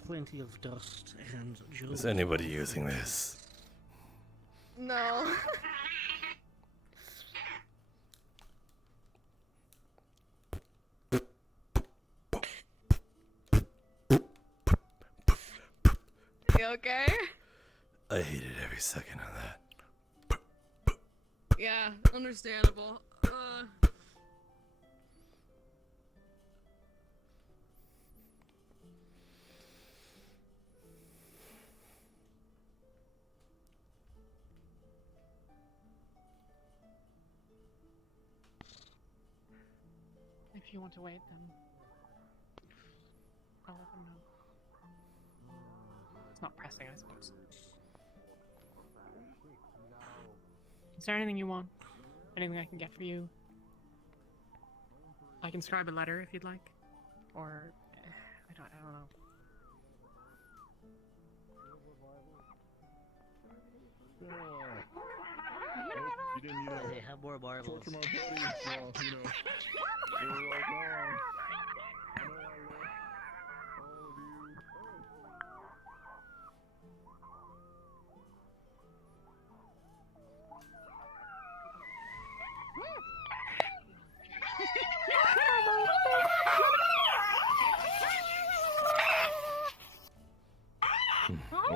plenty of dust and Is anybody using this? No. You okay? I hated every second of that. Yeah, understandable. If you want to wait, then I'll let them know. It's not pressing, I suppose. Is there anything you want? Anything I can get for you? I can scribe a letter if you'd like, or I don't know. You didn't, They have more marbles. torture my buddies, so, they were like, oh, I know I love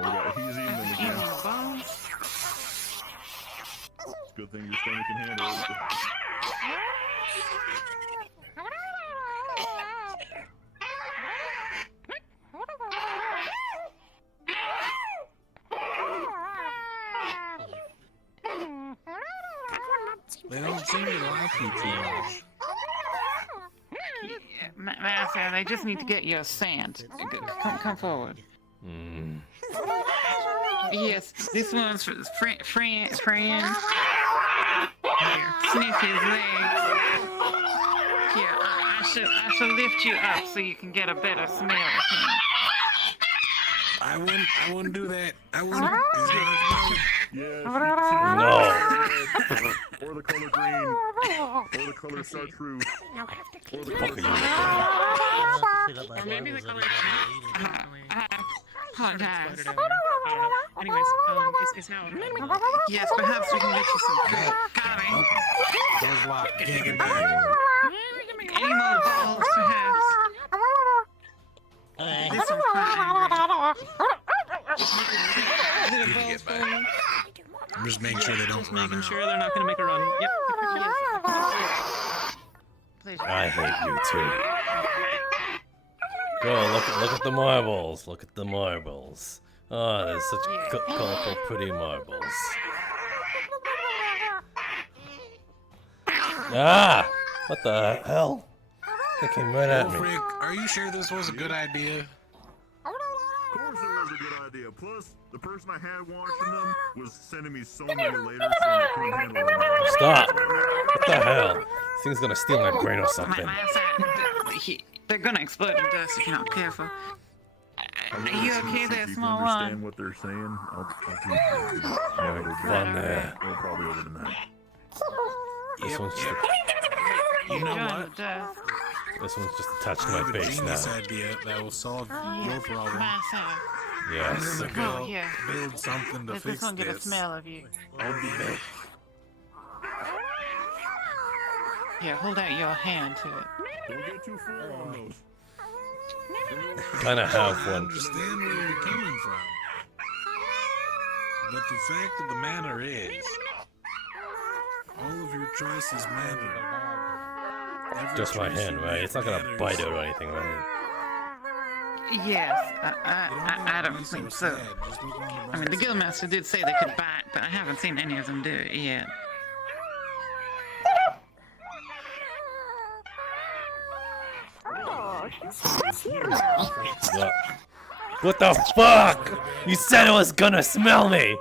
all of you. He's eating them again. It's a good thing your stomach can handle it. They don't seem to like you too much. Masou, they just need to get you a scent. Come forward. Yes, this one's for friend. Here, sniff his legs. Here, I shall lift you up so you can get a better smell of him. I wouldn't do that. I wouldn't. Yes. No. Or the color green. Or the color chartreuse. Or the color Or maybe the color apologize. Anyways, it's now. Yes, perhaps we can get you some food. Coming. Doors locked. Can't get back. Any more balls, perhaps? This one's quite angry. I'm just making sure they don't Just run making out. sure they're not gonna make a run. Yep. I hate you too. Go look at the marbles. Look at the marbles. Oh, there's such colorful, pretty marbles. Ah! What the hell? They came right at me. Wolfric, are you sure this was a good idea? Of course it was a good idea. Plus, the person I had watching them was sending me so many letters saying they couldn't handle it. Stop! What the hell? This thing's gonna steal my brain or something. They're gonna explode in dust if you're not careful. Are you okay there, small understand one? what they're saying? I'll Having fun there. We'll probably over tonight. This one's just You know what? this one's just attached to I my have a face genius now. idea that will solve your problem. Yes. I'm gonna Oh, yeah. build something to Let fix this one get a this. smell of you. I'll be back. Yeah, hold out your hand to it. Don't get too full on those. Kinda have I one. understand where you're coming from. But the fact of the matter is, all of your choices matter. Every Just my choice hand, you right? make It's not gonna matters. bite it or anything, right? Yes, I don't think so. I mean, the Guildmaster did say they could bite, but I haven't seen any of them do it yet. Oh, she's here now. What the fuck? You said it was gonna smell me!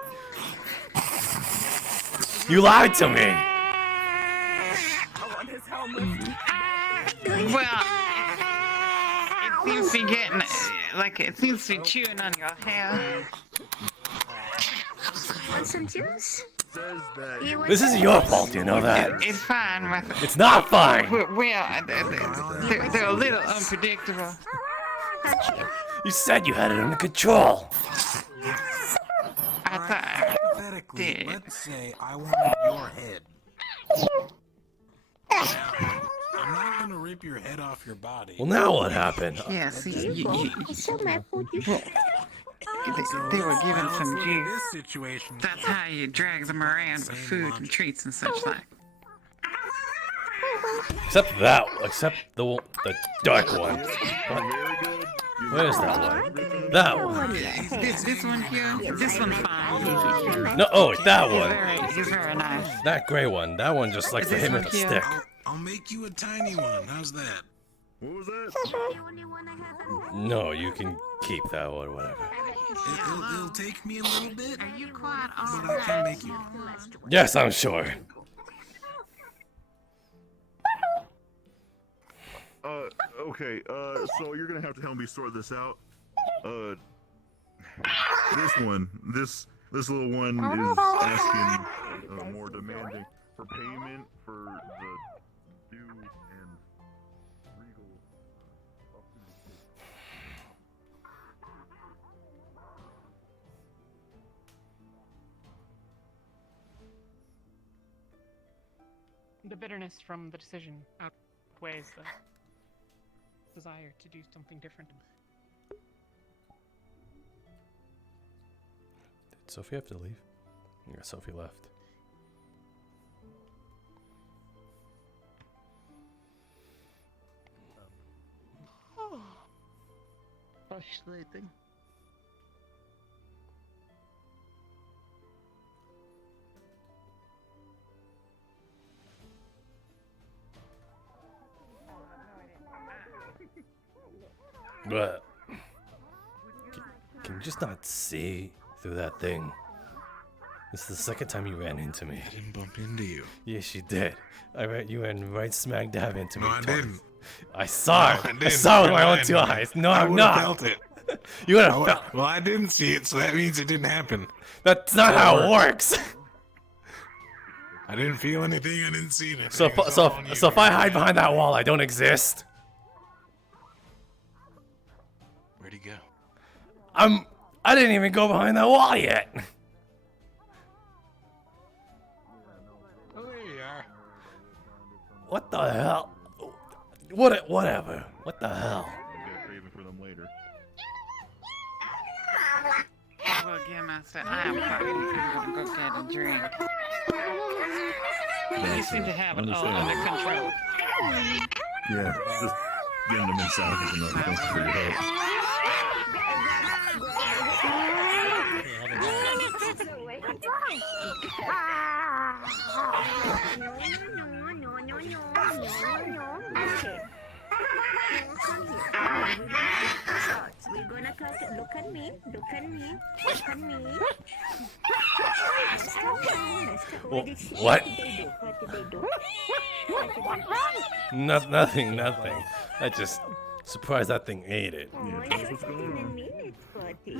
You lied to me! Well, it seems to be getting, like, it seems to be chewing on your hair. Want some juice? This is your fault, you know that. It's fine. It's not fine! Well, they're a little unpredictable. You said you had it under control! I thought I Hypothetically, did. let's say I wanted your head. I'm not gonna rip your head off your body. Well, now what happened? Yeah, see, So my food, you they were given some This juice. situation. That's how you drag them around with food and treats and such like. Except the dark one. What? Where's that one? That one. This one here, this one's fine. No, oh, that one. He's very nice. That gray one. That one just likes to hit me with a stick. I'll make you a tiny one. How's that? What was that? No, you can keep that one, whatever. It'll take me a little bit, Are you quite but I can make you. Yes, I'm sure. Okay, so you're gonna have to help me sort this out. This little one is asking more demanding for payment for the due and regal. The bitterness from the decision outweighs the desire to do something different. Did Sophie have to leave? Yeah, Sophie left. Frustrating. But can you just not see through that thing? This is the second time you ran into me. I didn't bump into you. Yes, you did. You ran right smack dab into me. No, I twice. didn't. I saw No, it. I I didn't. saw it with You're my own lying. 2 eyes. No, I I'm would've not. felt it. You would have felt. Well, I didn't see it, so that means it didn't happen. That's not how it works. I didn't feel anything. I didn't see anything. So if I hide behind that wall, I don't exist. Where'd he go? I didn't even go behind that wall yet. Oh, there you are. What the hell? Whatever. What the hell? For them later. Well, again, Master, I am gonna go get a drink. You seem to have it all under control. Yeah, just getting them inside is enough. Thanks for your help. We're gonna cut it. Look at me. Look at me. Look at me. What? What did they do? Nothing. I just surprised that thing ate it. Oh, I thought you didn't mean it, Scotty. I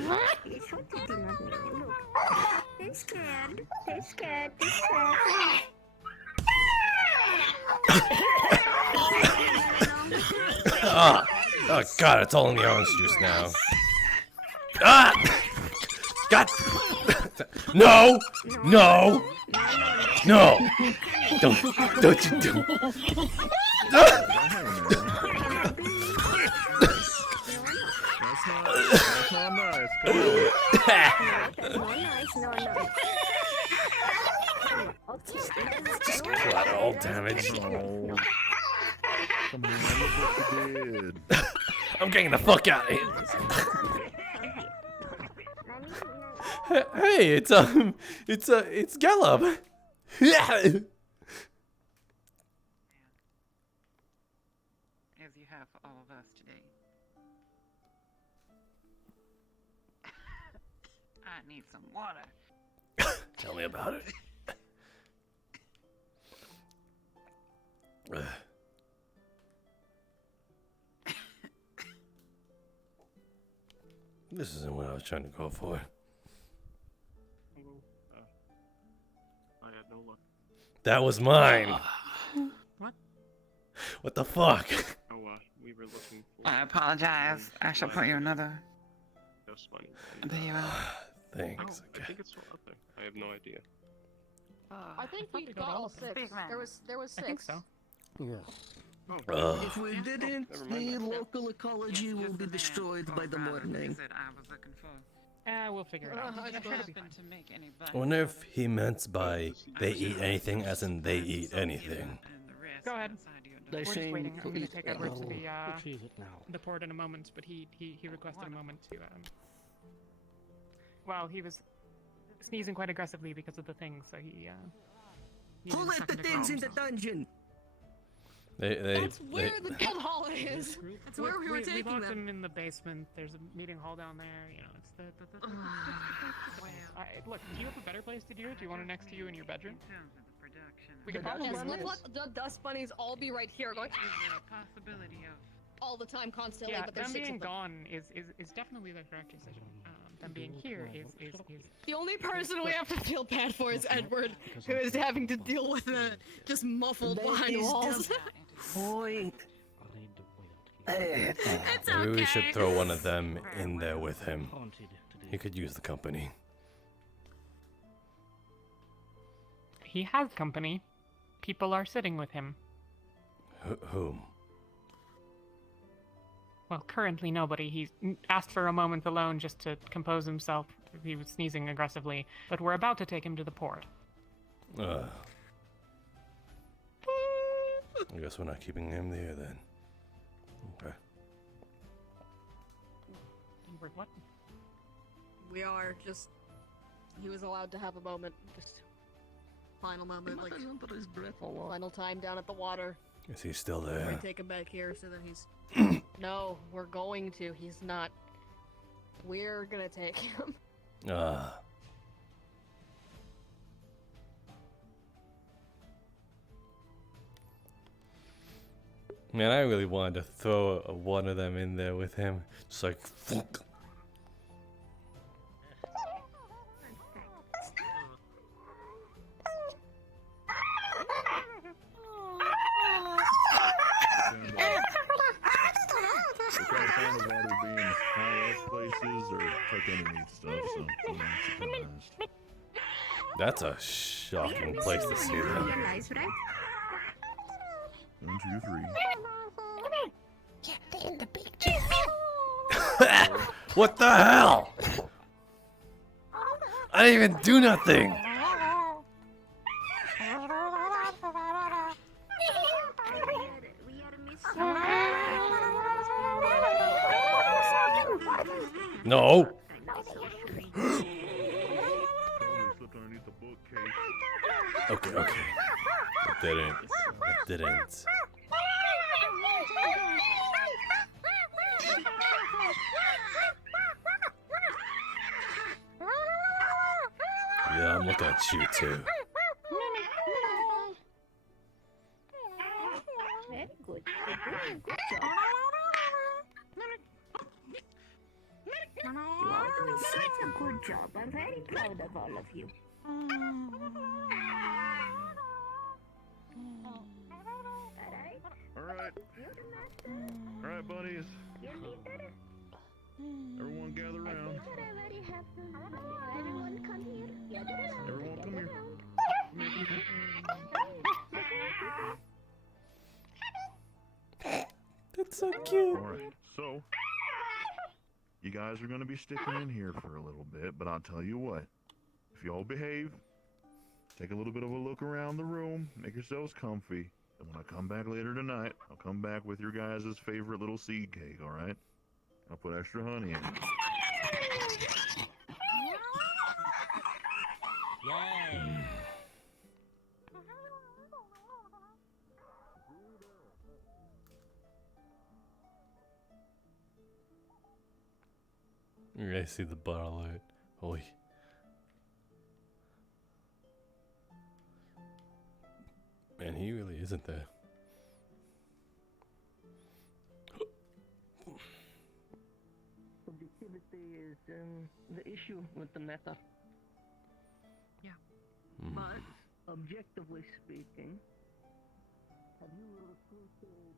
thought you did not mean it. Look. They're scared. They're scared. They're scared. Oh God! It's all in the orange juice now. Ah! God! No! Don't you do! That's not nice. Come on. No nice. Just collateral damage. Oh. Come on, look what you did. I'm getting the fuck out of here. Hey, it's Gelub. As you have for all of us today. I need some water. Tell me about it. This isn't what I was trying to go for. I had no luck. That was mine. What? What the fuck? Oh, we were looking for. I apologize. I shall put you another. That's funny. There you are. Thanks. I think it's still up there. I have no idea. I think we got all six. There was six. I think so. If we didn't, the local ecology will be destroyed by the morning. We'll figure it out. I wonder if he meant by they eat anything as in they eat anything. Go ahead. They're We're just saying waiting. I'm going to to take eat Edward to them. the port in a moment, but he requested a moment to well, he was sneezing quite aggressively because of the thing, so he Who let the things in the dungeon? That's where the guild hall is. That's where we were we taking locked them. him in the basement. There's a meeting hall down there. You know, it's the look, do you have a better place to do it? Do you want it next to you in your bedroom? We could probably Let's let the dust bunnies all be right here, going possibility of all the time, constantly. Yeah, but there's them six being of them. gone is definitely the correct decision. Them being here is The only person we have to feel bad for is Edward, who is having to deal with just muffled That behind is walls. the point. It's Maybe we should okay. throw one of them in there with him. He could use the company. he has company. People are sitting with him. Whom? Well, currently nobody. He's asked for a moment alone just to compose himself. He was sneezing aggressively, but we're about to take him to the port. I guess we're not keeping him there then. Okay. What? We are just. He was allowed to have a moment, just final moment, like final time down at the water. Is he still We're there? gonna take him back here so that he's. No, we're going to. He's not. We're gonna take him. Man, I really wanted to throw one of them in there with him. Just like, surprised. That's a shocking place to see them. Realize, right? 1, 2, 3. Yeah, they're in the big chest. What the hell? I didn't even do nothing. No. Okay, okay. It didn't. It didn't. Yeah, I'm looking at you too. Very good. Good job. You are doing such a good job. I'm very proud of all of you. Alright. Alright, buddies. Everyone gather around. Everyone come here. Gather around. Everyone come here. That's so cute. Alright, so you guys are gonna be sticking in here for a little bit, but I'll tell you what. If you all behave, take a little bit of a look around the room, make yourselves comfy. And when I come back later tonight, I'll come back with your guys' favorite little seed cake, alright? I'll put extra honey in it. You guys see the butt alert. Holy. Man, he really isn't there. Subjectivity is the issue with the matter. Yeah. But, objectively speaking, have you recruited...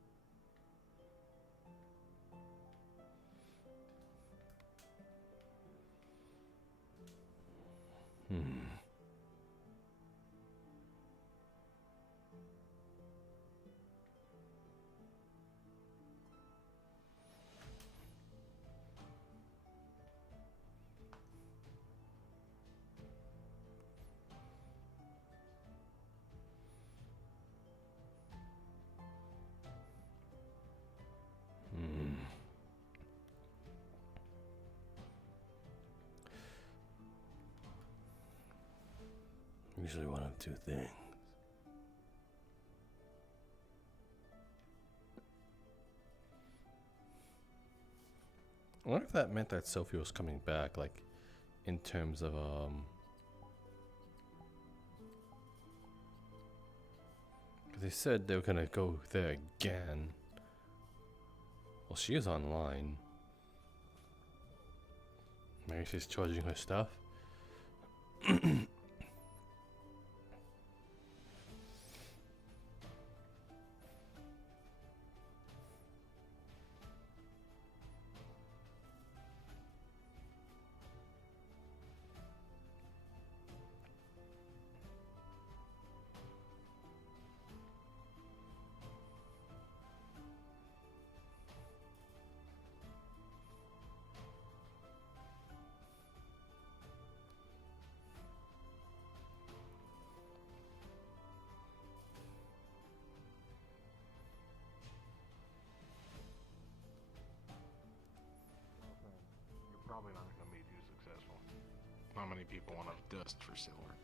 Usually one of two things. I wonder if that meant that Sophie was coming back, like, in terms of, because they said they were gonna go there again. Well, she is online. Maybe she's charging her stuff. Probably not going to be too successful. Not many people want to dust for silver.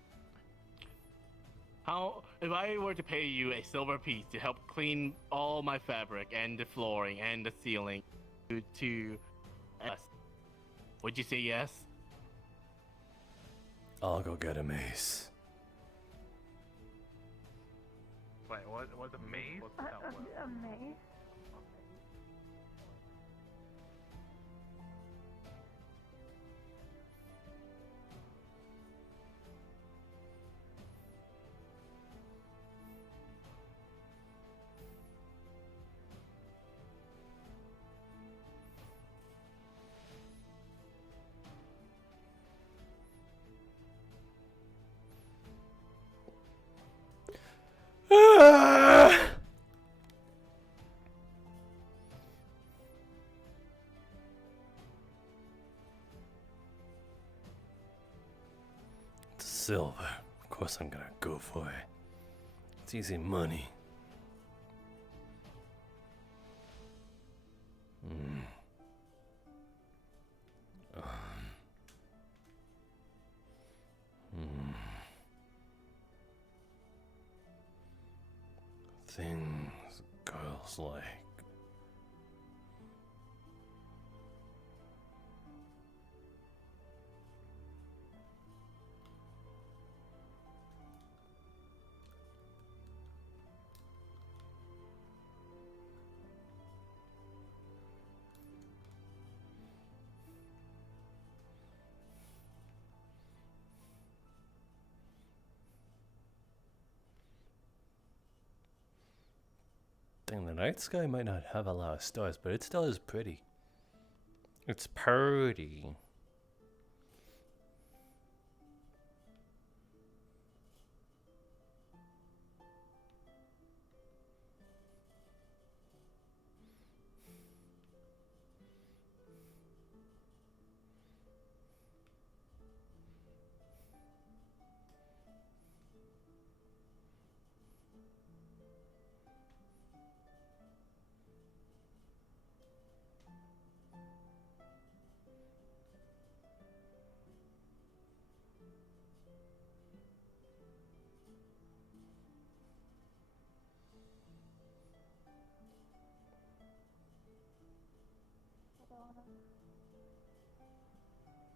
How, if I were to pay you a silver piece to help clean all my fabric and the flooring and the ceiling to us, would you say yes? I'll go get a mace. Wait, what's a maze? What's that one? A maze? Silver. Of course I'm gonna go for it. It's easy money. Hmm. Things girls like. Dang, the night sky might not have a lot of stars, but it still is pretty. It's pretty.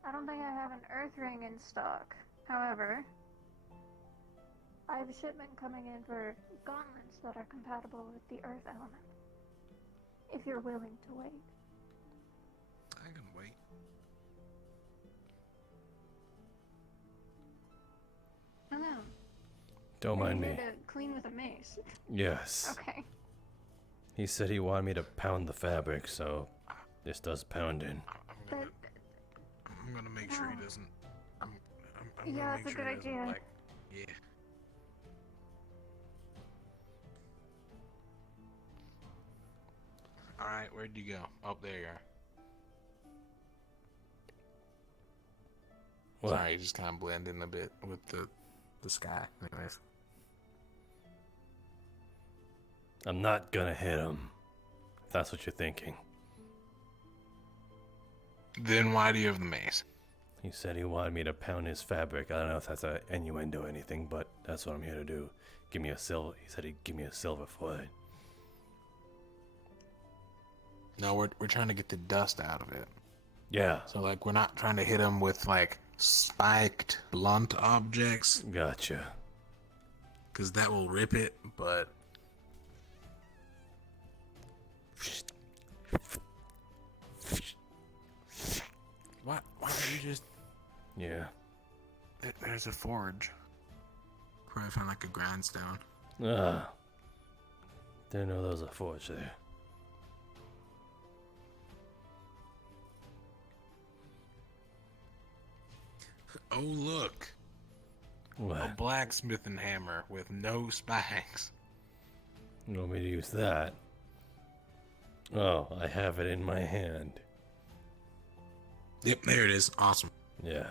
I don't think I have an earth ring in stock. However, I have a shipment coming in for gauntlets that are compatible with the earth element. If you're willing to wait. I can wait. Hello. Don't mind me. Are you here to clean with a mace? Yes. Okay. He said he wanted me to pound the fabric, so this does pounding. I'm gonna make sure he doesn't. I'm Yeah, gonna that's make a sure good he doesn't, idea. like, yeah. All right, where'd you go? Oh, there you are. What? Sorry, you just kind of blend in a bit with the sky. Anyways. I'm not gonna hit him. If that's what you're thinking. Then why do you have the mace? He said he wanted me to pound his fabric. I don't know if that's an innuendo or anything, but that's what I'm here to do. Give me a silver. He said he'd give me a silver for it. No, we're trying to get the dust out of it. Yeah. So like we're not trying to hit him with like spiked blunt objects. Gotcha. Cause that will rip it, but why don't you just Yeah. There's a forge. Probably find like a grindstone. Ah. Didn't know there was a forge there. Oh look. What? A blacksmithing hammer with no spikes. You want me to use that? Oh, I have it in my hand. Yep, there it is. Awesome. Yeah.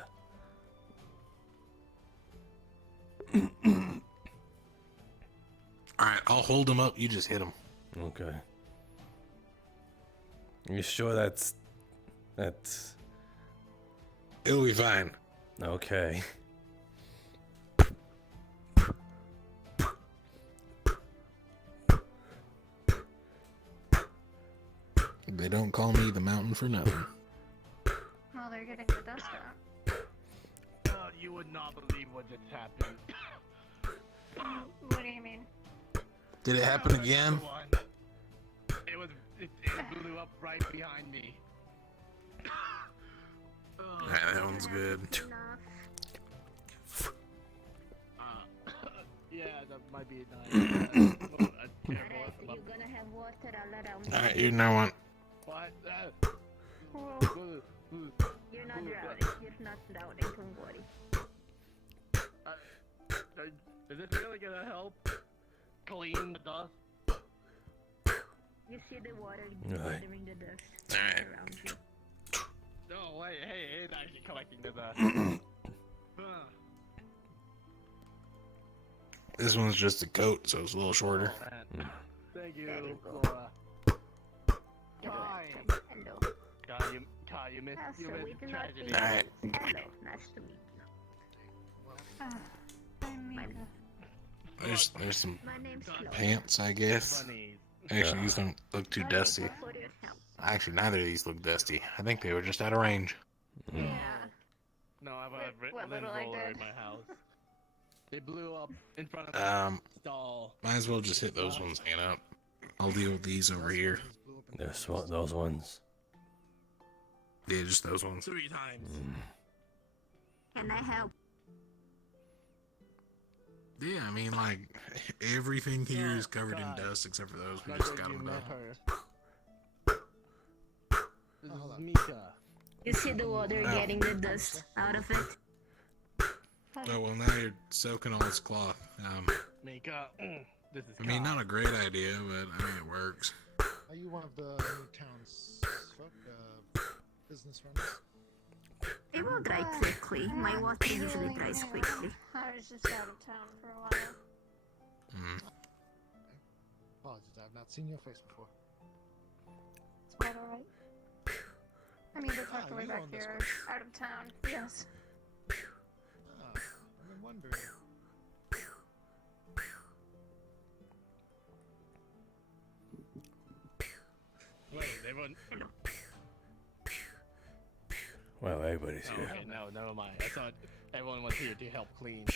Alright, I'll hold him up, you just hit him. Okay. You sure that's... It'll be fine. Okay. They don't call me the mountain for nothing. Well, they're getting the dust out. You would not believe what just happened. What do you mean? Did it happen again? It blew up right behind me. Alright, that one's good. Yeah, that might be nice. You're gonna have water all around. Alright, you know what? What? You're not drowning. You're not drowning. Don't worry. Is this really gonna help clean the dust? You see the water Right. gathering the dust Alright. around you. No, wait, hey, it's actually collecting the dust. This one's just a coat, so it's a little shorter. Thank you, Flora. Kai, you missed tragedy. Alright. Hello, nice to meet you. There's some My name's Chloe. pants, I guess. Actually, these don't look too dusty. Actually, neither of these look dusty. I think they were just out of range. Yeah. No, I've What written little I roller did. in my house. They blew up in front of Um, the stall. Might as well just hit those ones hanging up. I'll deal with these over here. Those ones. Yeah, just those ones. 3 times. Can I help? Yeah, I mean, like, everything here is covered in dust except for those. We just got them met up. her. This is Mika. You see the water Oh. getting the dust out of it? Oh, well, now you're soaking all this cloth. Mika, this is I mean, Kai. not a great idea, but I mean, it works. Are you one of the new townsfolk, business runners? It will dry quickly. My water usually dries quickly. I was just out of town for a while. Apologies, I've not seen your face before. It's quite alright. I mean, they talked way you back own this here. place. Out of town, yes. I've been wondering. Wait, everyone. Well, everybody's Oh, here. okay, no, never mind. I thought everyone was here to help clean.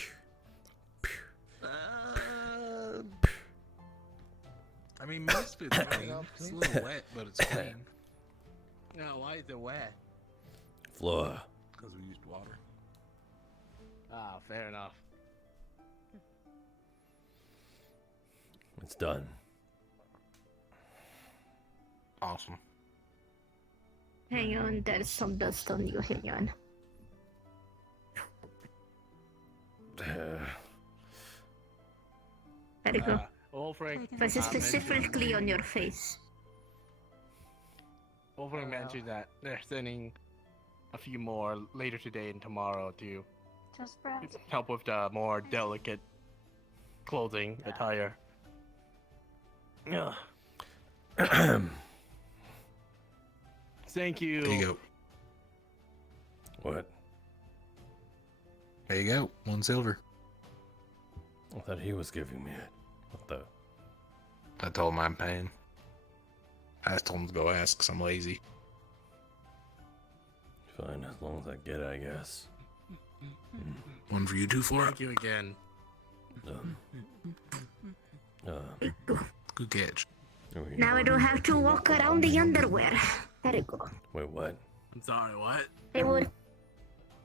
I mean, most of it's clean. It's a little wet, but it's clean. No, why is it wet? Flora. Because we used water. Ah, fair enough. It's done. Awesome. Hang on, there's some dust on you. Hang on. There you go. Wolfric. This is specifically on your face. Wolfric mentioned that they're sending a few more later today and tomorrow to Just friends. help with the more delicate clothing attire. Thank you. There you go. What? There you go. 1 silver. I thought he was giving me it. What the? I told him I'm paying. I just told him to go ask because I'm lazy. Fine, as long as I get it, I guess. 1 for you, 2 for it. Thank you again. Good catch. Now I don't have to walk around the underwear. There you go. Wait, what? I'm sorry, what? They would.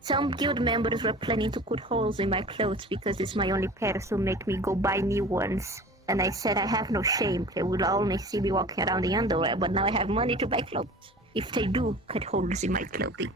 Some guild members were planning to put holes in my clothes because it's my only pair, so make me go buy new ones. And I said I have no shame. They will only see me walking around the underwear, but now I have money to buy clothes. If they do cut holes in my clothing.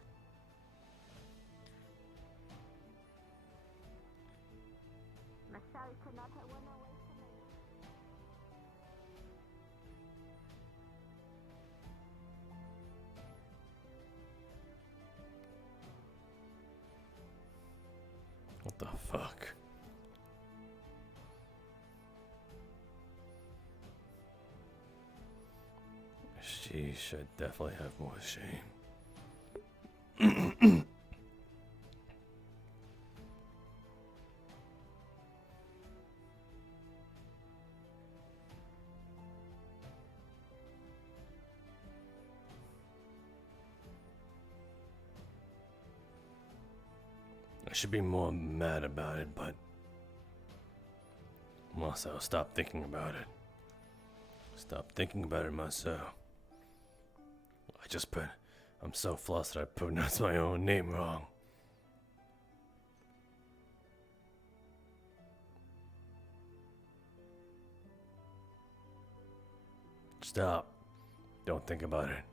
What the fuck? She should definitely have more shame. I should be more mad about it, but Masou, stop thinking about it. Stop thinking about it, Masou. I'm so flustered I pronounced my own name wrong. Stop. Don't think about it.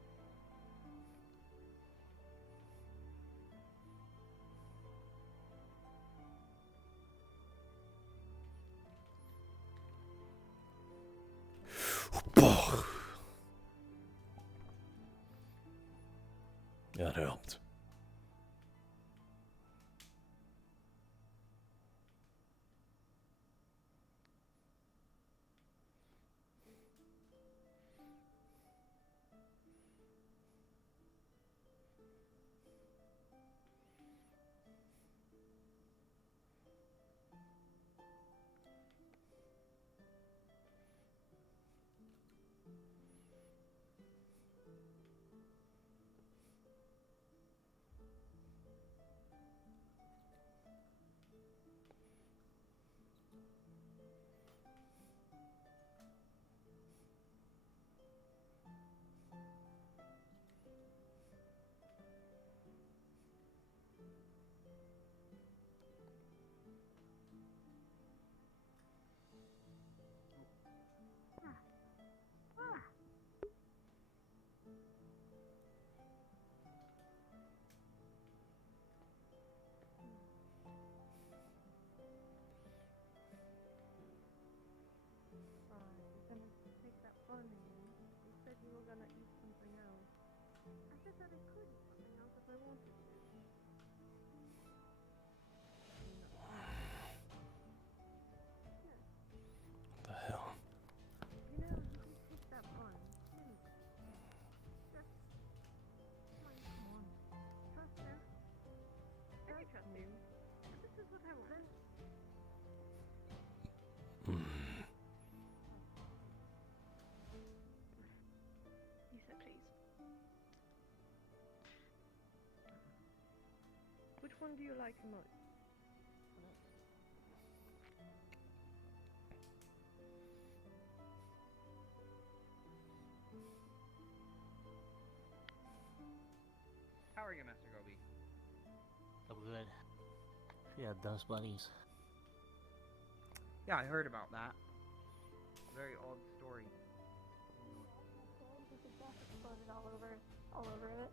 That helped. just said I could do something else if I wanted to. What the hell? You know, you can take that one. Just, come on. Trust me. I do trust you. But this is what I want. Lisa, please. Which one do you like the most? How are you, Master Gobi? I'm good. Yeah, dust bunnies. Yeah, I heard about that. Very old story. The gas exploded all over it.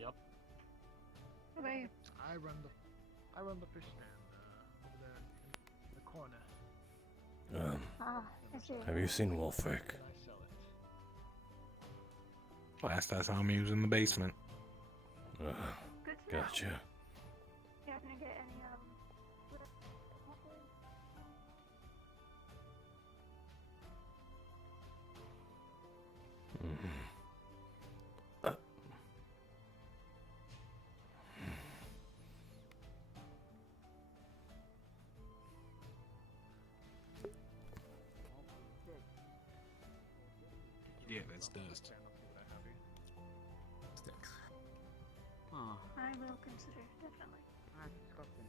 Yep. Okay. I run the fish stand over there in the corner. I see. Have you seen Wolfric? And I sell it. Last I saw him, he was in the basement. Good to know. Gotcha. You happen to get any Yeah, that's dust. Sticks. Oh, I will consider, definitely. that's disgusting.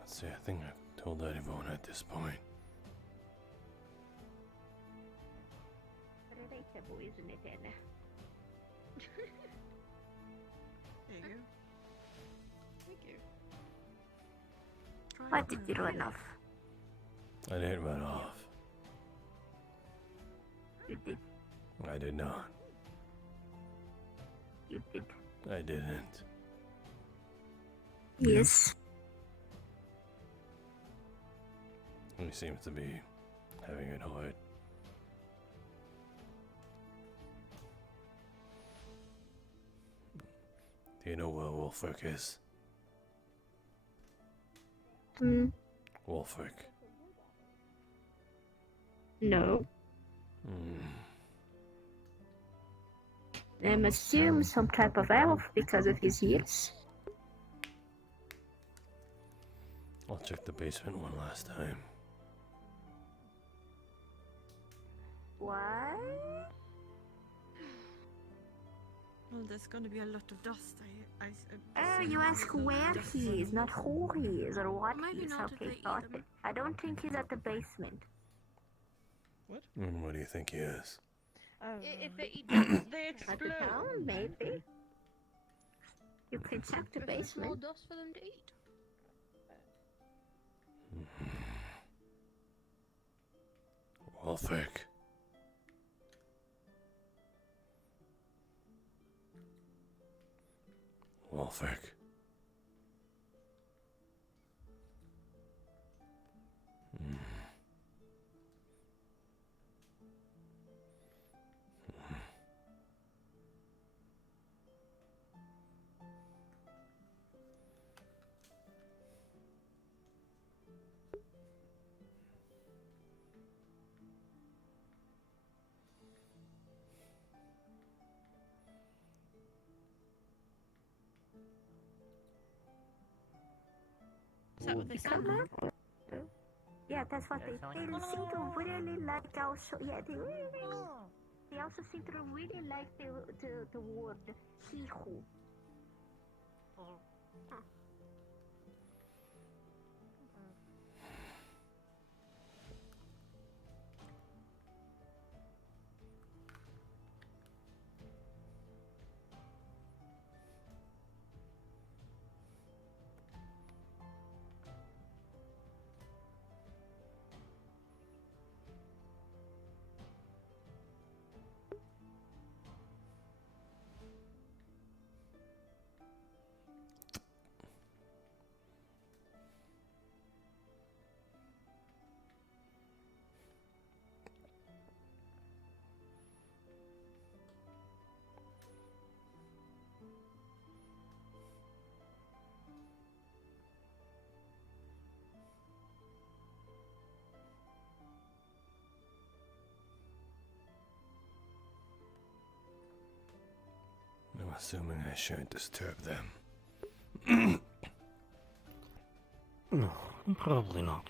Let's see, I think I've told everyone at this point. Relatable, isn't it, Anna? There you go. Thank you. What did you run off? I didn't run off. You did. I did not. You did. I didn't. Yes. He seems to be having it hard. Do you know where Wolfric is? Wolfric. No. Hmm. I'm assuming some type of elf because of his ears. I'll check the basement one last time. What? Well, there's going to be a lot of dust. Oh, you ask where he is, not who he is or what Maybe he is. not if Okay, they eat got him. it. I don't think he's at the basement. What do you think he is? If they eat them, they At the explode. town, maybe. You can check the If there's small basement. dust for them to eat. Wolfric. Wolfric. Is that what they said? Come on. Yeah, that's what they seem to really like also. Yeah, they also seem to really like the word he who. assuming I shouldn't disturb them. No, probably not.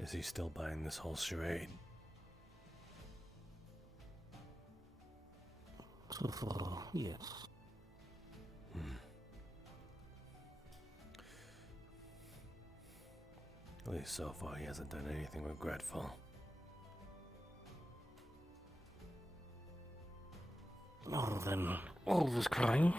Is he still buying this whole charade? So far, yes. At least so far he hasn't done anything regretful. Other than all of his crimes.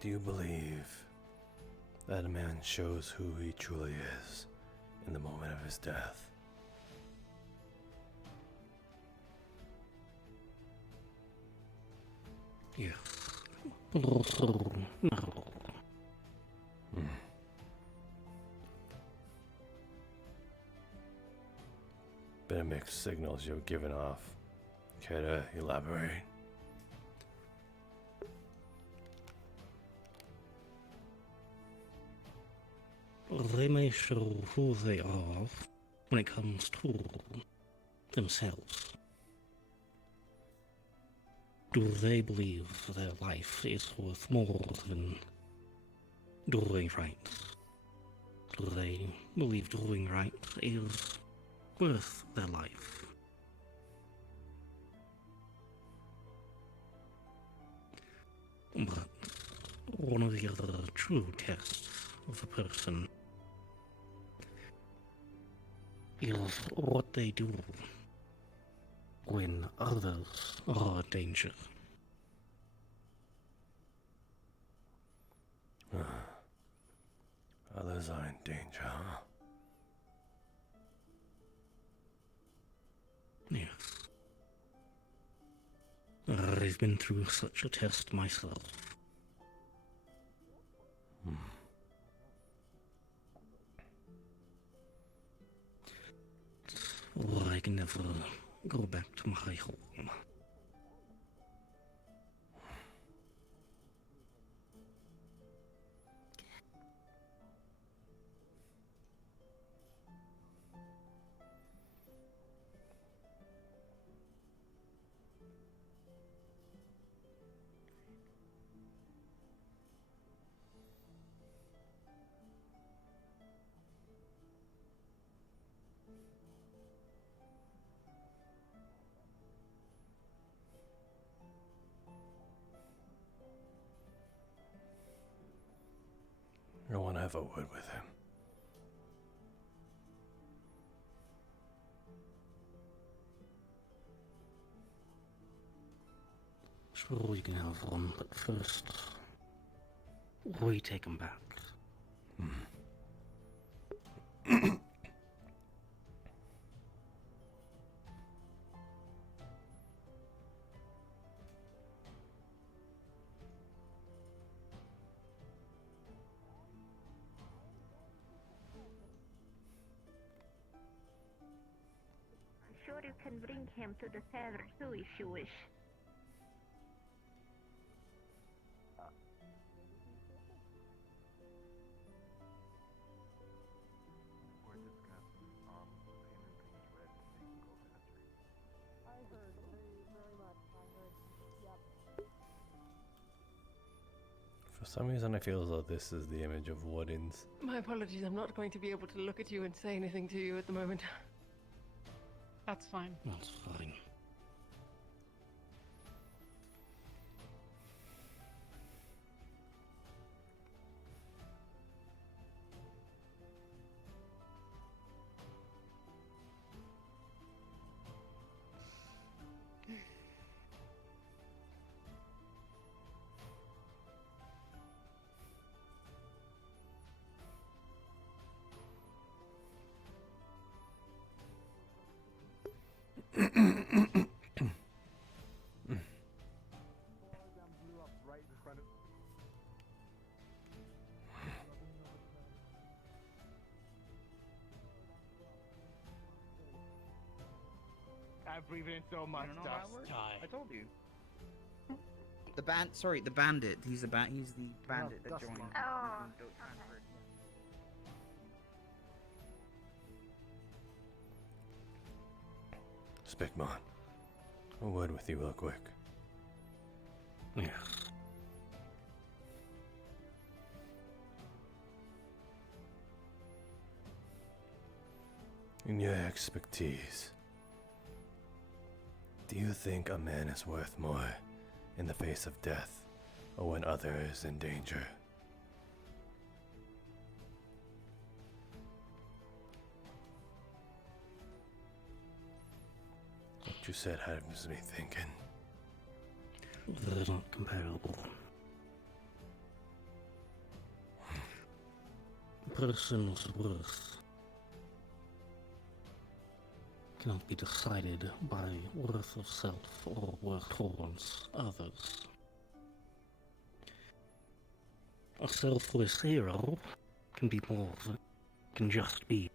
Do you believe that a man shows who he truly is in the moment of his death? Yes. But also, no. Bit of mixed signals you're giving off. Care to elaborate? They may show who they are when it comes to themselves. Do they believe their life is worth more than doing right? Do they believe doing right is worth their life? But one of the other true tests of a person is what they do when others are in danger. Others are in danger, huh? Yes. I've been through such a test myself. Or I can never go back to my home. I want to have a word with him. Sure, you can have one, but first, we take him back. I'm sure you can bring him to the Feather too if you wish. For some reason, I feel as though this is the image of Wardens. My apologies, I'm not going to be able to look at you and say anything to you at the moment. That's fine. That's fine. breathing in so much You don't know how that dust. works? Die. I told you. The bandit. He's the bandit that dust joined. lung. Oh, Don't transfer it. Spickmon, a word with you real quick. Yes. In your expertise, do you think a man is worth more in the face of death or when other is in danger? What you said has me thinking. They're not comparable. A person's worth cannot be decided by worth of self or worth towards others. A selfless hero can be more than, can just be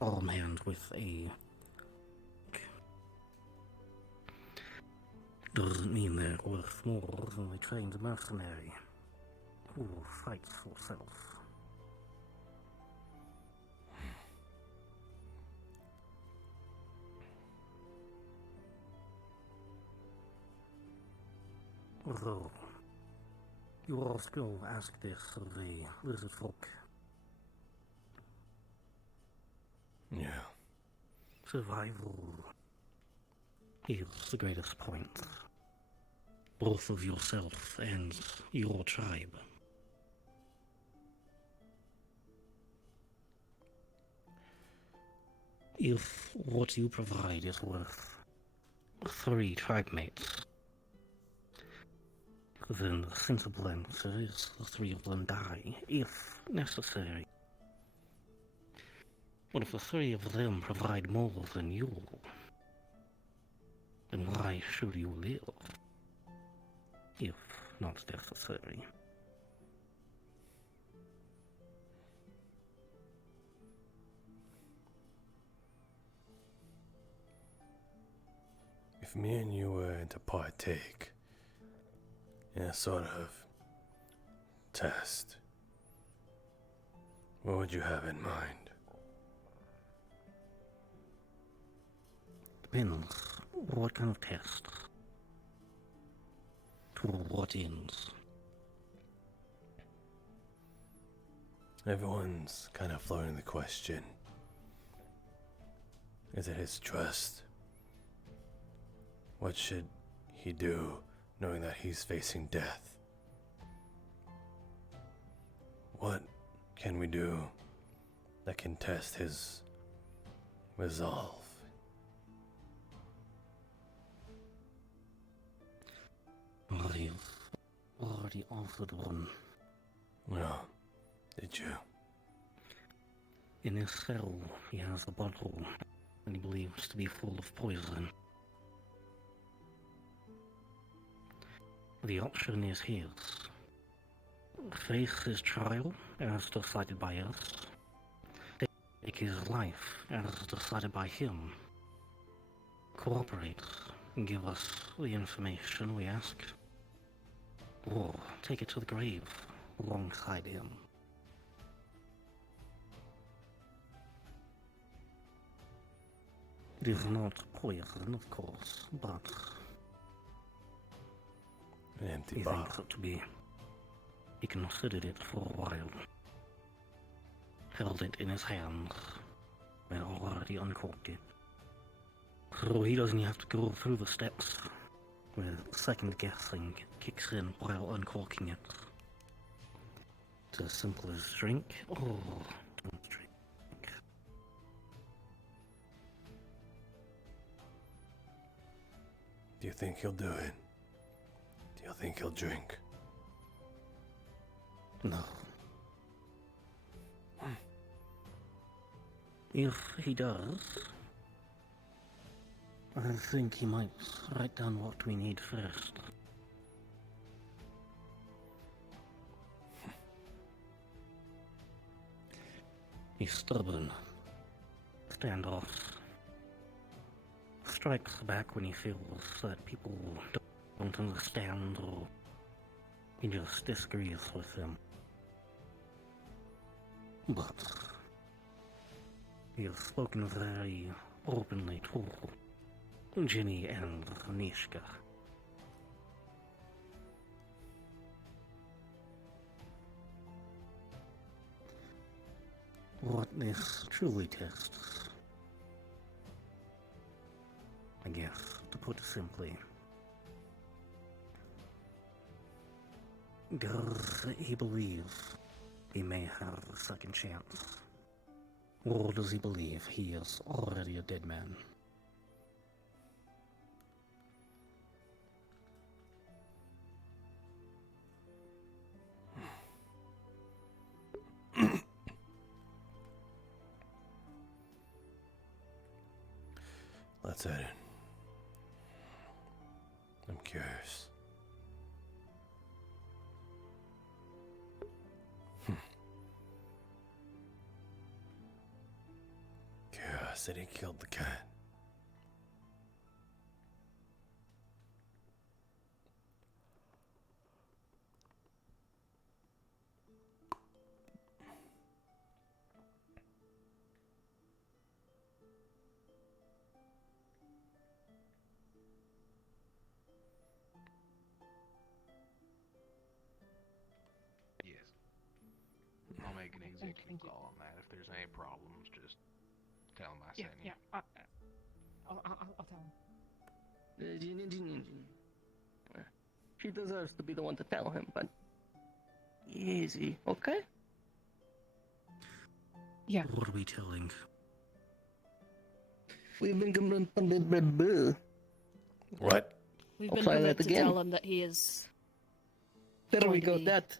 a man with a... Doesn't mean they're worth more than a trained mercenary who fights for self. Although, you all still ask this of the lizard folk. Yeah. Survival is the greatest point. Both of yourself and your tribe. If what you provide is worth 3 tribe mates, then the sensible answer is the 3 of them die, if necessary. But if the 3 of them provide more than you, then why should you live, if not necessary? If me and you were to partake in a sort of test, what would you have in mind? Depends. What kind of test? To what ends? Everyone's kind of floating the question. Is it his trust? What should he do knowing that he's facing death? What can we do that can test his resolve? I've already offered one. Well, did you? In his cell, he has a bottle that he believes to be full of poison. The option is his. Face his trial as decided by us. Take his life as decided by him. Cooperate and give us the information we ask. Or take it to the grave alongside him. It is not poison, of course, but an empty he bottle. thinks it to be. He considered it for a while. Held it in his hands, and already uncorked it. So he doesn't have to go through the steps where second guessing kicks in while uncorking it. It's as simple as drink or don't drink. Do you think he'll do it? Do you think he'll drink? No. If he does, I think he might write down what we need first. He's stubborn. Standoff. strikes back when he feels that people don't understand or he just disagrees with him. But he has spoken very openly to Ginny and Nishka. What this truly tests, I guess, to put it simply, does he believe he may have a second chance? Or does he believe he is already a dead man? Let's head in. I'm curious. Curiosity killed the cat. Yes. I'll make an executive call on that. If there's any problems, just tell him I sent you. I'll tell him. She deserves to be the one to tell him, but easy, okay? Yeah. What are we telling? We've been confronted. What? We've I'll been try permitted that to again. tell him that he is. There we going to go. be That.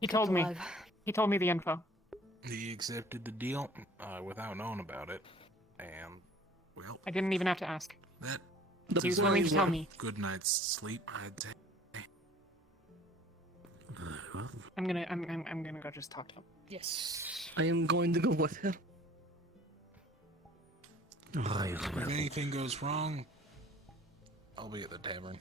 He kept told me. alive. He told me the info. He accepted the deal without knowing about it, and well, I didn't even have to ask. that The He was willing to tell boy- me. good night's sleep, I'd say. I'm gonna go just talk to him. Yes. I am going to go with her. If anything goes wrong, I'll be at the tavern.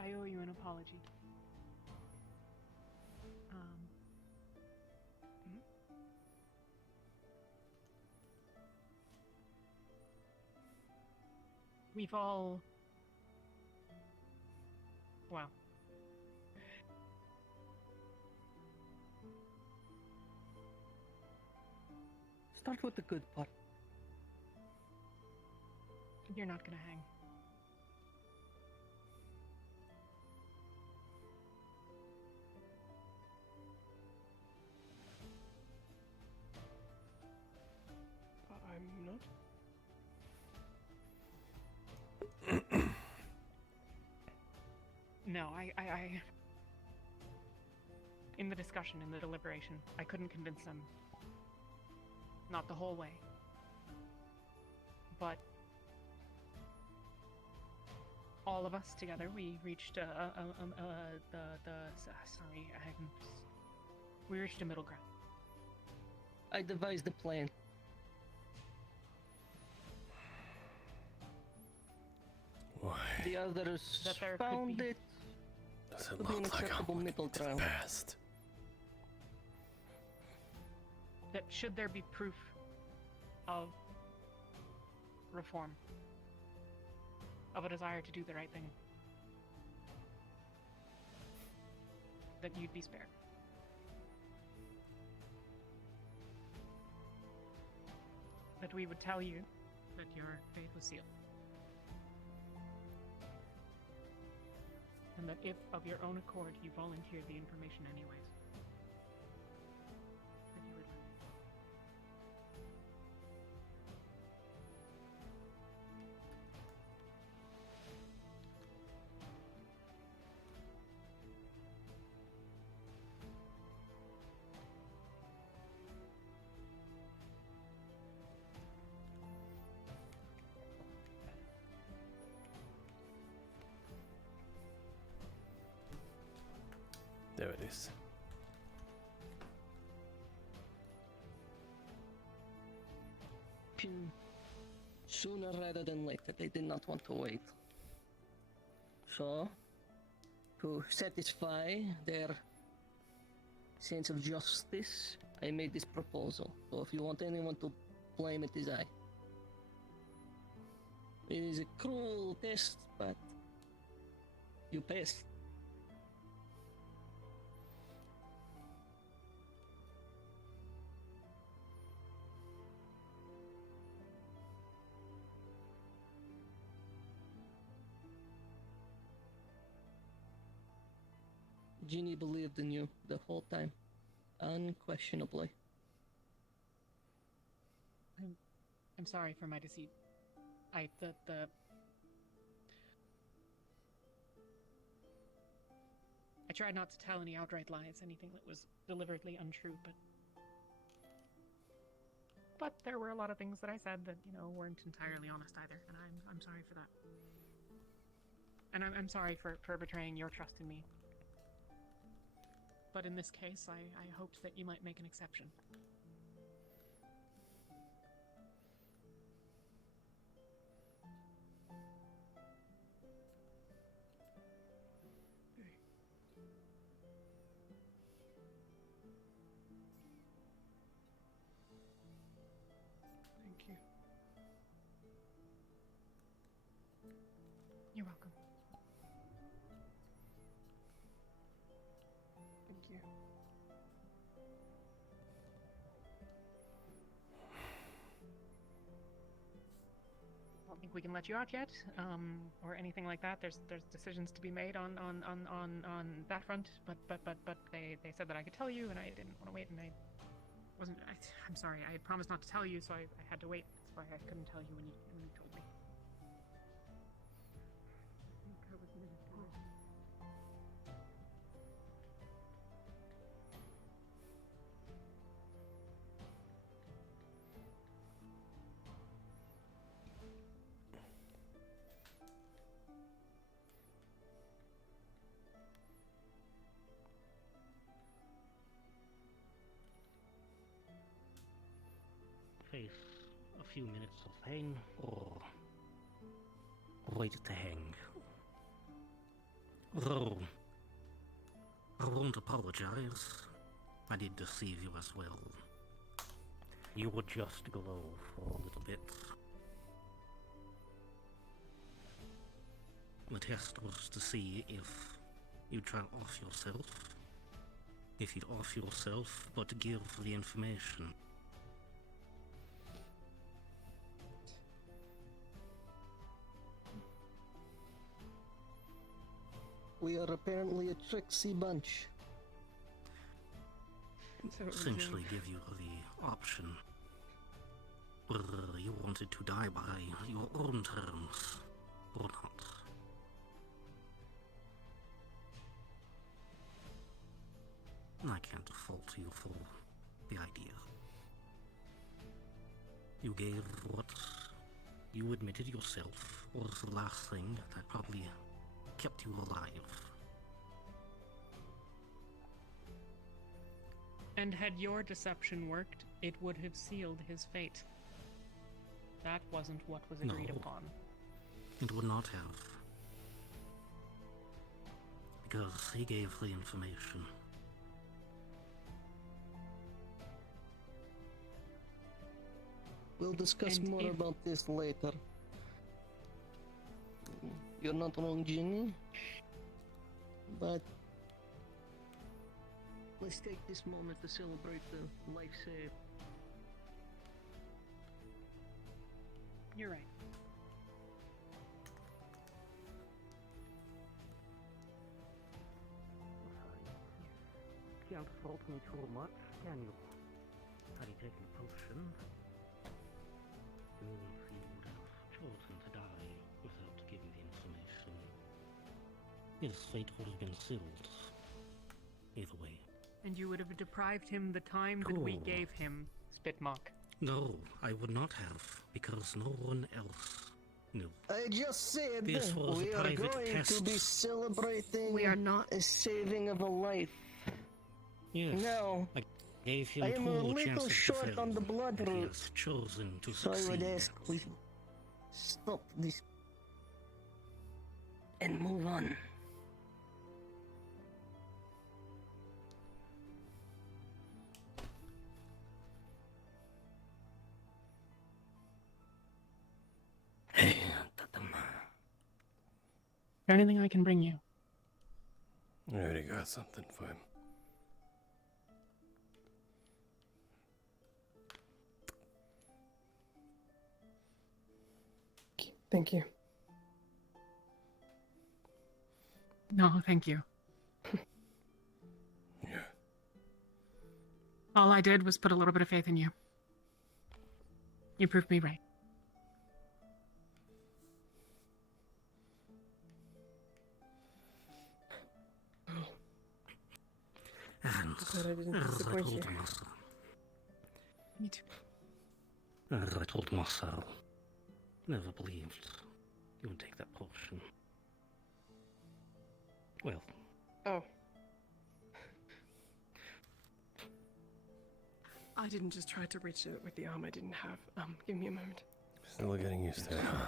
I owe you an apology. We've all... Well. Start with the good part. You're not gonna hang. I'm not. No, I... In the discussion, in the deliberation, I couldn't convince them. Not the whole way. But... all of us together, we reached we reached a middle ground. I devised a plan. Why? The others That there could found be- it Does to it be an look like acceptable I'm middle looking to the ground. past? That should there be proof of reform, of a desire to do the right thing, that you'd be spared. That we would tell you that your fate was sealed. And that if of your own accord you volunteered the information anyways, that you would live. There it is. Sooner rather than later, they did not want to wait. So, to satisfy their sense of justice, I made this proposal. So if you want anyone to blame it is I. It is a cruel test, but you passed. Ginny believed in you the whole time, unquestionably. I'm sorry for my deceit. I tried not to tell any outright lies, anything that was deliberately untrue, but there were a lot of things that I said that, you know, weren't entirely honest either, and I'm sorry for that. And I'm sorry for betraying your trust in me. But in this case, I hoped that you might make an exception. Thank you. You're welcome. Thank you. I don't think we can let you out yet, or anything like that. There's decisions to be made on that front, but they said that I could tell you, and I didn't want to wait, and I'm sorry. I had promised not to tell you, so I had to wait. That's why I couldn't tell you when you told me. Face a few minutes of pain, or wait to hang. Though, I won't apologize. I did deceive you as well. You were just glow for a little bit. The test was to see if you'd try off yourself. If you'd off yourself, but give the information. We are apparently a tricksy bunch. Essentially give you the option whether you wanted to die by your own terms or not. I can't fault you for the idea. You gave what you admitted yourself was the last thing that probably kept you alive. And had your deception worked, it would have sealed his fate. That wasn't what was agreed upon. It would not have. Because he gave the information. We'll discuss And more if- about this later. You're not wrong, Ginny. But let's take this moment to celebrate the life saved. You're right. Can't fault me too much, can you? Had he taken a potion, maybe he would have chosen to die without giving the information. His fate would have been sealed. Either way. And you would have deprived him the time that we Oh. gave him, Spitmock. No, I would not have, because no one else No. I just said This was we a are private going to test. be celebrating We are not. a saving of a life. Yes. Now, I gave him I a am a full chance little of short fail, on the blood and he route. has chosen to So I succeed. would ask we stop this and move on. Hey, Is there anything I can bring you? I already got something for him. Thank you. No, thank you. Yeah. All I did was put a little bit of faith in you. You proved me right. And Glad I didn't as I disappoint told you. Masou, Me too. as I told Masou, never believed you would take that potion. Well, Oh. I didn't just try to reach it with the arm I didn't have. Give me a moment. Still getting used to it, huh?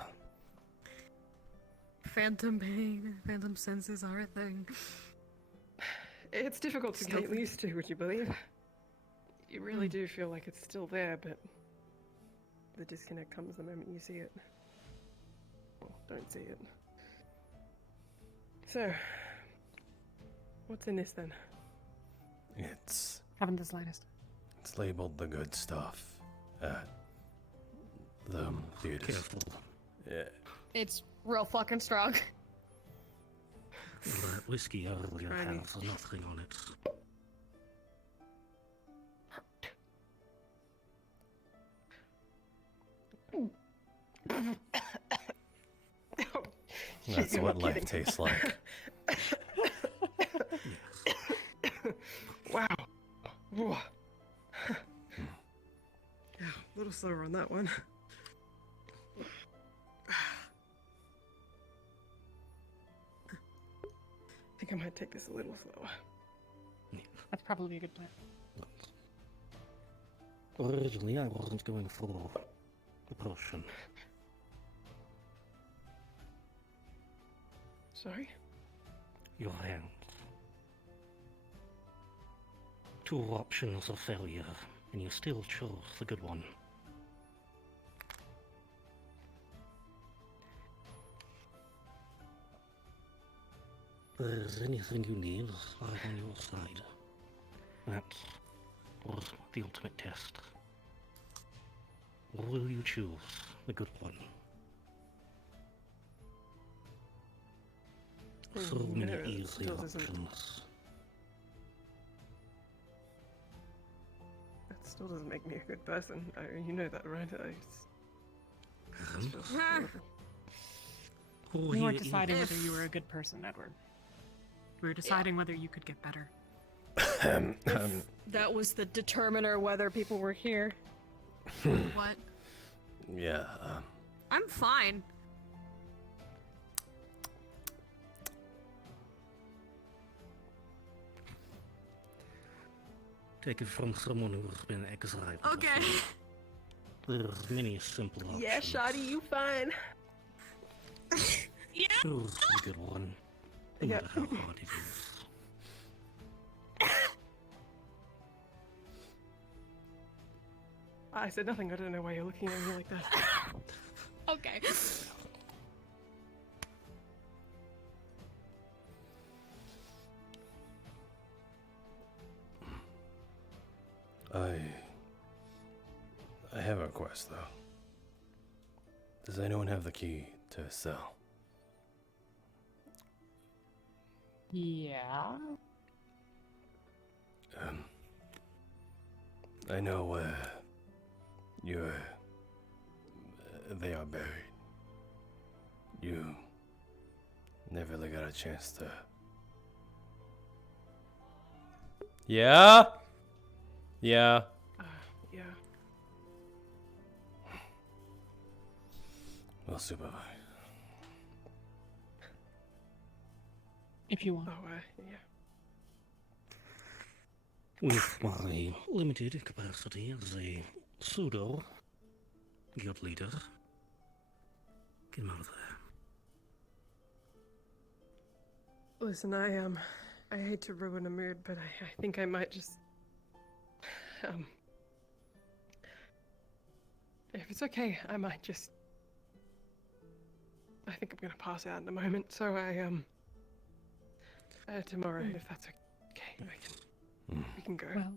Phantom pain, phantom senses are a thing. It's difficult to Still- get used to, would you believe? You really do feel like it's still there, but the disconnect comes the moment you see it. Well, don't see it. So, what's in this then? It's Haven't the slightest. it's labeled the good stuff at the theaters. careful. Yeah. It's real fucking strong. That whiskey earlier Try me. has nothing on it. That's You're what not life kidding. tastes like. Wow. Whoa. Yeah, a little slower on that one. I think I might take this a little slower. That's probably a good plan. Originally, I wasn't going for the potion. Sorry? Your hands. Two options of failure, and you still chose the good one. If there's anything you need, I'm on your side. That was the ultimate test. Or will you choose the good one? So No, many it easy still doesn't- options. That still doesn't make me a good person. You know that, right? It's just horrible. We weren't deciding whether you were a good person, Edward. We were deciding whether you could get better. That was the determiner whether people were here. What? Yeah. I'm fine. Take it from someone who's been exiled. Okay. There's many simple options. Yeah, Shoddy, you fine. Yeah. Choose the good one, no Yeah. matter how hard it is. I said nothing. I don't know why you're looking at me like that. Okay. I have a request though. Does anyone have the key to a cell? Yeah. I know where they are buried. You never really got a chance to. Yeah? Yeah. Yeah. Well, supervise. If you want. Oh, yeah. With my limited capacity as a pseudo guild leader, get him out of there. Listen, I hate to ruin a mood, but I think I might just, if it's okay, I might just, I think I'm gonna pass out in a moment, so tomorrow, if that's okay, we can go. Well,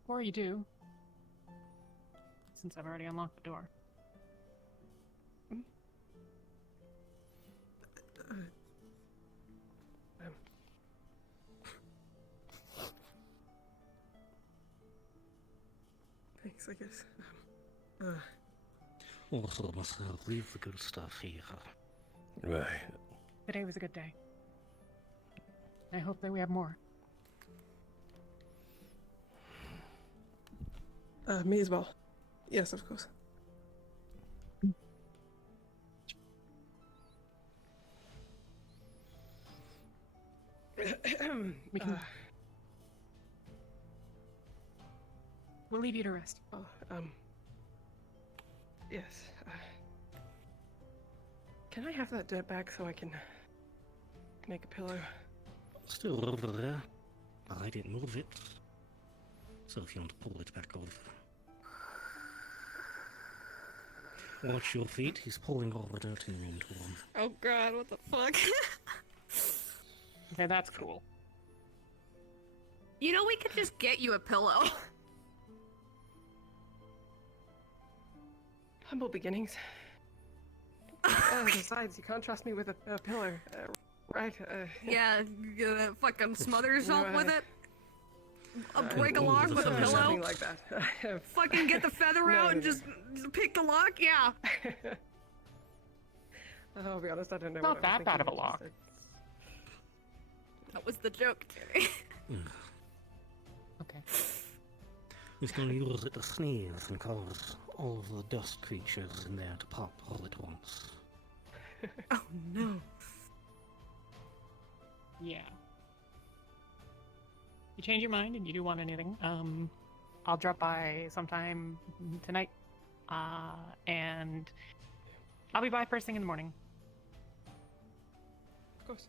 before you do, since I've already unlocked the door. Thanks, I guess. Also, Masou, leave the good stuff here. Right. Today was a good day. I hope that we have more. Me as well. Yes, of course. We can. We'll leave you to rest. Yes. Can I have that dirt bag so I can make a pillow? Still over there. I didn't move it. So if you want to pull it back over. Watch your feet, he's pulling all the dirt into them. Oh god, what the fuck? Okay, that's cool. You know, we could just get you a pillow. Humble beginnings. Besides, you can't trust me with a pillow, right? Yeah, you're gonna fucking smother yourself No, with it? Break a lock with a pillow? Something like that. Fucking get the feather out and just pick the lock? Yeah. I'll be honest, I don't know. Not what I was that bad of a thinking, lock. That was the joke, Jerry. Okay. He's gonna use it to sneeze and cause all of the dust creatures in there to pop all at once. Oh no. Yeah. You change your mind and you do want anything, I'll drop by sometime tonight, and I'll be by first thing in the morning. Of course.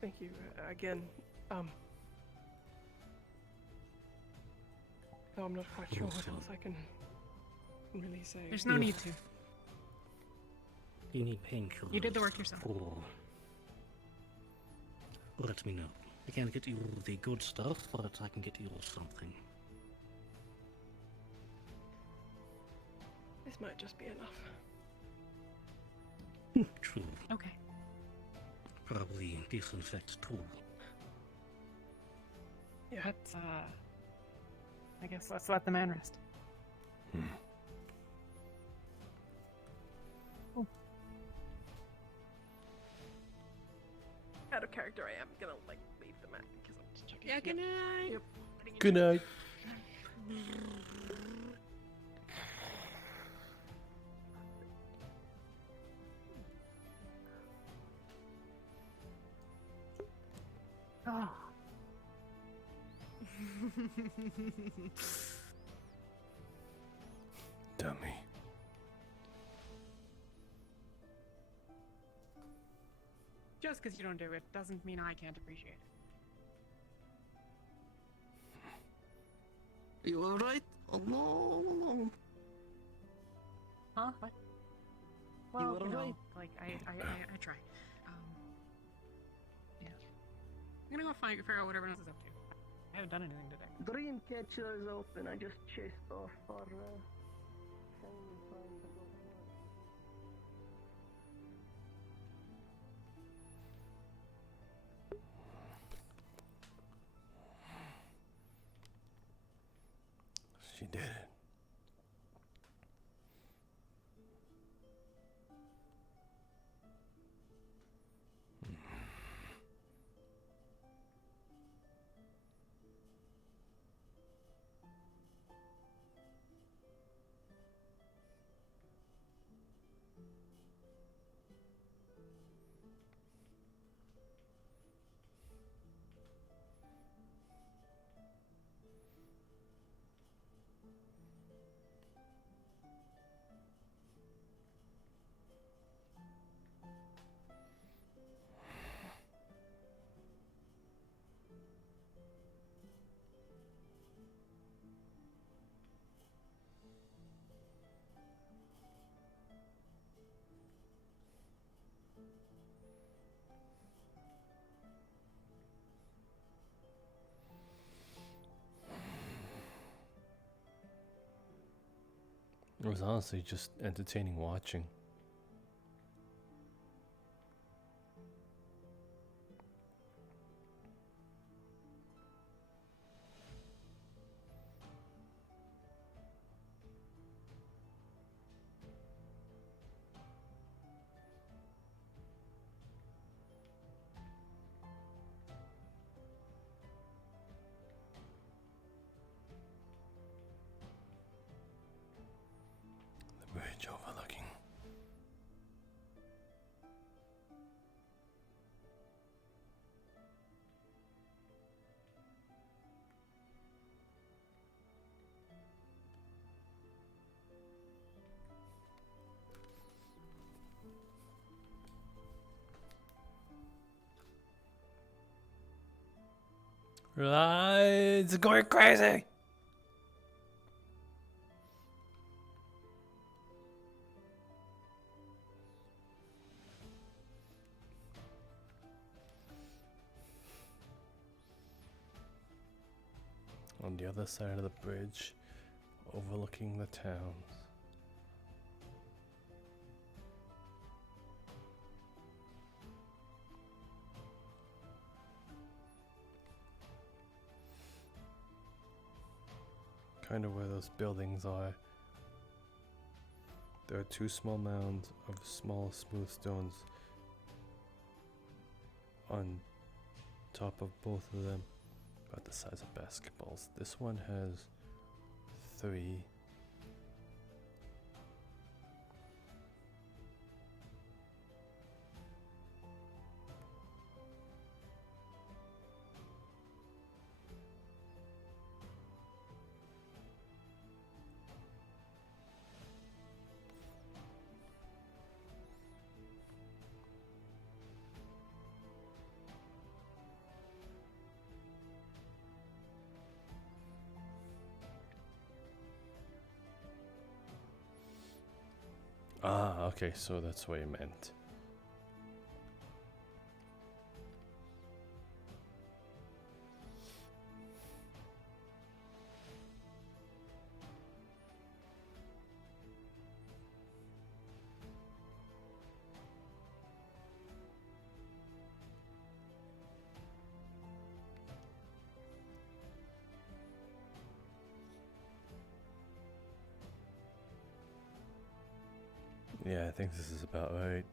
Thank you again. Though I'm not quite sure what else I can really say. There's no need to. You need painkillers. You did the work yourself. Let me know. I can't get you the good stuff, but I can get you something. This might just be enough. True. Okay. Probably disinfect too. Yeah. Let's, I guess let's let the man rest. Out of character, I am gonna leave the map because I'm just checking. Yeah, good night. Yep. Good night. Oh. Dummy. Just because you don't do it doesn't mean I can't appreciate it. You alright? Alone. Huh? What? Well, You you know, alright? like I try. Yeah. I'm gonna go figure out what everyone else is up to. I haven't done anything today. Dreamcatcher is open. I just chased off our shiny find to go for. She did it. It was honestly just entertaining watching. The bridge overlooking. It's going crazy. On the other side of the bridge, overlooking the towns. Kind of where those buildings are. There are two small mounds of small smooth stones on top of both of them, about the size of basketballs. This one has 3. Ah, okay, so that's what you meant. Yeah, I think this is about right.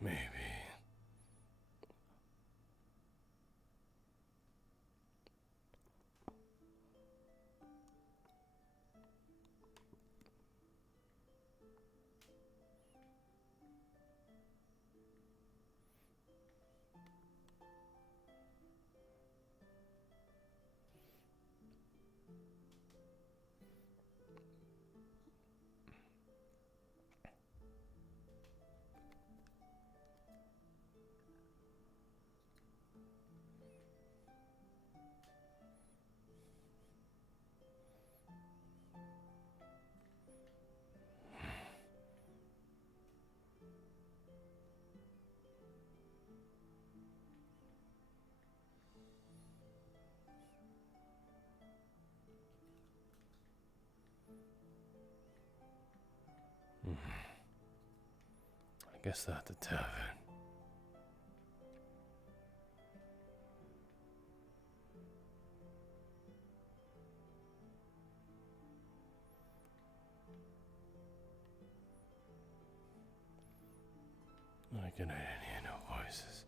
Maybe. I guess that's the tavern. I can hear no voices.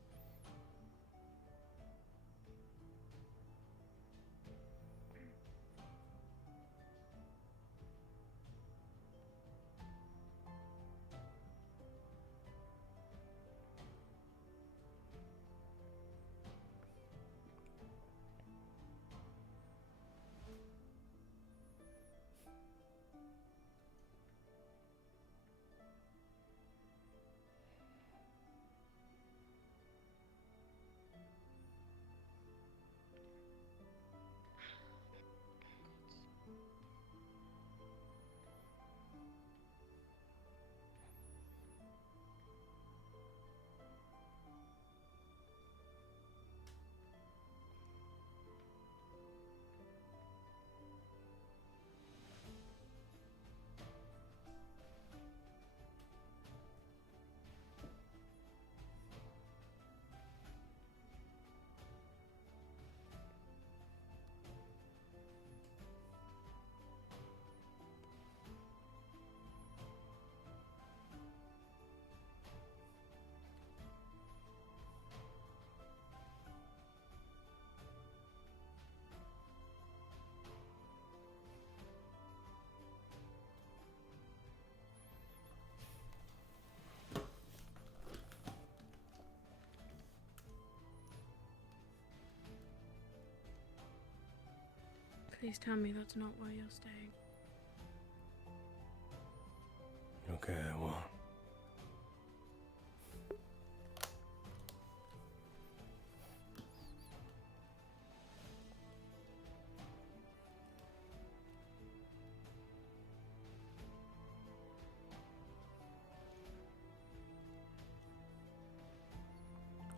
Please tell me that's not why you're staying. Okay, well.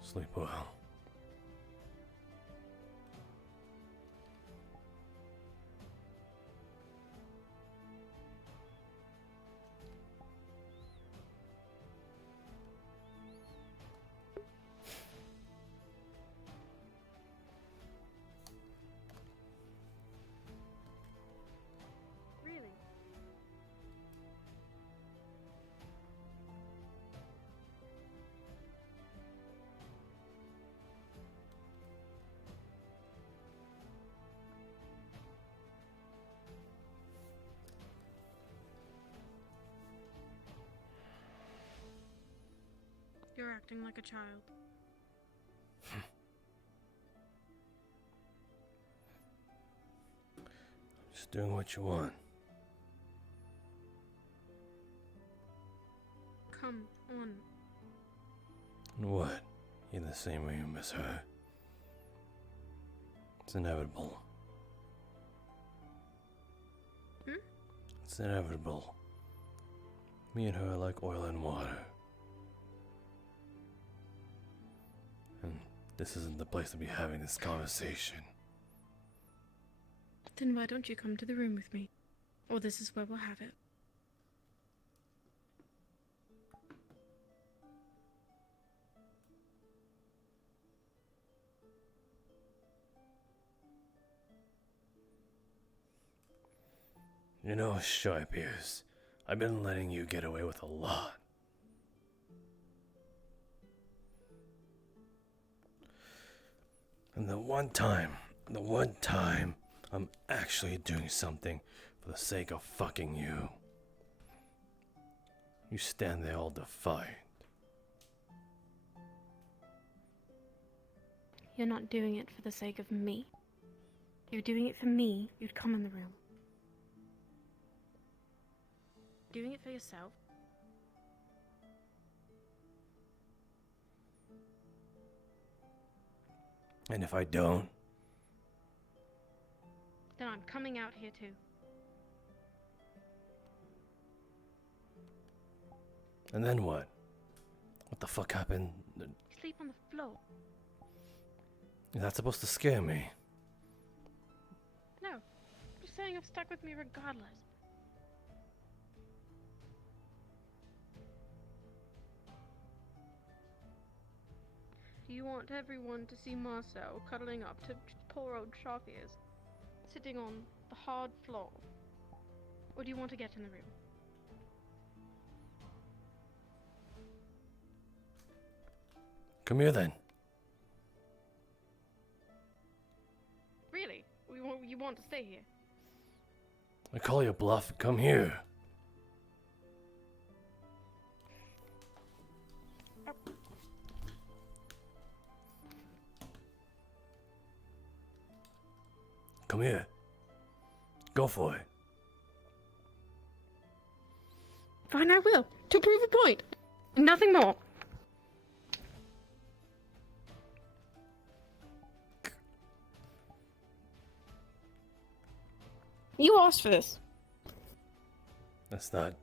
Sleep well. Really? You're acting like a child. Just doing what you want. Come on. What? You're the same way you miss her. It's inevitable. Hmm? It's inevitable. Me and her are like oil and water. And this isn't the place to be having this conversation. Then why don't you come to the room with me? Or this is where we'll have it. You know, Sharp Ears, I've been letting you get away with a lot. And the one time I'm actually doing something for the sake of fucking you, you stand there all defiant. You're not doing it for the sake of me. If you're doing it for me, you'd come in the room. Doing it for yourself? And if I don't, Then I'm coming out here too. and then what? What the fuck happened? You sleep on the floor. That's supposed to scare me. No, I'm just saying I've stuck with me regardless. Do you want everyone to see Masou cuddling up to poor old Sharp Ears, sitting on the hard floor? Or do you want to get in the room? Come here then. Really? You want to stay here? I call your bluff. Come here. Come here. Go for it. Fine, I will. To prove a point. Nothing more. You asked for this. That's not.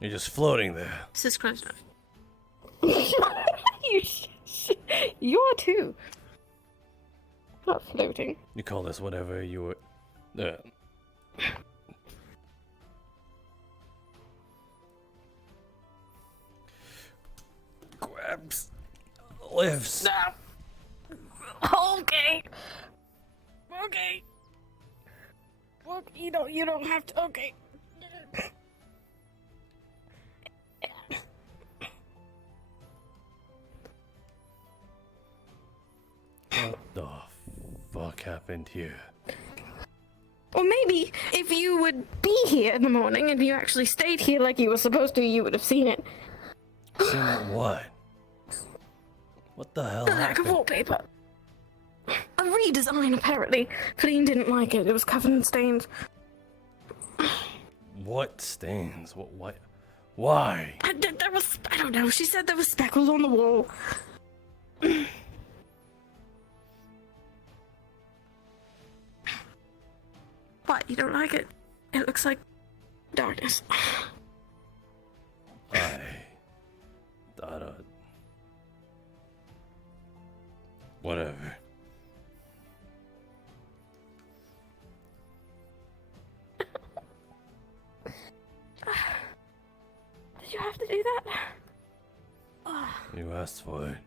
You're just floating there. This is close enough. You are too. Not floating. You call this whatever you were. Grabs. Lifts. Okay. Okay. Look, you don't have to. Okay. What the fuck happened here? Or maybe if you would be here in the morning and you actually stayed here like you were supposed to, you would have seen it. Seen what? What the hell The lack of happened? wallpaper. a redesign, apparently. Feline didn't like it. It was covered in stains. What stains? What? Why? There was, I don't know, she said there was speckles on the wall. What, you don't like it? It looks like darkness. I whatever. Did you have to do that? You asked for it.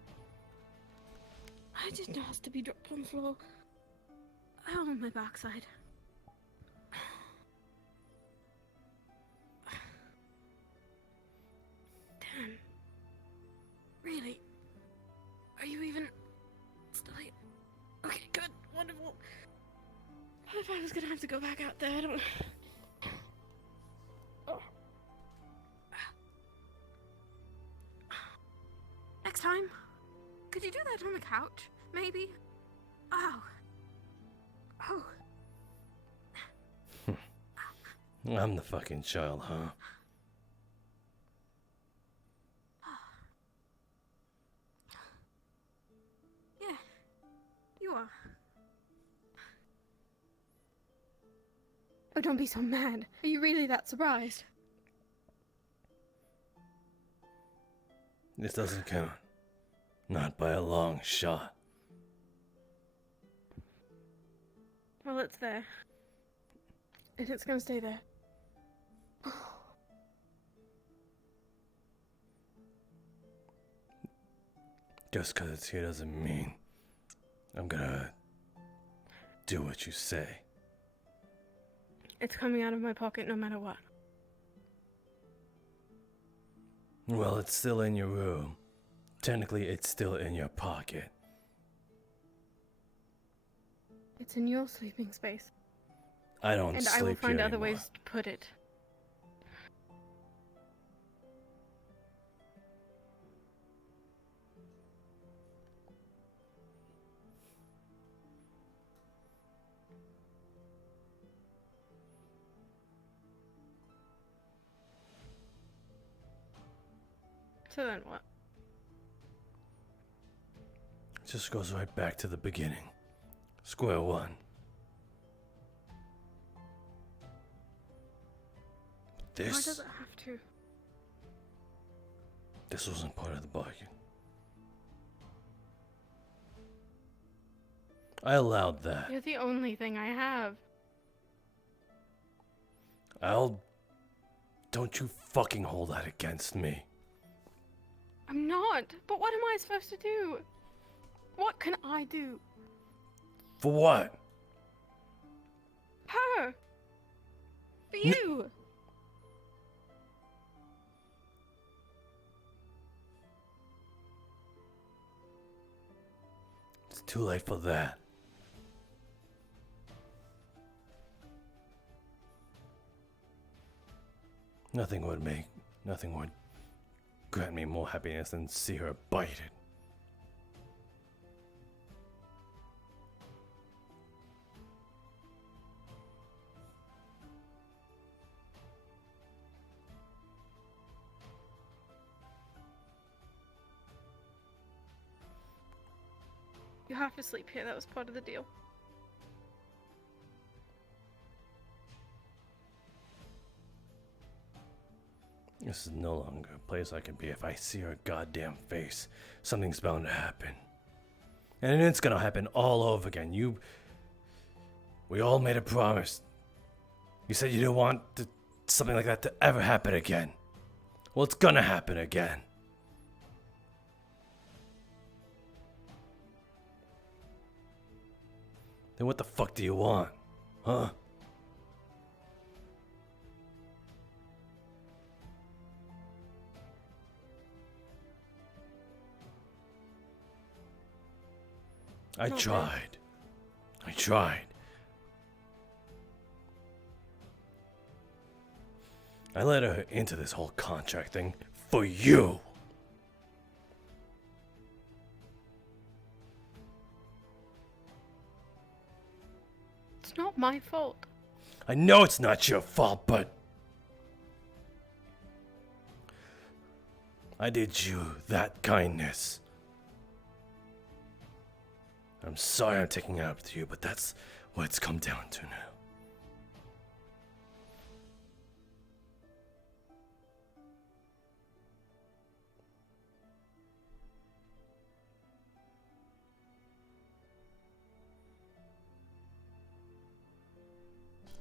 I didn't ask to be dropped on the floor. I'm on my backside. Damn. Really? Are you even still here? Okay, good, wonderful. What if I was gonna have to go back out there? I don't. Oh. Next time, could you do that on the couch? Maybe? Oh. Oh. I'm the fucking child, huh? Yeah, you are. Oh, don't be so mad. Are you really that surprised? This doesn't count. Not by a long shot. Well, it's there. And it's gonna stay there. Just 'cause it's here doesn't mean I'm gonna do what you say. It's coming out of my pocket no matter what. Well, it's still in your room. Technically, it's still in your pocket. It's in your sleeping space. I don't and sleep I will find here other anymore. ways to put it. So then what? It just goes right back to the beginning. Square one. Why This does it have to? this wasn't part of the bargain. I allowed that. You're the only thing I have. Don't you fucking hold that against me. I'm not. But what am I supposed to do? What can I do? For what? Her. For you. It's too late for that. Nothing would grant me more happiness than see her bited. You have to sleep here. That was part of the deal. This is no longer a place I can be. If I see her goddamn face, something's bound to happen. And it's gonna happen all over again. We all made a promise. You said you didn't want something like that to ever happen again. Well, it's gonna happen again. Then what the fuck do you want? Huh? I tried. I let her into this whole contract thing for you. It's not my fault. I know it's not your fault, but I did you that kindness. I'm sorry I'm taking it up to you, but that's what it's come down to now.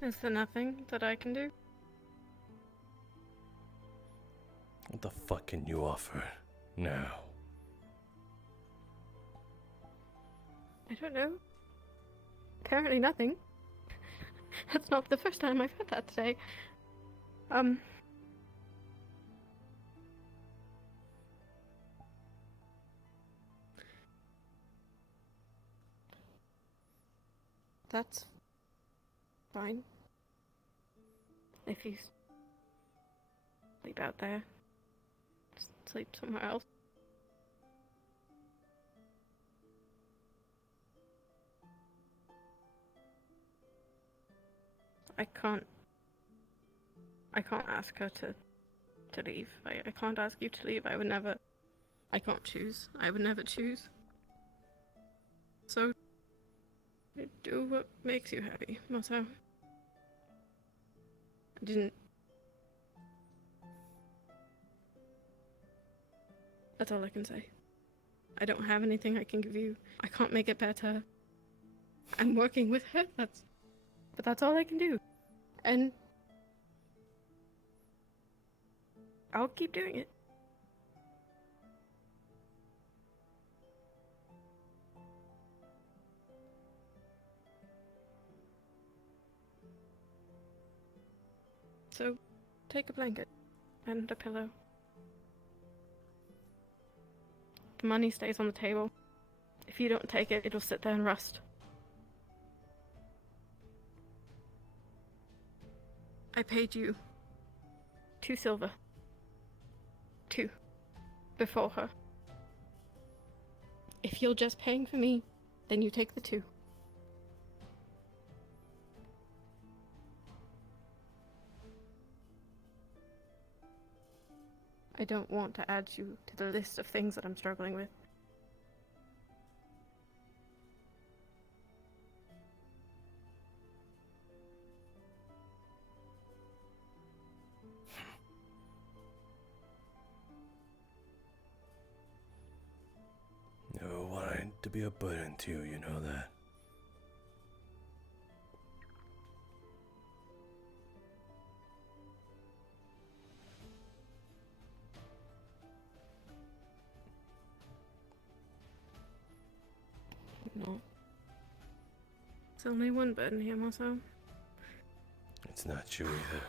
Is there nothing that I can do? What the fuck can you offer now? I don't know. Apparently nothing. That's not the first time I've heard that today. That's fine. If you sleep out there, just sleep somewhere else. I can't ask her to leave. I can't ask you to leave. I can't choose. I would never choose. So, do what makes you happy, Masou. I didn't... That's all I can say. I don't have anything I can give you. I can't make it better. I'm working with her, but that's all I can do. And I'll keep doing it. So, take a blanket and a pillow. The money stays on the table. If you don't take it, it'll sit there and rust. I paid you 2 silver. 2. Before her. If you're just paying for me, then you take the 2. I don't want to add you to the list of things that I'm struggling with. Never wanted to be a burden to you, you know that. No. There's only one burden here, Masou. It's not you either.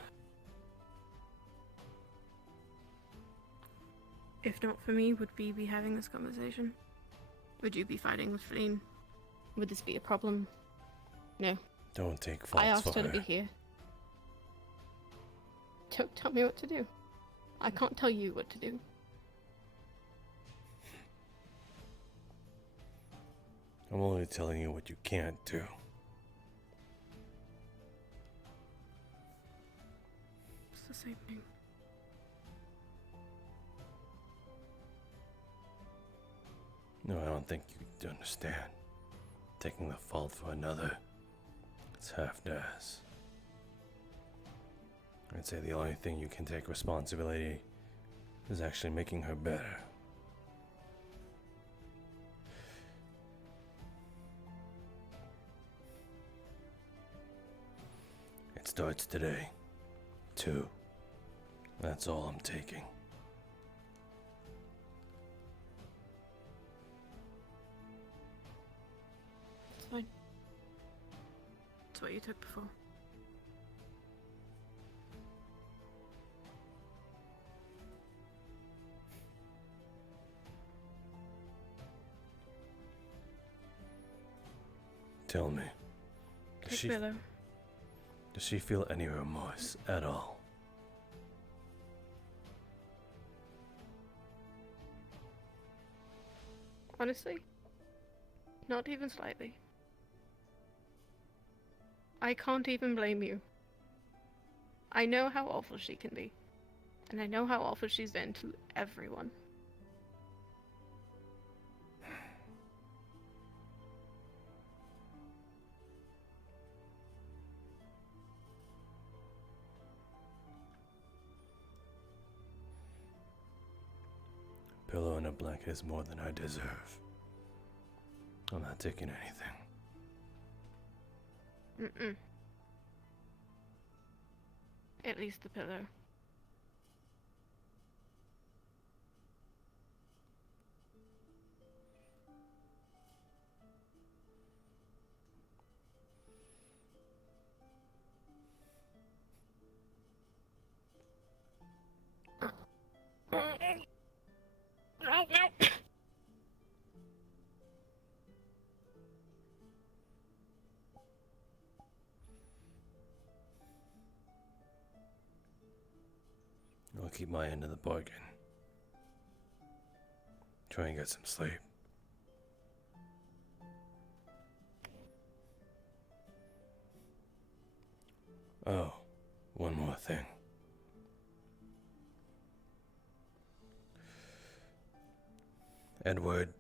If not for me, would we be having this conversation? Would you be fighting with Feline? Would this be a problem? No. Don't take faults I asked for her to be here. Don't tell me what to do. I can't tell you what to do. I'm only telling you what you can't do. It's the same thing. No, I don't think you understand. Taking the fault for another, it's half-ass. I'd say the only thing you can take responsibility is actually making her better. It starts today, too. That's all I'm taking. It's fine. It's what you took before. Tell me, Take Willow. does she feel any remorse at all? Honestly, not even slightly. I can't even blame you. I know how awful she can be. And I know how awful she's been to everyone. Pillow and a blanket is more than I deserve. I'm not taking anything. Mm-mm. At least the pillow. I'll keep my end of the bargain. Try and get some sleep. Oh, one more thing. Edward,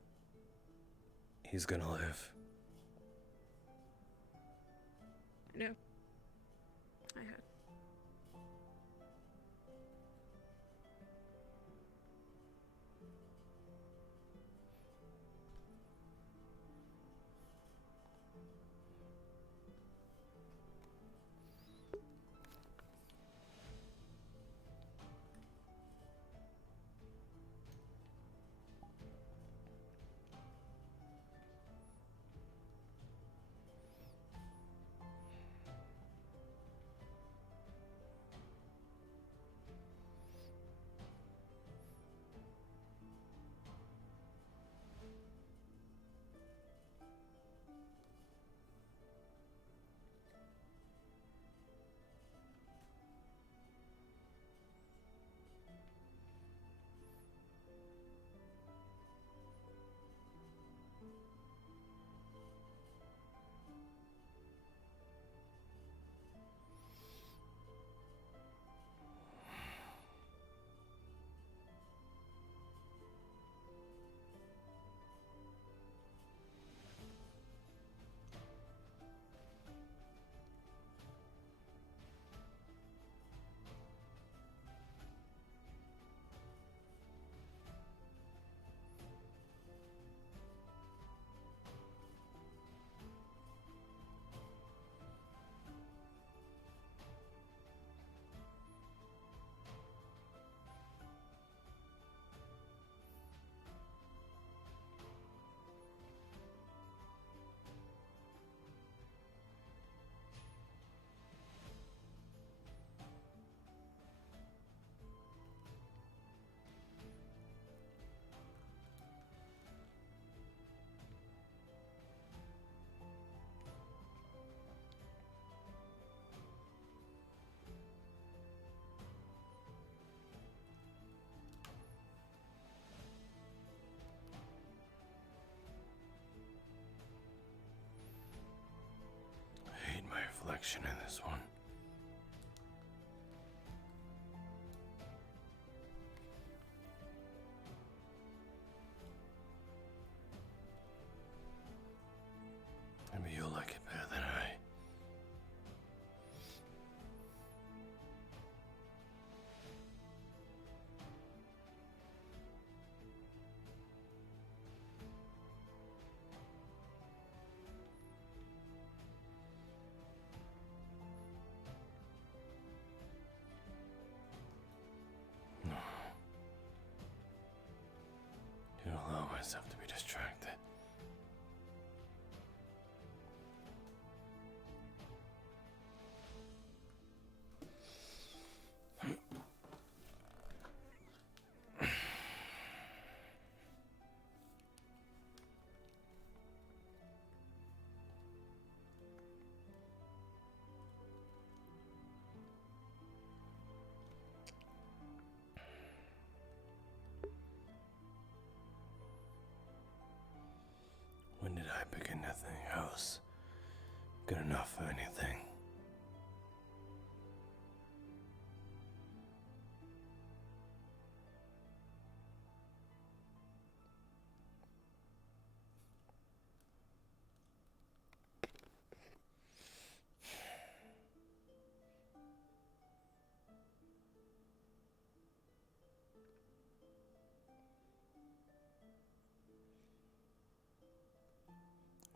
he's gonna live. No. I heard. I hate my reflection in this one. Maybe you'll like it better than I. No. Can't allow myself to be distracted. When did I begin to think I was good enough for anything?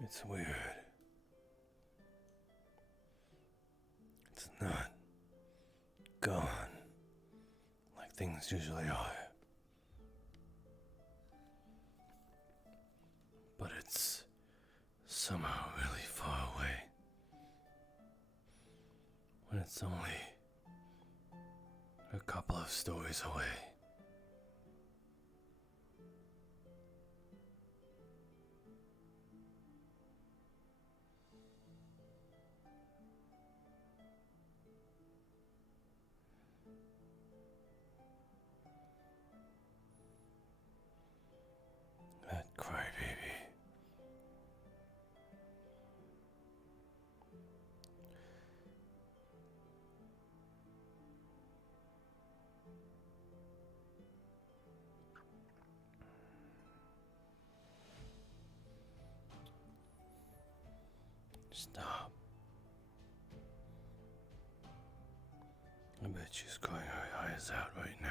It's weird. It's not gone like things usually are. But it's somehow really far away. When it's only a couple of stories away. That crybaby. Stop. I bet she's crying her eyes out right now.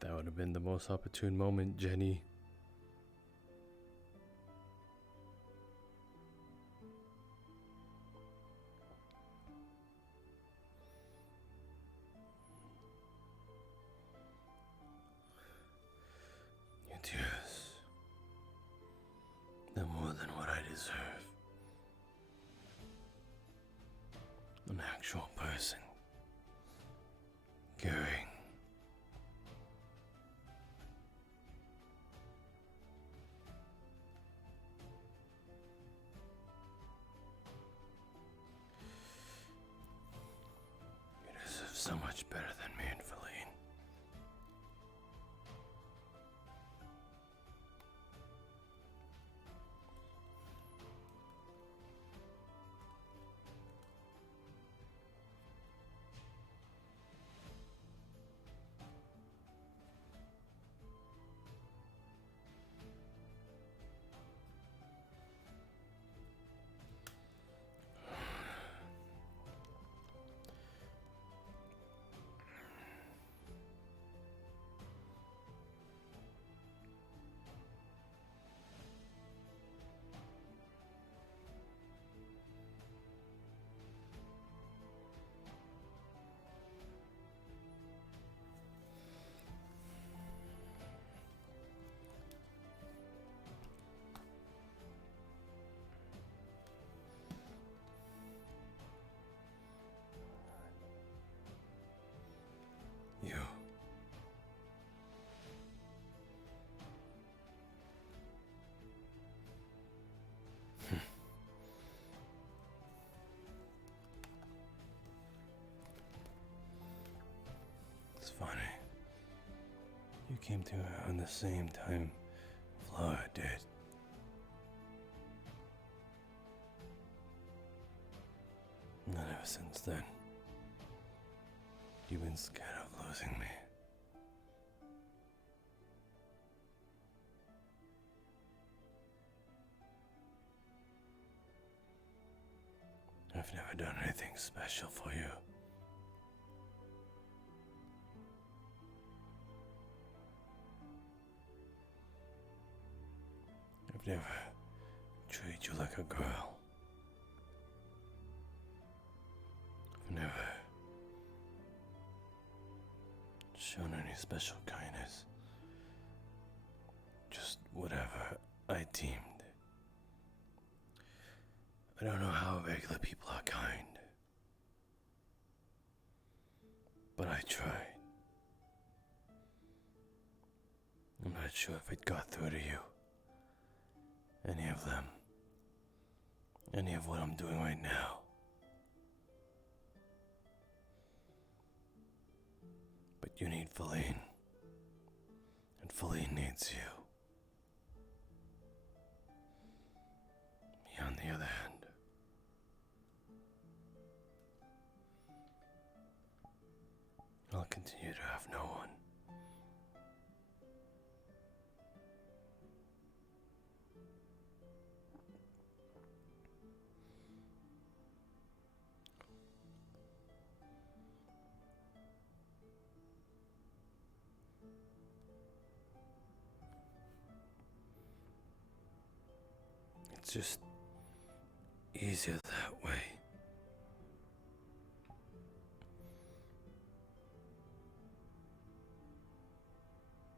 That would have been the most opportune moment, Jenny. Your tears, they're more than what I deserve. An actual person caring. You deserve so much better than me and Feline. You. It's funny. You came to around the same time Flora did. And ever since then, you've been scared of losing me. I've never done anything special for you. I've never treated you like a girl. I've never shown any special kindness. Just whatever I deemed. I don't know how regular people are kind. But I tried. I'm not sure if it got through to you. Any of them. Any of what I'm doing right now. But you need Feline. And Feline needs you. Me, on the other hand, I'll continue to have no one. just easier that way.